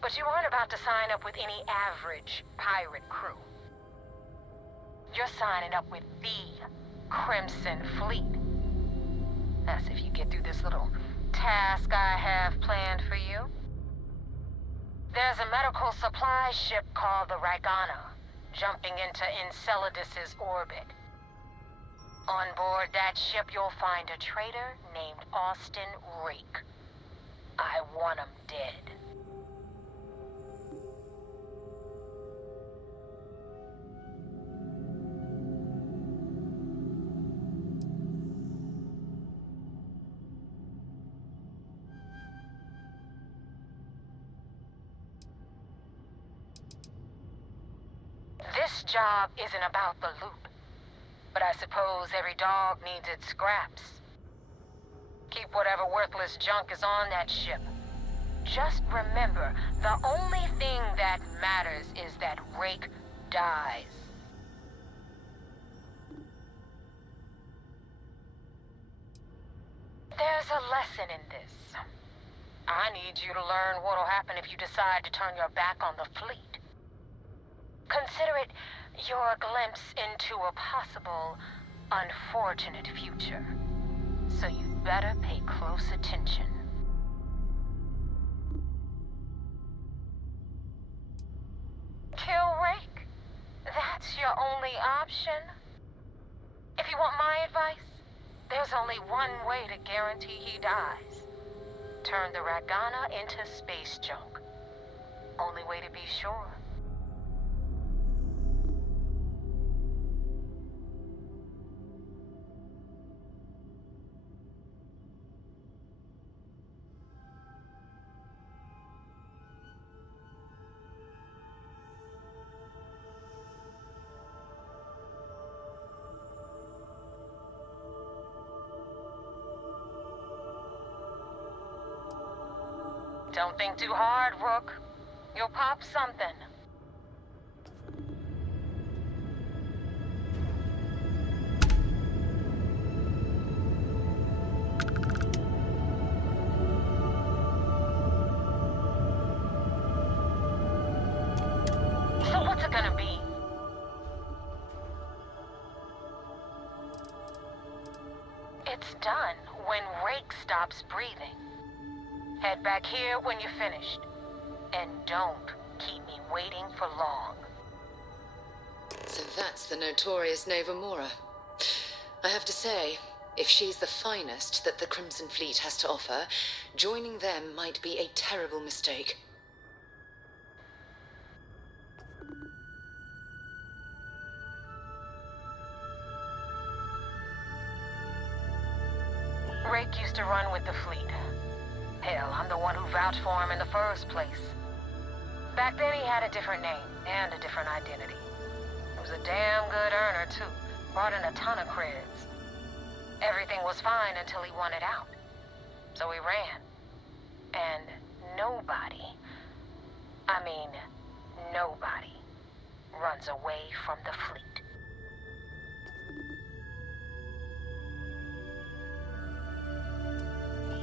But you aren't about to sign up with any average pirate crew. You're signing up with the Crimson Fleet. That's if you get through this little task I have planned for you. There's a medical supply ship called the Ragana, jumping into Enceladus's orbit. On board that ship, you'll find a traitor named Austin Rake. I want him dead. This job isn't about the loot, but I suppose every dog needs its scraps. Keep whatever worthless junk is on that ship. Just remember, the only thing that matters is that Rake dies. There's a lesson in this. I need you to learn what'll happen if you decide to turn your back on the fleet. Consider it your glimpse into a possible, unfortunate future. So you'd better pay close attention. Kill Rake? That's your only option? If you want my advice, there's only one way to guarantee he dies. Turn the Ragana into space junk. Only way to be sure. Don't think too hard, Rook. You'll pop something. So what's it gonna be? It's done when Rake stops breathing. Head back here when you're finished. And don't keep me waiting for long. So that's the notorious Nova Mora. I have to say, if she's the finest that the Crimson Fleet has to offer, joining them might be a terrible mistake. Rake used to run with the fleet. Hell, I'm the one who vouched for him in the first place. Back then he had a different name and a different identity. He was a damn good earner too. Brought in a ton of creds. Everything was fine until he wanted out. So he ran. And nobody, I mean nobody, runs away from the fleet.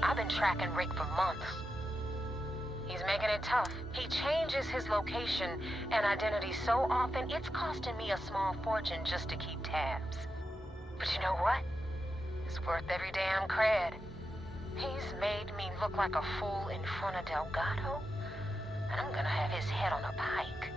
I've been tracking Rick for months. He's making it tough. He changes his location and identity so often, it's costing me a small fortune just to keep tabs. But you know what? It's worth every damn cred. He's made me look like a fool in front of Delgado, and I'm gonna have his head on a pike.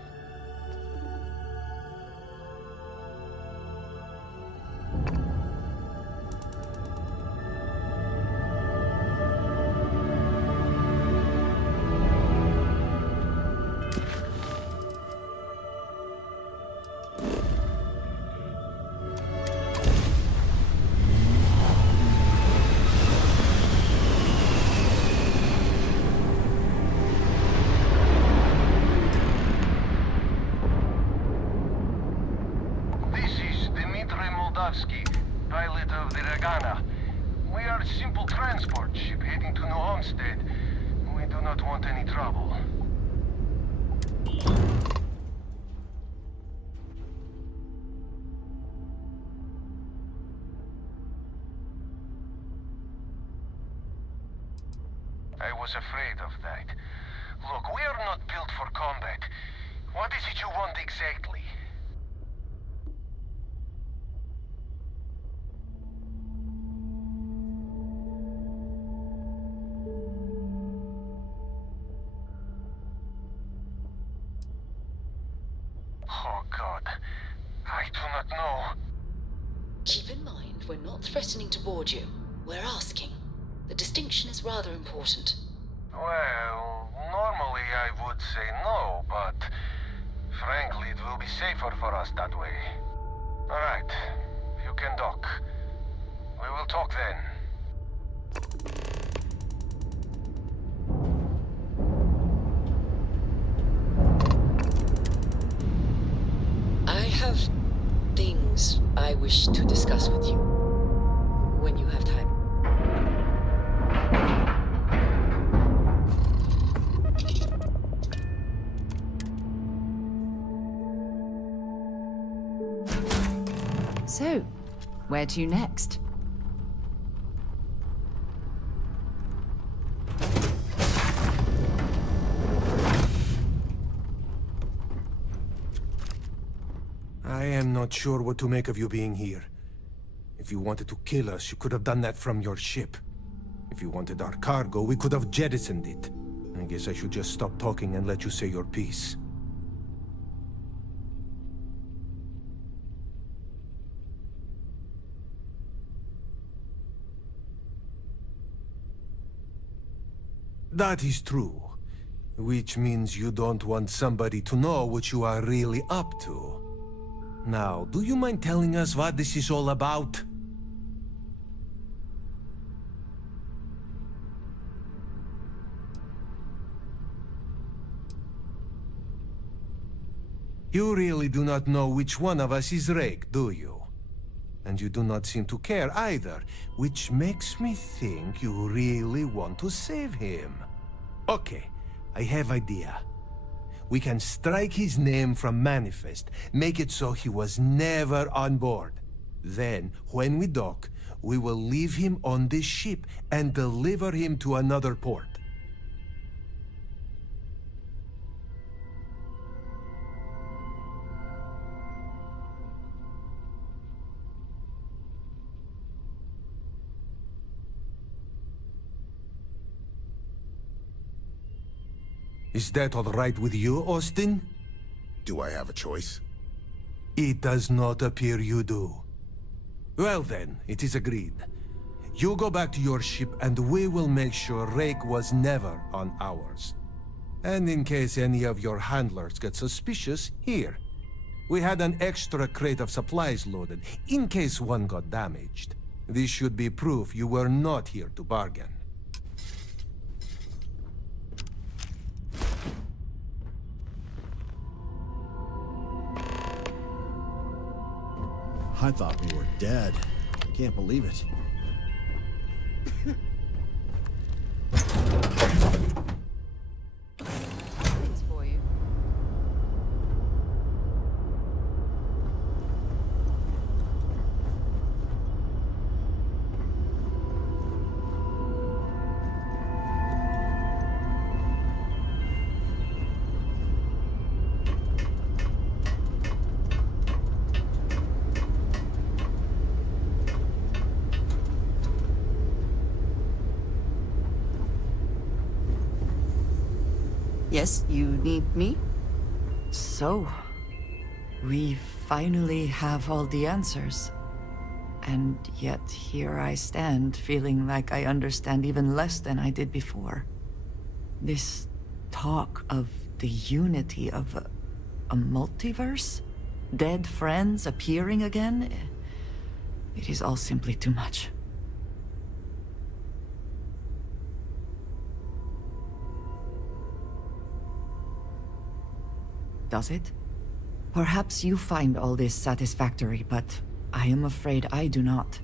Pilot of the Regana. We are a simple transport ship heading to New Homestead. We do not want any trouble. I was afraid of that. Look, we are not built for combat. What is it you want exactly? Oh, God. I do not know. Keep in mind, we're not threatening to board you. We're asking. The distinction is rather important. Well, normally I would say no, but frankly, it will be safer for us that way. All right, you can dock. We will talk then. I have things I wish to discuss with you when you have time. So, where to next? I am not sure what to make of you being here. If you wanted to kill us, you could have done that from your ship. If you wanted our cargo, we could have jettisoned it. I guess I should just stop talking and let you say your piece. That is true. Which means you don't want somebody to know what you are really up to. Now, do you mind telling us what this is all about? You really do not know which one of us is Rake, do you? And you do not seem to care either, which makes me think you really want to save him. Okay, I have idea. We can strike his name from Manifest, make it so he was never on board. Then, when we dock, we will leave him on this ship and deliver him to another port. Is that all right with you, Austin? Do I have a choice? It does not appear you do. Well then, it is agreed. You go back to your ship and we will make sure Rake was never on ours. And in case any of your handlers get suspicious, here. We had an extra crate of supplies loaded, in case one got damaged. This should be proof you were not here to bargain. I thought we were dead. I can't believe it. Things for you. Yes, you need me? So, we finally have all the answers. And yet here I stand, feeling like I understand even less than I did before. This talk of the unity of a multiverse? Dead friends appearing again? It is all simply too much. Does it? Perhaps you find all this satisfactory, but I am afraid I do not.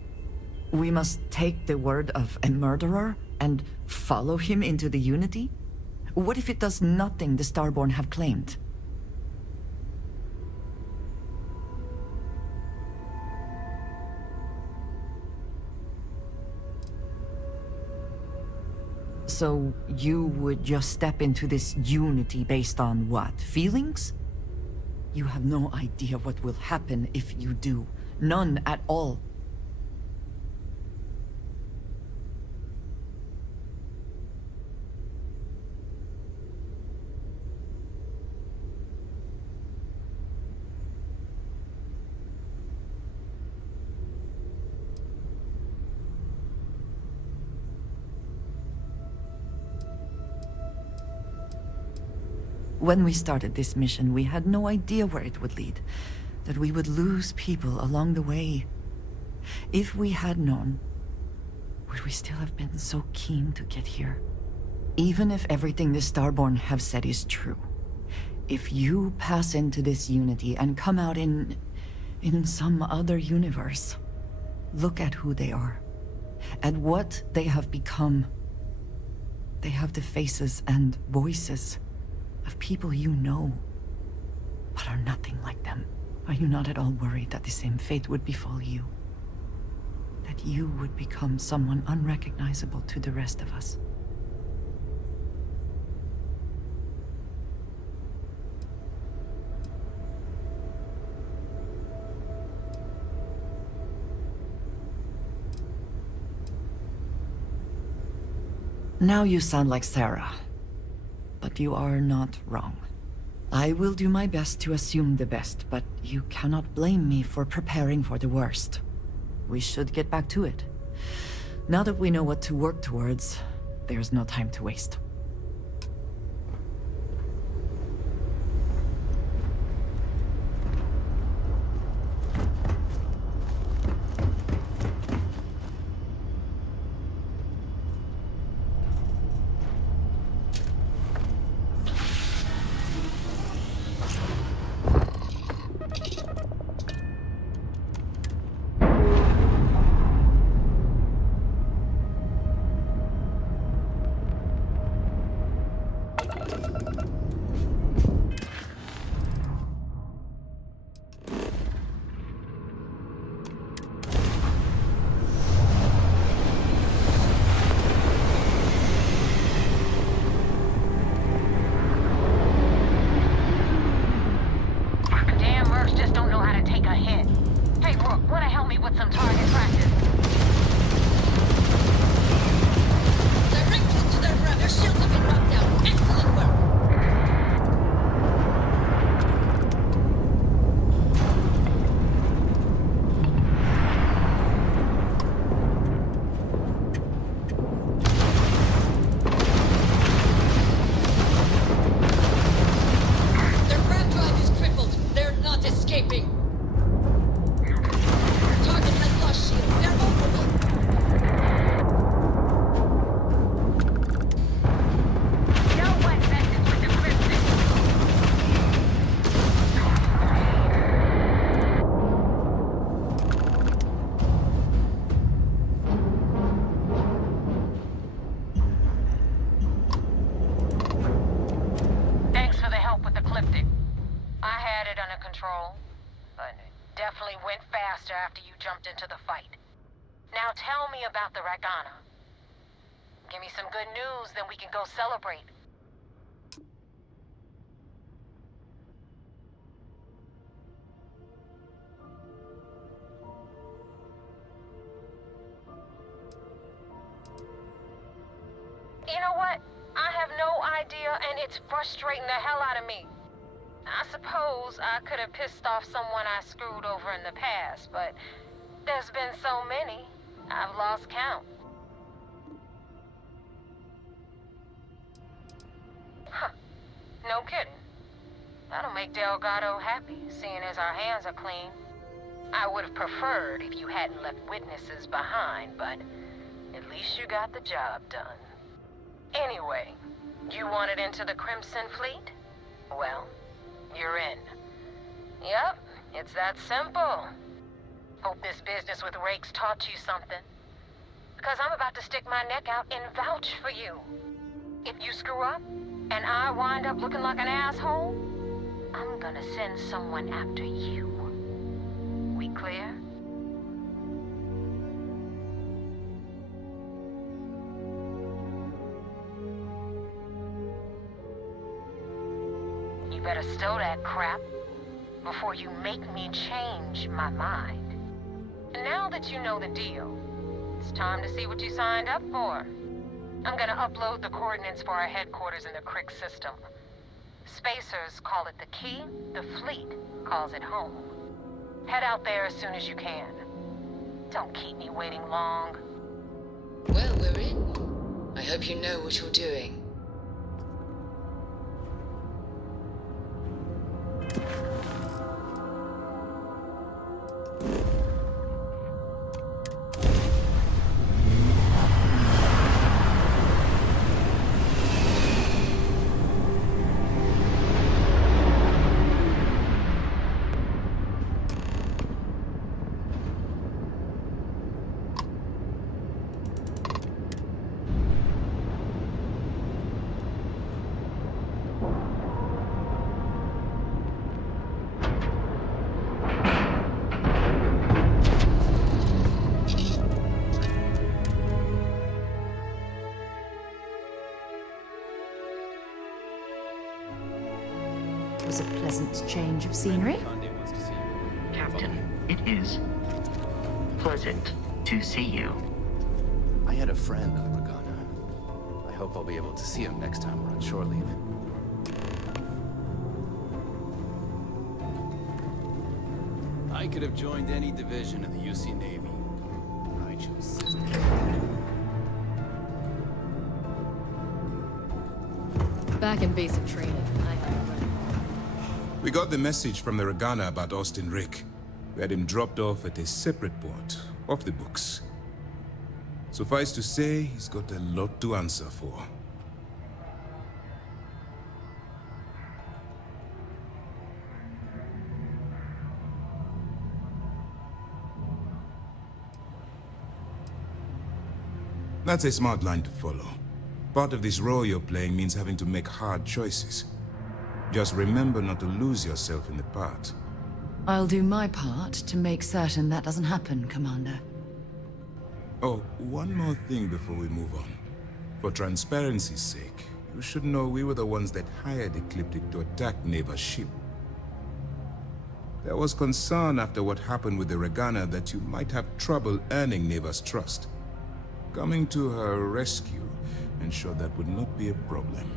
We must take the word of a murderer and follow him into the Unity? What if it does nothing the Starborn have claimed? So you would just step into this Unity based on what? Feelings? You have no idea what will happen if you do. None at all. When we started this mission, we had no idea where it would lead. That we would lose people along the way. If we had known, would we still have been so keen to get here? Even if everything the Starborn have said is true, if you pass into this Unity and come out in some other universe, look at who they are, and what they have become. They have the faces and voices of people you know, but are nothing like them. Are you not at all worried that the same fate would befall you? That you would become someone unrecognizable to the rest of us? Now you sound like Sarah. But you are not wrong. I will do my best to assume the best, but you cannot blame me for preparing for the worst. We should get back to it. Now that we know what to work towards, there's no time to waste. went faster after you jumped into the fight. Now tell me about the Regana. Give me some good news, then we can go celebrate. You know what? I have no idea, and it's frustrating the hell out of me. I suppose I could have pissed off someone I screwed over in the past, but there's been so many, I've lost count. Huh. No kidding. That'll make Delgado happy, seeing as our hands are clean. I would have preferred if you hadn't left witnesses behind, but at least you got the job done. Anyway, you wanted into the Crimson Fleet? Well, you're in. Yep, it's that simple. Hope this business with Rakes taught you something. Because I'm about to stick my neck out and vouch for you. If you screw up, and I wind up looking like an asshole, I'm gonna send someone after you. We clear? You better stow that crap before you make me change my mind. And now that you know the deal, it's time to see what you signed up for. I'm gonna upload the coordinates for our headquarters in the Crick system. Spacers call it the key, the fleet calls it home. Head out there as soon as you can. Don't keep me waiting long. Well, we're in. I hope you know what you're doing. It was a pleasant change of scenery. Captain, it is pleasant to see you. I had a friend on the Regana. I hope I'll be able to see him next time we're on shore leave. I could have joined any division of the UC Navy. I chose system. Back in basic training, I had We got the message from the Regana about Austin Rick. We had him dropped off at a separate port, off the books. Suffice to say, he's got a lot to answer for. That's a smart line to follow. Part of this role you're playing means having to make hard choices. Just remember not to lose yourself in the part. I'll do my part to make certain that doesn't happen, Commander. Oh, one more thing before we move on. For transparency's sake, you should know we were the ones that hired Ecliptic to attack Neva's ship. There was concern after what happened with the Regana that you might have trouble earning Neva's trust. Coming to her rescue ensured that would not be a problem.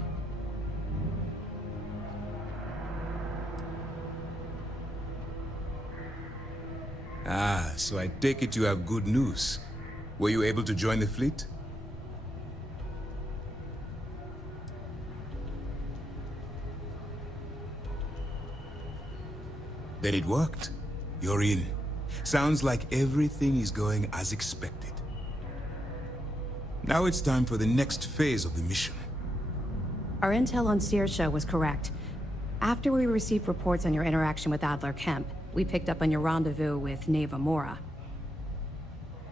Ah, so I take it you have good news. Were you able to join the fleet? Then it worked. You're in. Sounds like everything is going as expected. Now it's time for the next phase of the mission. Our intel on Saoirse was correct. After we received reports on your interaction with Adler Kemp, we picked up on your rendezvous with Neva Mora.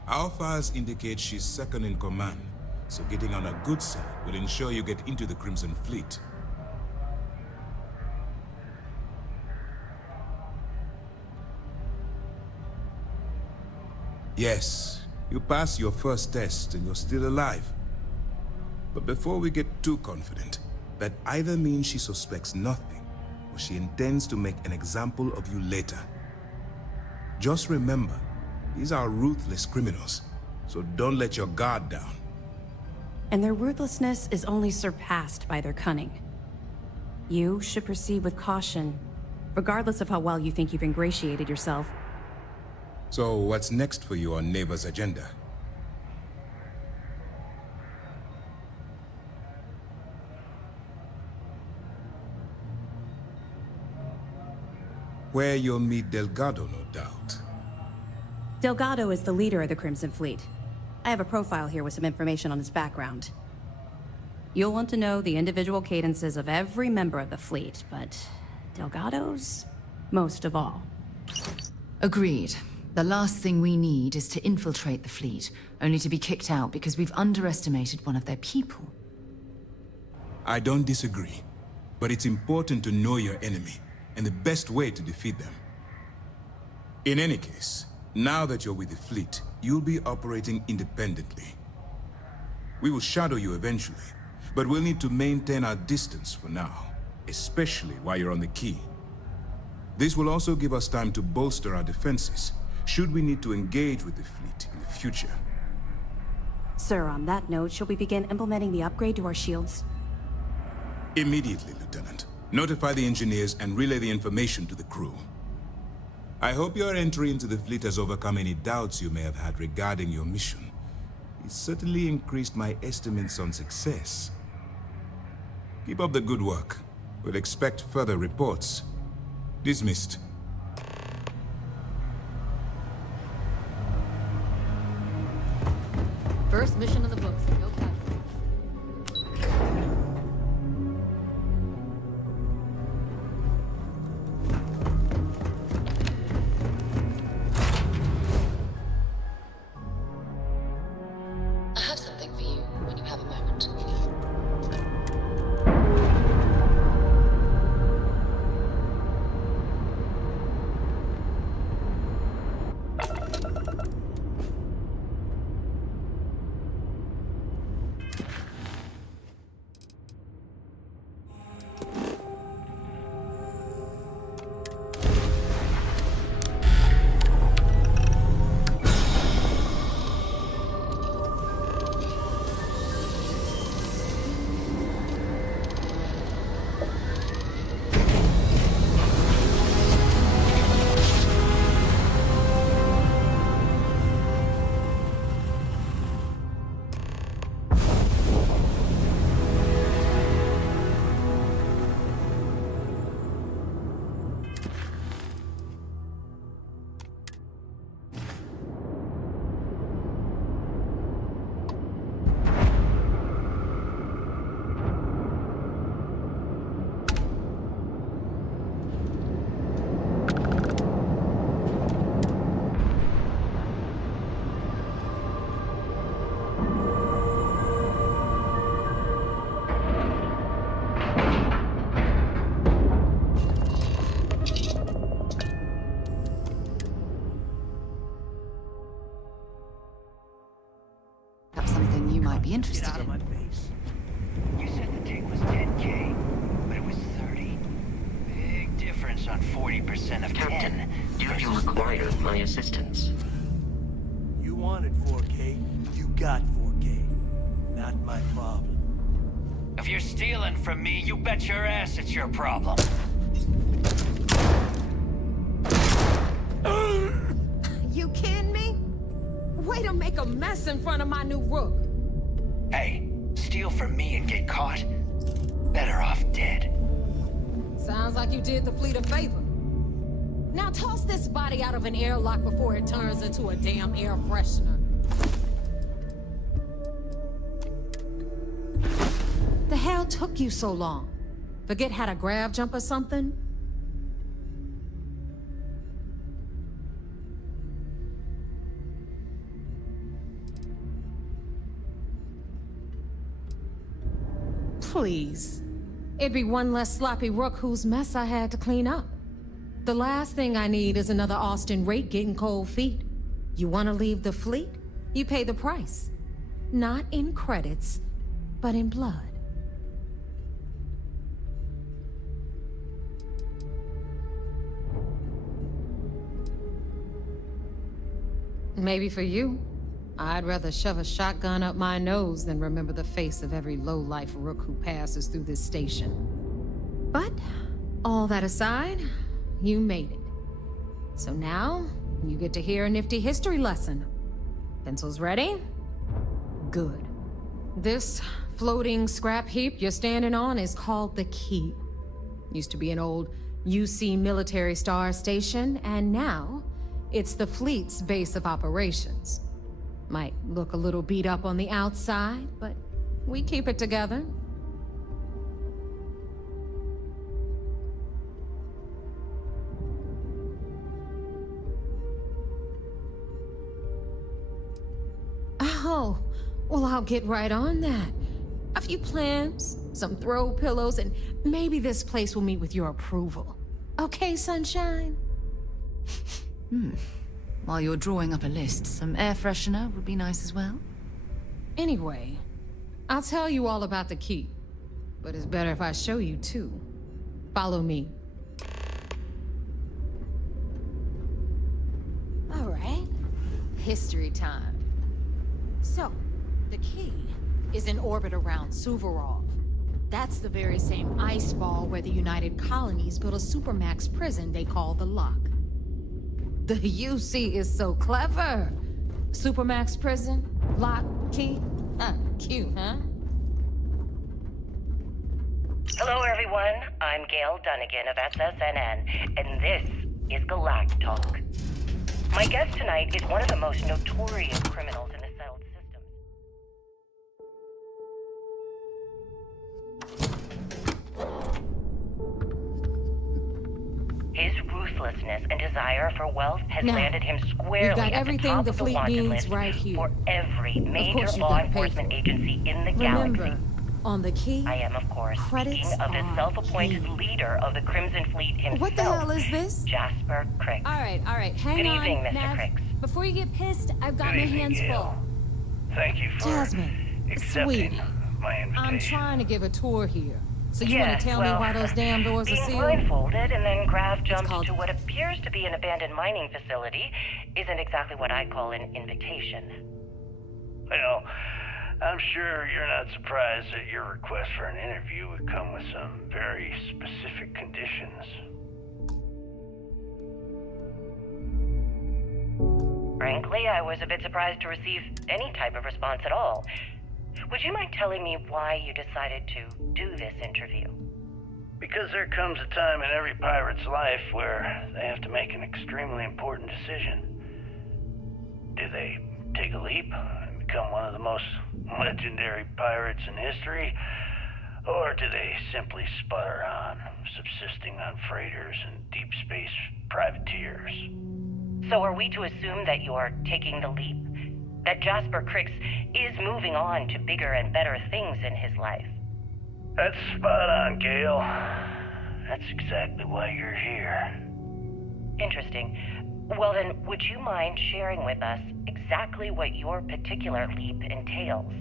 Our files indicate she's second in command, so getting on a good side will ensure you get into the Crimson Fleet. Yes, you passed your first test and you're still alive. But before we get too confident, that either means she suspects nothing, or she intends to make an example of you later. Just remember, these are ruthless criminals, so don't let your guard down. And their ruthlessness is only surpassed by their cunning. You should proceed with caution, regardless of how well you think you've ingratiated yourself. So what's next for you on Neighbor's agenda? Where you'll meet Delgado, no doubt. Delgado is the leader of the Crimson Fleet. I have a profile here with some information on his background. You'll want to know the individual cadences of every member of the fleet, but Delgado's most of all. Agreed. The last thing we need is to infiltrate the fleet, only to be kicked out because we've underestimated one of their people. I don't disagree, but it's important to know your enemy and the best way to defeat them. In any case, now that you're with the fleet, you'll be operating independently. We will shadow you eventually, but we'll need to maintain our distance for now, especially while you're on the key. This will also give us time to bolster our defenses, should we need to engage with the fleet in the future. Sir, on that note, shall we begin implementing the upgrade to our shields? Immediately, Lieutenant. Notify the engineers and relay the information to the crew. I hope your entry into the fleet has overcome any doubts you may have had regarding your mission. It certainly increased my estimates on success. Keep up the good work. We'll expect further reports. Dismissed. First mission in the books. No casualties. I have something for you when you have a moment. Perhaps something you might be interested Get out of my in. face. You said the take was 10K, but it was 30. Big difference on 40% of 10. Captain, do you require my assistance? You wanted 4K, you got 4K. Not my problem. If you're stealing from me, you bet your ass it's your problem. You kidding me? Way to make a mess in front of my new rook. Hey, steal from me and get caught? Better off dead. Sounds like you did the fleet a favor. Now toss this body out of an airlock before it turns into a damn air freshener. The hell took you so long? Forget how to grav jump or something? Please. It'd be one less sloppy rook whose mess I had to clean up. The last thing I need is another Austin Rake getting cold feet. You want to leave the fleet? You pay the price. Not in credits, but in blood. Maybe for you, I'd rather shove a shotgun up my nose than remember the face of every low-life rook who passes through this station. But, all that aside, you made it. So now, you get to hear a nifty history lesson. Pencils ready? Good. This floating scrap heap you're standing on is called the Key. Used to be an old UC military star station, and now it's the fleet's base of operations. Might look a little beat up on the outside, but we keep it together. Oh, well, I'll get right on that. A few plans, some throw pillows, and maybe this place will meet with your approval. Okay, sunshine? While you're drawing up a list, some air freshener would be nice as well. Anyway, I'll tell you all about the Key. But it's better if I show you too. Follow me. All right. History time. So, the Key is in orbit around Suvorov. That's the very same ice ball where the United Colonies built a supermax prison they call the Lock. The UC is so clever. Supermax prison, Lock, Key. Cute, huh? Hello, everyone. I'm Gail Dunnigan of SSNN, and this is Galactic Talk. My guest tonight is one of the most notorious criminals in the settled system. His ruthlessness and desire for wealth has landed him squarely we've got at the everything top the of the fleet wanted needs list right here. for every major you've law gotta pay enforcement for it. agency in the Remember, galaxy. on the Key, I am, of course, credits speaking of the are self-appointed key. leader of the Crimson Fleet himself. What the hell is this? Jasper Cricks. All right, hang Good on, evening, Mr. Nav. Cricks. Before you get pissed, I've got Good my evening, hands Gail. full. Thank you for Jasmine, accepting sweetie, my invitation. I'm trying to give a tour here. So you Yes, want to tell well, me why those damn doors are being sealed? blindfolded and then Grav jumped to what appears to be an abandoned mining facility isn't exactly what I call an invitation. Well, I'm sure you're not surprised that your request for an interview would come with some very specific conditions. Frankly, I was a bit surprised to receive any type of response at all. Would you mind telling me why you decided to do this interview? Because there comes a time in every pirate's life where they have to make an extremely important decision. Do they take a leap and become one of the most legendary pirates in history? Or do they simply sputter on, subsisting on freighters and deep space privateers? So are we to assume that you're taking the leap? That Jasper Cricks is moving on to bigger and better things in his life? That's spot on, Gail. That's exactly why you're here. Interesting. Well then, would you mind sharing with us exactly what your particular leap entails?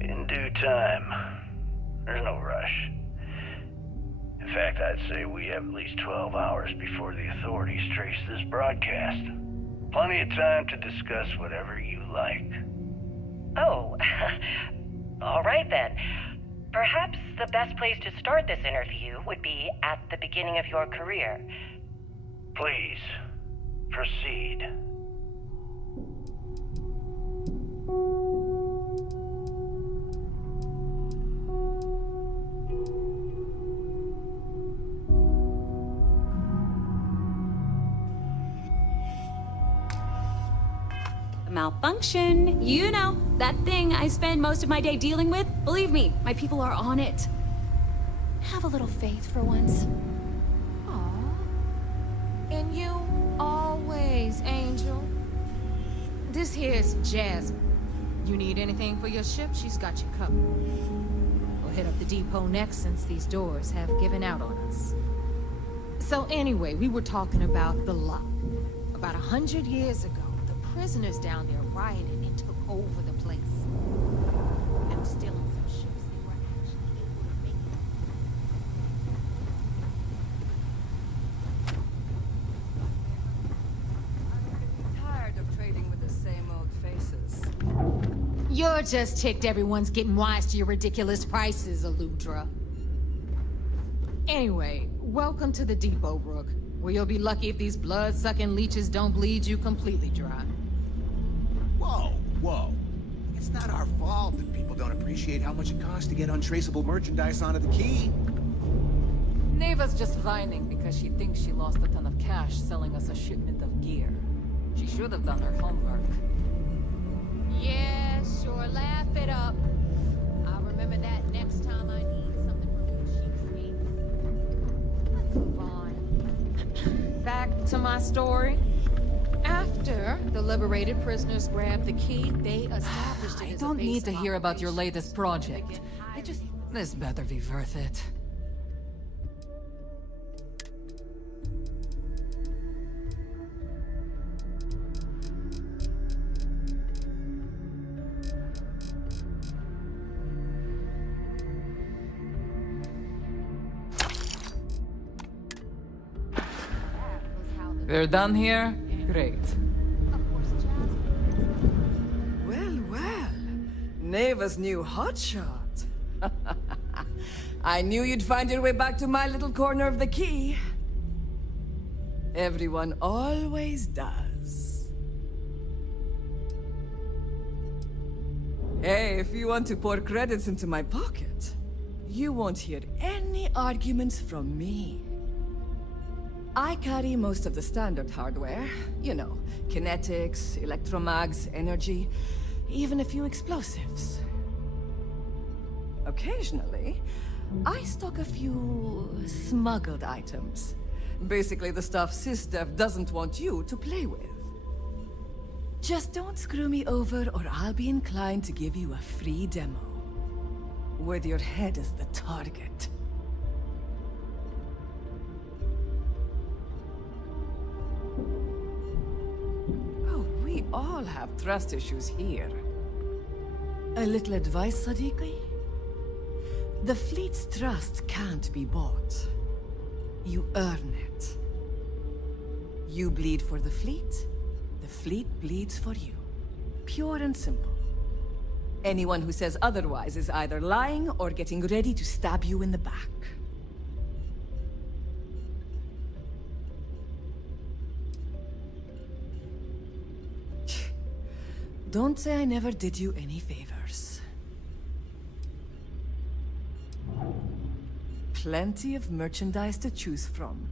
In due time. There's no rush. In fact, I'd say we have at least 12 hours before the authorities trace this broadcast. Plenty of time to discuss whatever you like. Oh, all right then. Perhaps the best place to start this interview would be at the beginning of your career. Please, proceed. Malfunction. You know, that thing I spend most of my day dealing with. Believe me, my people are on it. Have a little faith for once. And you always, Angel. This here's Jasmine. You need anything for your ship, she's got you covered. We'll hit up the depot next since these doors have given out on us. So anyway, we were talking about the Lock. About 100 years ago, the prisoners down there rioted and took over the place. After stealing some ships, they were actually able to make Tired of trading with the same old faces. You're just ticked everyone's getting wise to your ridiculous prices, Aludra. Anyway, welcome to the Depot, Rook, where you'll be lucky if these blood-sucking leeches don't bleed you completely dry. Whoa, whoa. It's not our fault that people don't appreciate how much it costs to get untraceable merchandise onto the key. Neva's just whining because she thinks she lost a ton of cash selling us a shipment of gear. She should have done her homework. Yeah, sure, laugh it up. I'll remember that next time I need something from your cheapskates. Let's move on. Back to my story. After the liberated prisoners grabbed the key, they established it I as don't a base need to of hear about your operations. latest project. This better be worth it. We're done here? Great. Well, well. Neva's new hotshot. I knew you'd find your way back to my little corner of the key. Everyone always does. Hey, if you want to pour credits into my pocket, you won't hear any arguments from me. I carry most of the standard hardware. You know, kinetics, electromags, energy, even a few explosives. Occasionally, I stock a few smuggled items. Basically the stuff SysDev doesn't want you to play with. Just don't screw me over or I'll be inclined to give you a free demo. With your head as the target. We all have trust issues here. A little advice, Sadiqi? The fleet's trust can't be bought. You earn it. You bleed for the fleet bleeds for you. Pure and simple. Anyone who says otherwise is either lying or getting ready to stab you in the back. Don't say I never did you any favors. Plenty of merchandise to choose from.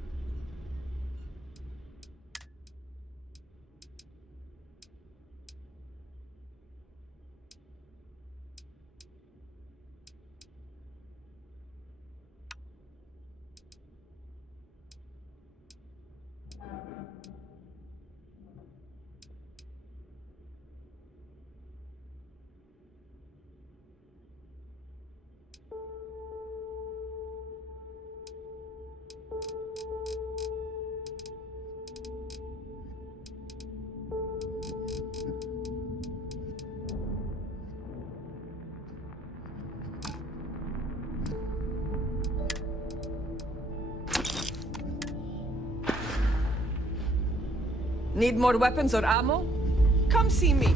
Need more weapons or ammo? Come see me.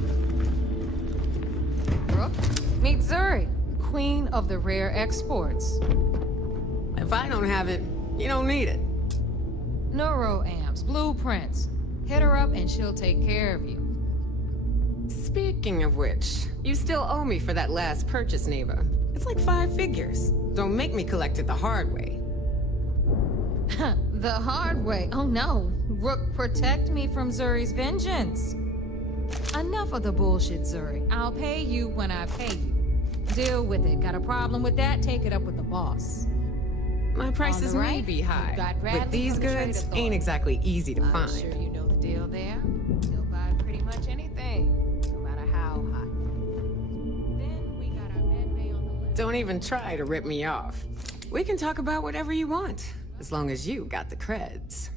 Brooke, meet Zuri, queen of the rare exports. If I don't have it, you don't need it. Neuroamps, blueprints. Hit her up and she'll take care of you. Speaking of which, you still owe me for that last purchase, Neva. It's like 5 figures. Don't make me collect it the hard way. The hard way? Oh no. Rook, protect me from Zuri's vengeance. Enough of the bullshit, Zuri. I'll pay you when I pay you. Deal with it. Got a problem with that? Take it up with the boss. My prices may be high, but these goods ain't exactly easy to find. I'm sure you know the deal there. You'll buy pretty much anything, no matter how hot. Then we got our medbay on the left. Don't even try to rip me off. We can talk about whatever you want, as long as you got the creds.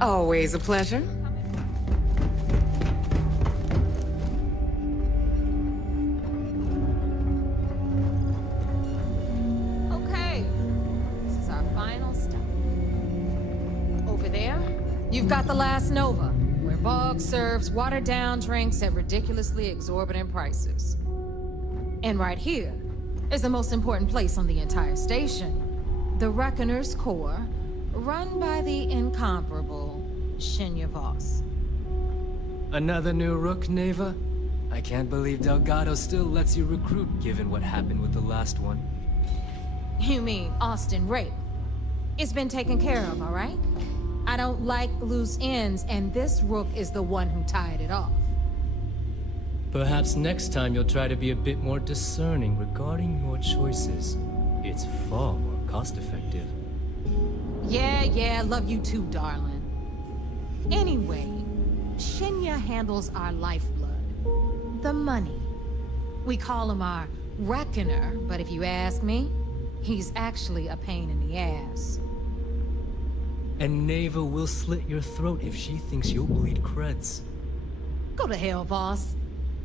Always a pleasure. Okay, this is our final stop. Over there, you've got the last Nova, where Bog serves watered-down drinks at ridiculously exorbitant prices. And right here is the most important place on the entire station, the Reckoner's Core, run by the incomparable Shinya Voss. Another new rook, Neva? I can't believe Delgado still lets you recruit, given what happened with the last one. You mean Austin Rape? It's been taken care of, all right? I don't like loose ends, and this rook is the one who tied it off. Perhaps next time you'll try to be a bit more discerning regarding your choices. It's far more cost-effective. Yeah, love you too, darling. Anyway, Shinya handles our lifeblood. The money. We call him our Reckoner, but if you ask me, he's actually a pain in the ass. And Neva will slit your throat if she thinks you'll bleed creds. Go to hell, boss.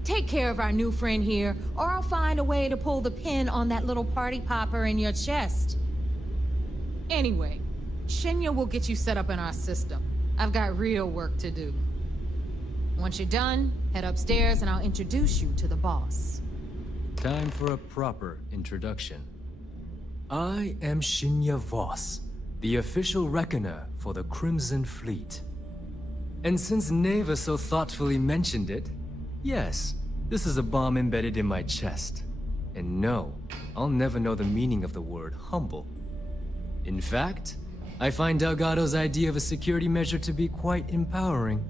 Take care of our new friend here, or I'll find a way to pull the pin on that little party popper in your chest. Anyway, Shinya will get you set up in our system. I've got real work to do. Once you're done, head upstairs and I'll introduce you to the boss. Time for a proper introduction. I am Shinya Voss, the official reckoner for the Crimson Fleet. And since Neva so thoughtfully mentioned it, yes, this is a bomb embedded in my chest. And no, I'll never know the meaning of the word humble. In fact, I find Delgado's idea of a security measure to be quite empowering.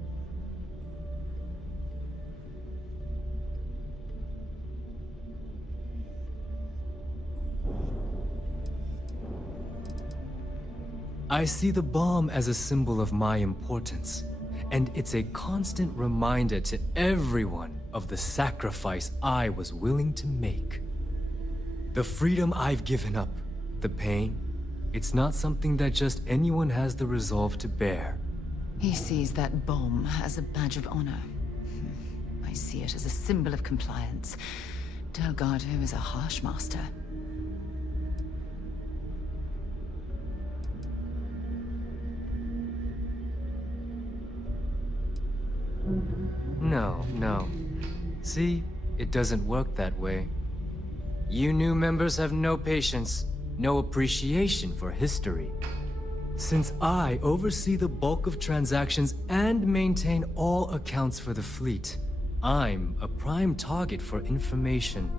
I see the bomb as a symbol of my importance, and it's a constant reminder to everyone of the sacrifice I was willing to make. The freedom I've given up, the pain, it's not something that just anyone has the resolve to bear. He sees that bomb as a badge of honor. I see it as a symbol of compliance. Delgado is a harsh master. No. See, it doesn't work that way. You new members have no patience, no appreciation for history. Since I oversee the bulk of transactions and maintain all accounts for the fleet, I'm a prime target for information.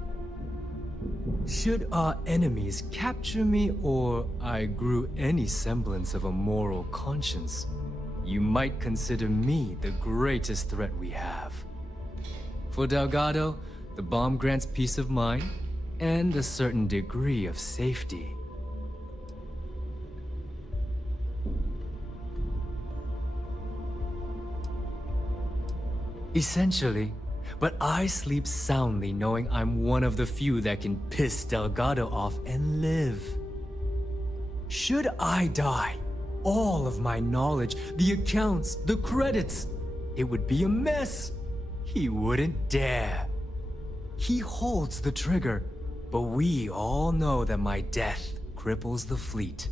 Should our enemies capture me or I grew any semblance of a moral conscience, you might consider me the greatest threat we have. For Delgado, the bomb grants peace of mind and a certain degree of safety. Essentially, but I sleep soundly knowing I'm one of the few that can piss Delgado off and live. Should I die, all of my knowledge, the accounts, the credits, it would be a mess. He wouldn't dare. He holds the trigger, but we all know that my death cripples the fleet.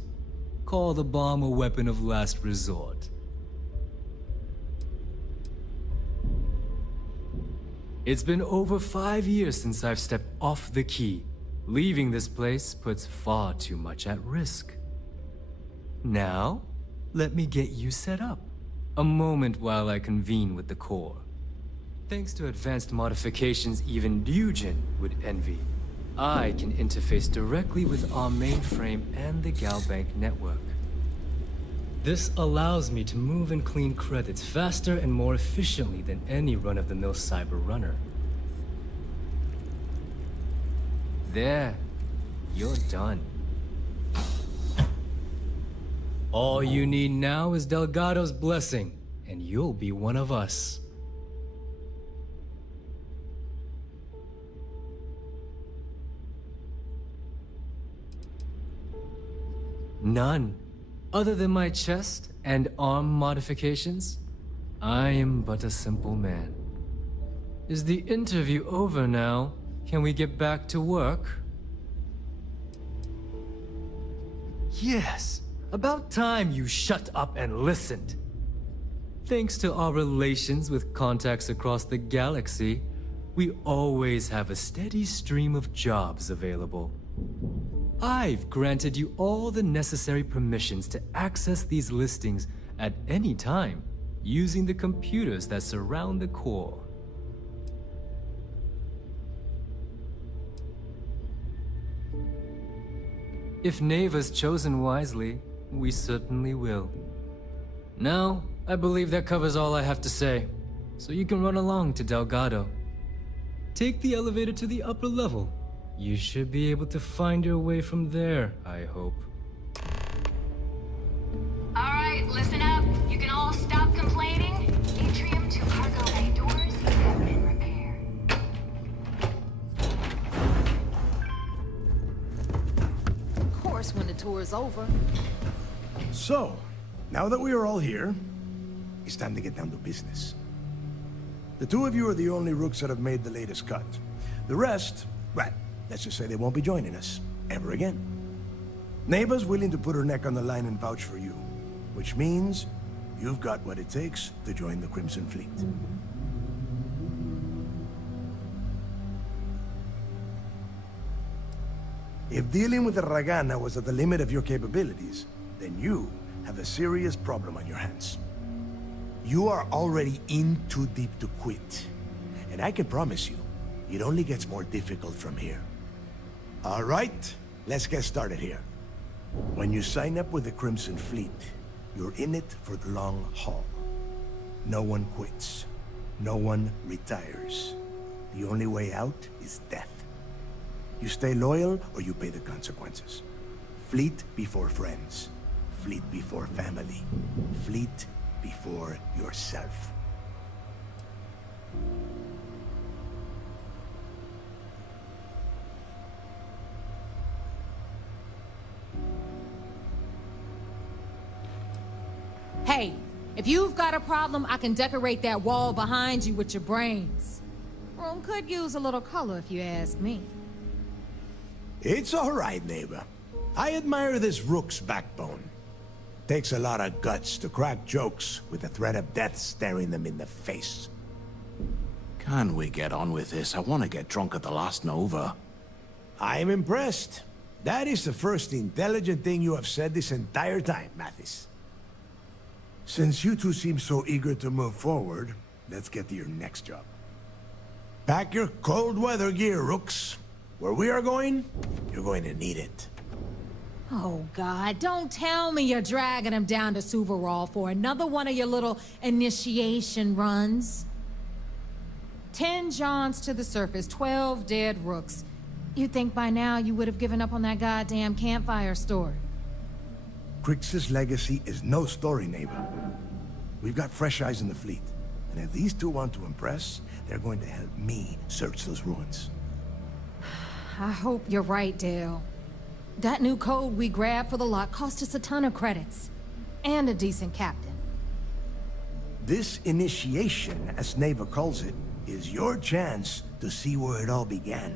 Call the bomb a weapon of last resort. It's been over 5 years since I've stepped off the key. Leaving this place puts far too much at risk. Now, let me get you set up. A moment while I convene with the core. Thanks to advanced modifications even Dujin would envy, I can interface directly with our mainframe and the Galbank network. This allows me to move and clean credits faster and more efficiently than any run-of-the-mill cyber runner. There, you're done. All you need now is Delgado's blessing, and you'll be one of us. None. Other than my chest and arm modifications, I am but a simple man. Is the interview over now? Can we get back to work? Yes, about time you shut up and listened. Thanks to our relations with contacts across the galaxy, we always have a steady stream of jobs available. I've granted you all the necessary permissions to access these listings at any time, using the computers that surround the core. If Neva's chosen wisely, we certainly will. Now, I believe that covers all I have to say, so you can run along to Delgado. Take the elevator to the upper level. You should be able to find your way from there, I hope. Alright, listen up. You can all stop complaining. Atrium to cargo bay doors have been repaired. Of course, when the tour is over. So, now that we are all here, it's time to get down to business. The two of you are the only rooks that have made the latest cut. The rest, well, let's just say they won't be joining us, ever again. Neva's willing to put her neck on the line and vouch for you, which means you've got what it takes to join the Crimson Fleet. If dealing with the Ragana was at the limit of your capabilities, then you have a serious problem on your hands. You are already in too deep to quit. And I can promise you, it only gets more difficult from here. All right, let's get started here. When you sign up with the Crimson Fleet, you're in it for the long haul. No one quits. No one retires. The only way out is death. You stay loyal or you pay the consequences. Fleet before friends. Fleet before family. Fleet before yourself. Hey, if you've got a problem, I can decorate that wall behind you with your brains. Room could use a little color if you ask me. It's all right, neighbor. I admire this rook's backbone. Takes a lot of guts to crack jokes with the threat of death staring them in the face. Can we get on with this? I want to get drunk at the last Nova. I'm impressed. That is the first intelligent thing you have said this entire time, Mathis. Since you two seem so eager to move forward, let's get to your next job. Pack your cold weather gear, rooks. Where we are going, you're going to need it. Oh, God, don't tell me you're dragging him down to Suvarol for another one of your little initiation runs. 10 Johns to the surface, 12 dead rooks. You'd think by now you would have given up on that goddamn campfire story. Crix's legacy is no story, neighbor. We've got fresh eyes in the fleet. And if these two want to impress, they're going to help me search those ruins. I hope you're right, Dale. That new code we grabbed for the lot cost us a ton of credits. And a decent captain. This initiation, as Neva calls it, is your chance to see where it all began.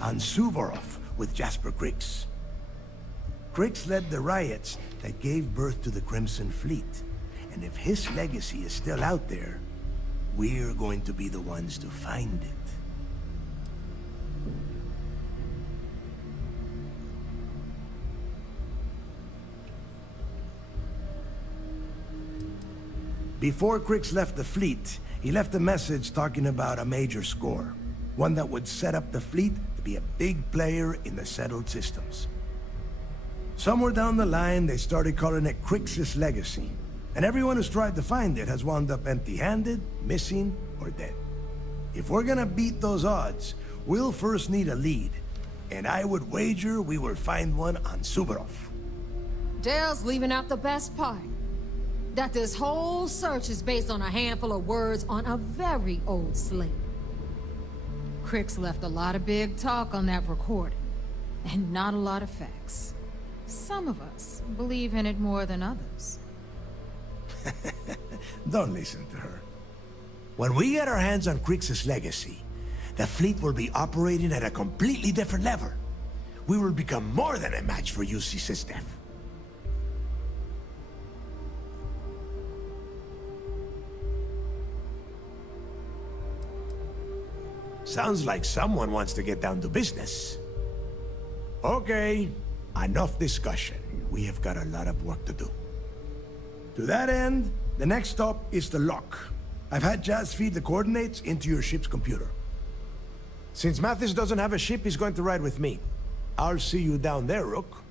On Suvorov with Jasper Crix. Crix led the riots that gave birth to the Crimson Fleet. And if his legacy is still out there, we're going to be the ones to find it. Before Crix left the fleet, he left a message talking about a major score. One that would set up the fleet to be a big player in the settled systems. Somewhere down the line, they started calling it Crix's Legacy. And everyone who's tried to find it has wound up empty-handed, missing, or dead. If we're gonna beat those odds, we'll first need a lead. And I would wager we will find one on Suvorov. Dale's leaving out the best part. That this whole search is based on a handful of words on a very old slate. Crix left a lot of big talk on that recording, and not a lot of facts. Some of us believe in it more than others. Don't listen to her. When we get our hands on Crixus' legacy, the fleet will be operating at a completely different level. We will become more than a match for UC System. Sounds like someone wants to get down to business. Okay, enough discussion. We have got a lot of work to do. To that end, the next stop is the lock. I've had Jazz feed the coordinates into your ship's computer. Since Mathis doesn't have a ship, he's going to ride with me. I'll see you down there, Rook.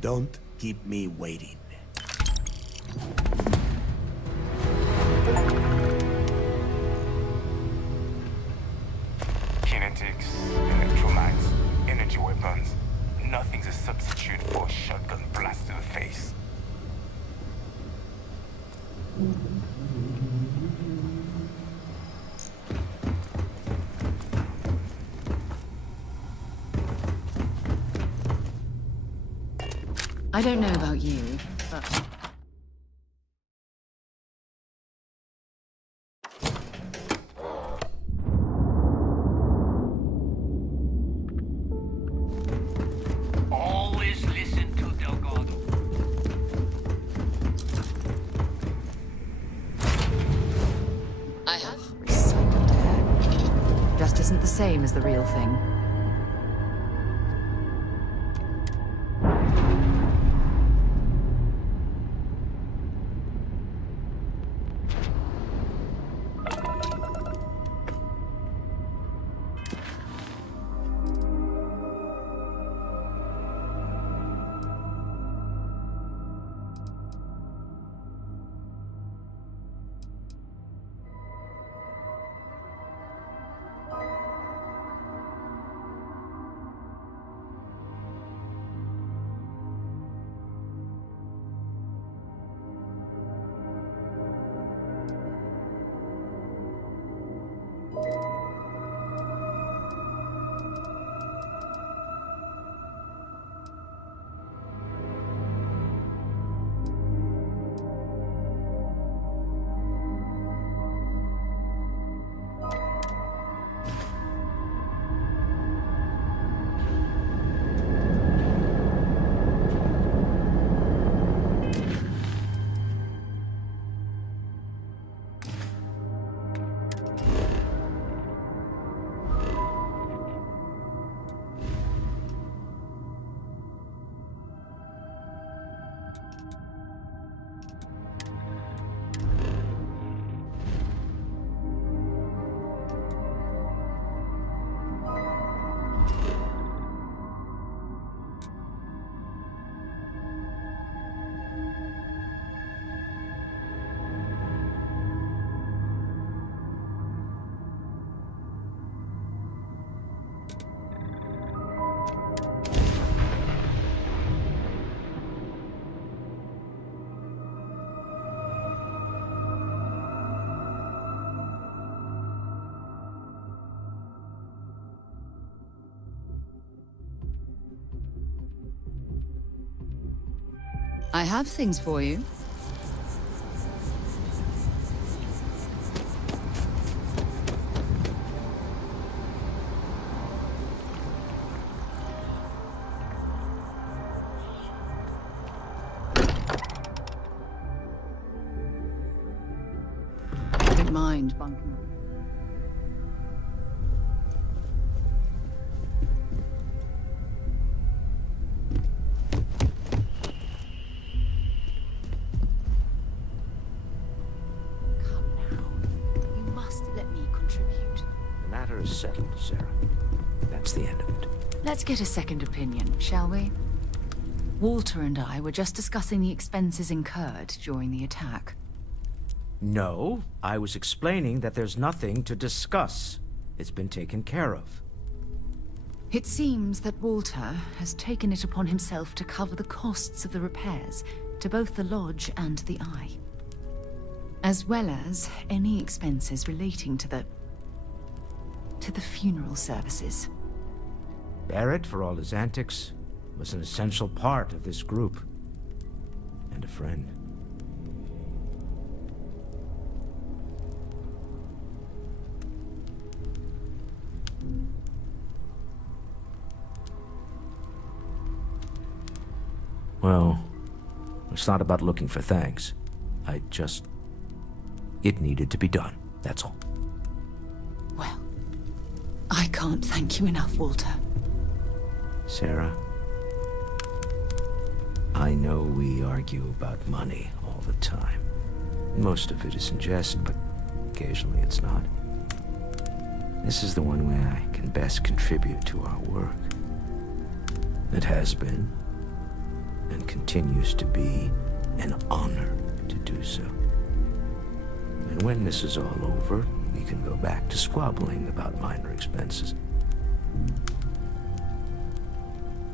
Don't keep me waiting. Kinetics, electrolytes, energy weapons. Nothing's a substitute for a shotgun blast to the face. I don't know about you, but... Always listen to Delgado. I have. Recycled hair. Just isn't the same as the real thing. I have things for you. I don't mind bunking. Is settled, Sarah. That's the end of it. Let's get a second opinion, shall we? Walter and I were just discussing the expenses incurred during the attack. No, I was explaining that there's nothing to discuss. It's been taken care of. It seems that Walter has taken it upon himself to cover the costs of the repairs to both the lodge and the Eye, as well as any expenses relating to the funeral services. Barrett, for all his antics, was an essential part of this group. And a friend. Well, it's not about looking for thanks. It needed to be done, that's all. Well, I can't thank you enough, Walter. Sarah, I know we argue about money all the time. Most of it is in jest, but occasionally it's not. This is the one way I can best contribute to our work. It has been, and continues to be, an honor to do so. And when this is all over, we can go back to squabbling about minor expenses.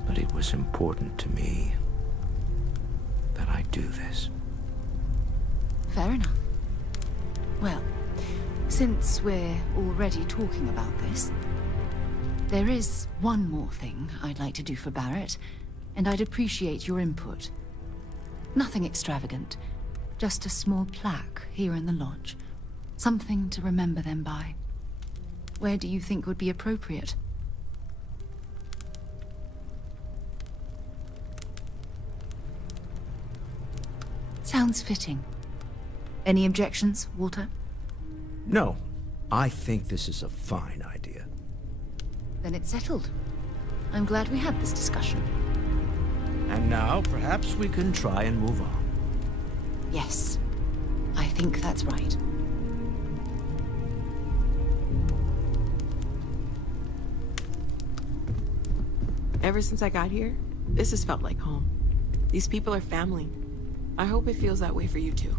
But it was important to me that I do this. Fair enough. Well, since we're already talking about this, there is one more thing I'd like to do for Barrett, and I'd appreciate your input. Nothing extravagant, just a small plaque here in the lodge. Something to remember them by. Where do you think would be appropriate? Sounds fitting. Any objections, Walter? No, I think this is a fine idea. Then it's settled. I'm glad we had this discussion. And now, perhaps we can try and move on. Yes, I think that's right. Ever since I got here, this has felt like home. These people are family. I hope it feels that way for you too.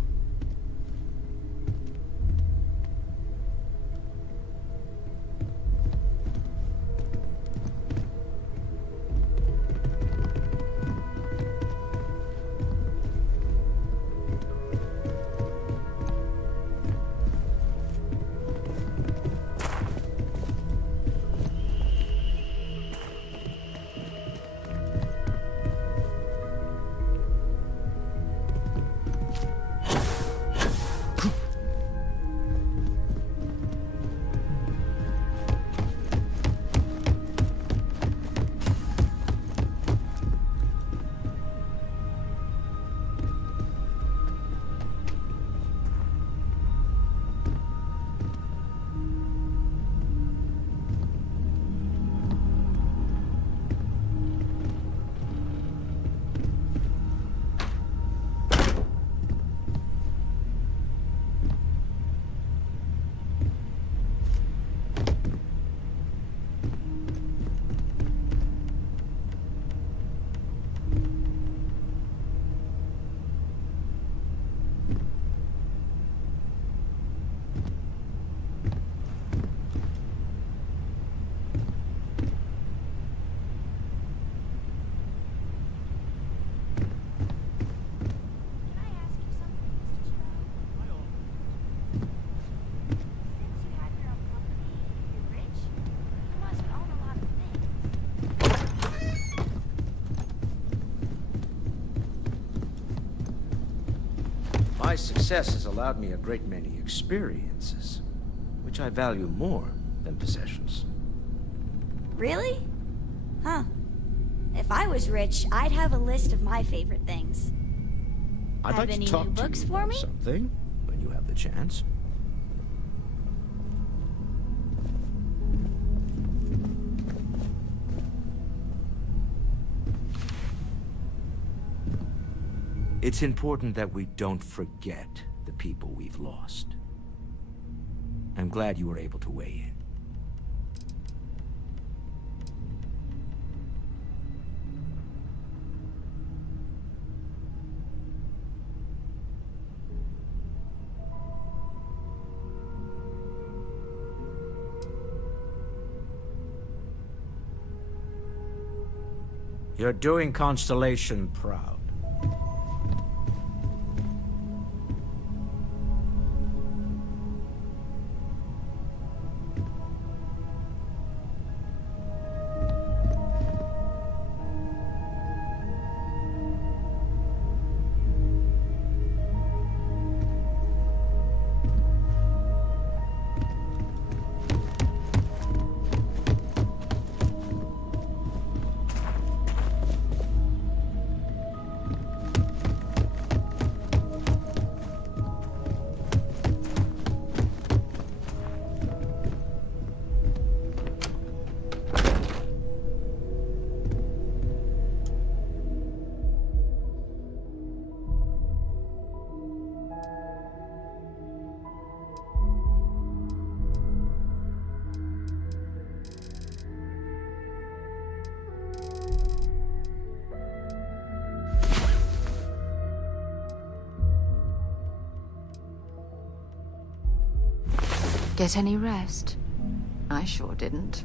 My success has allowed me a great many experiences, which I value more than possessions. Really? Huh. If I was rich, I'd have a list of my favorite things. I'd Have like any to talk new to books you for about me? something when you have the chance. It's important that we don't forget the people we've lost. I'm glad you were able to weigh in. You're doing Constellation proud. Get any rest? I sure didn't.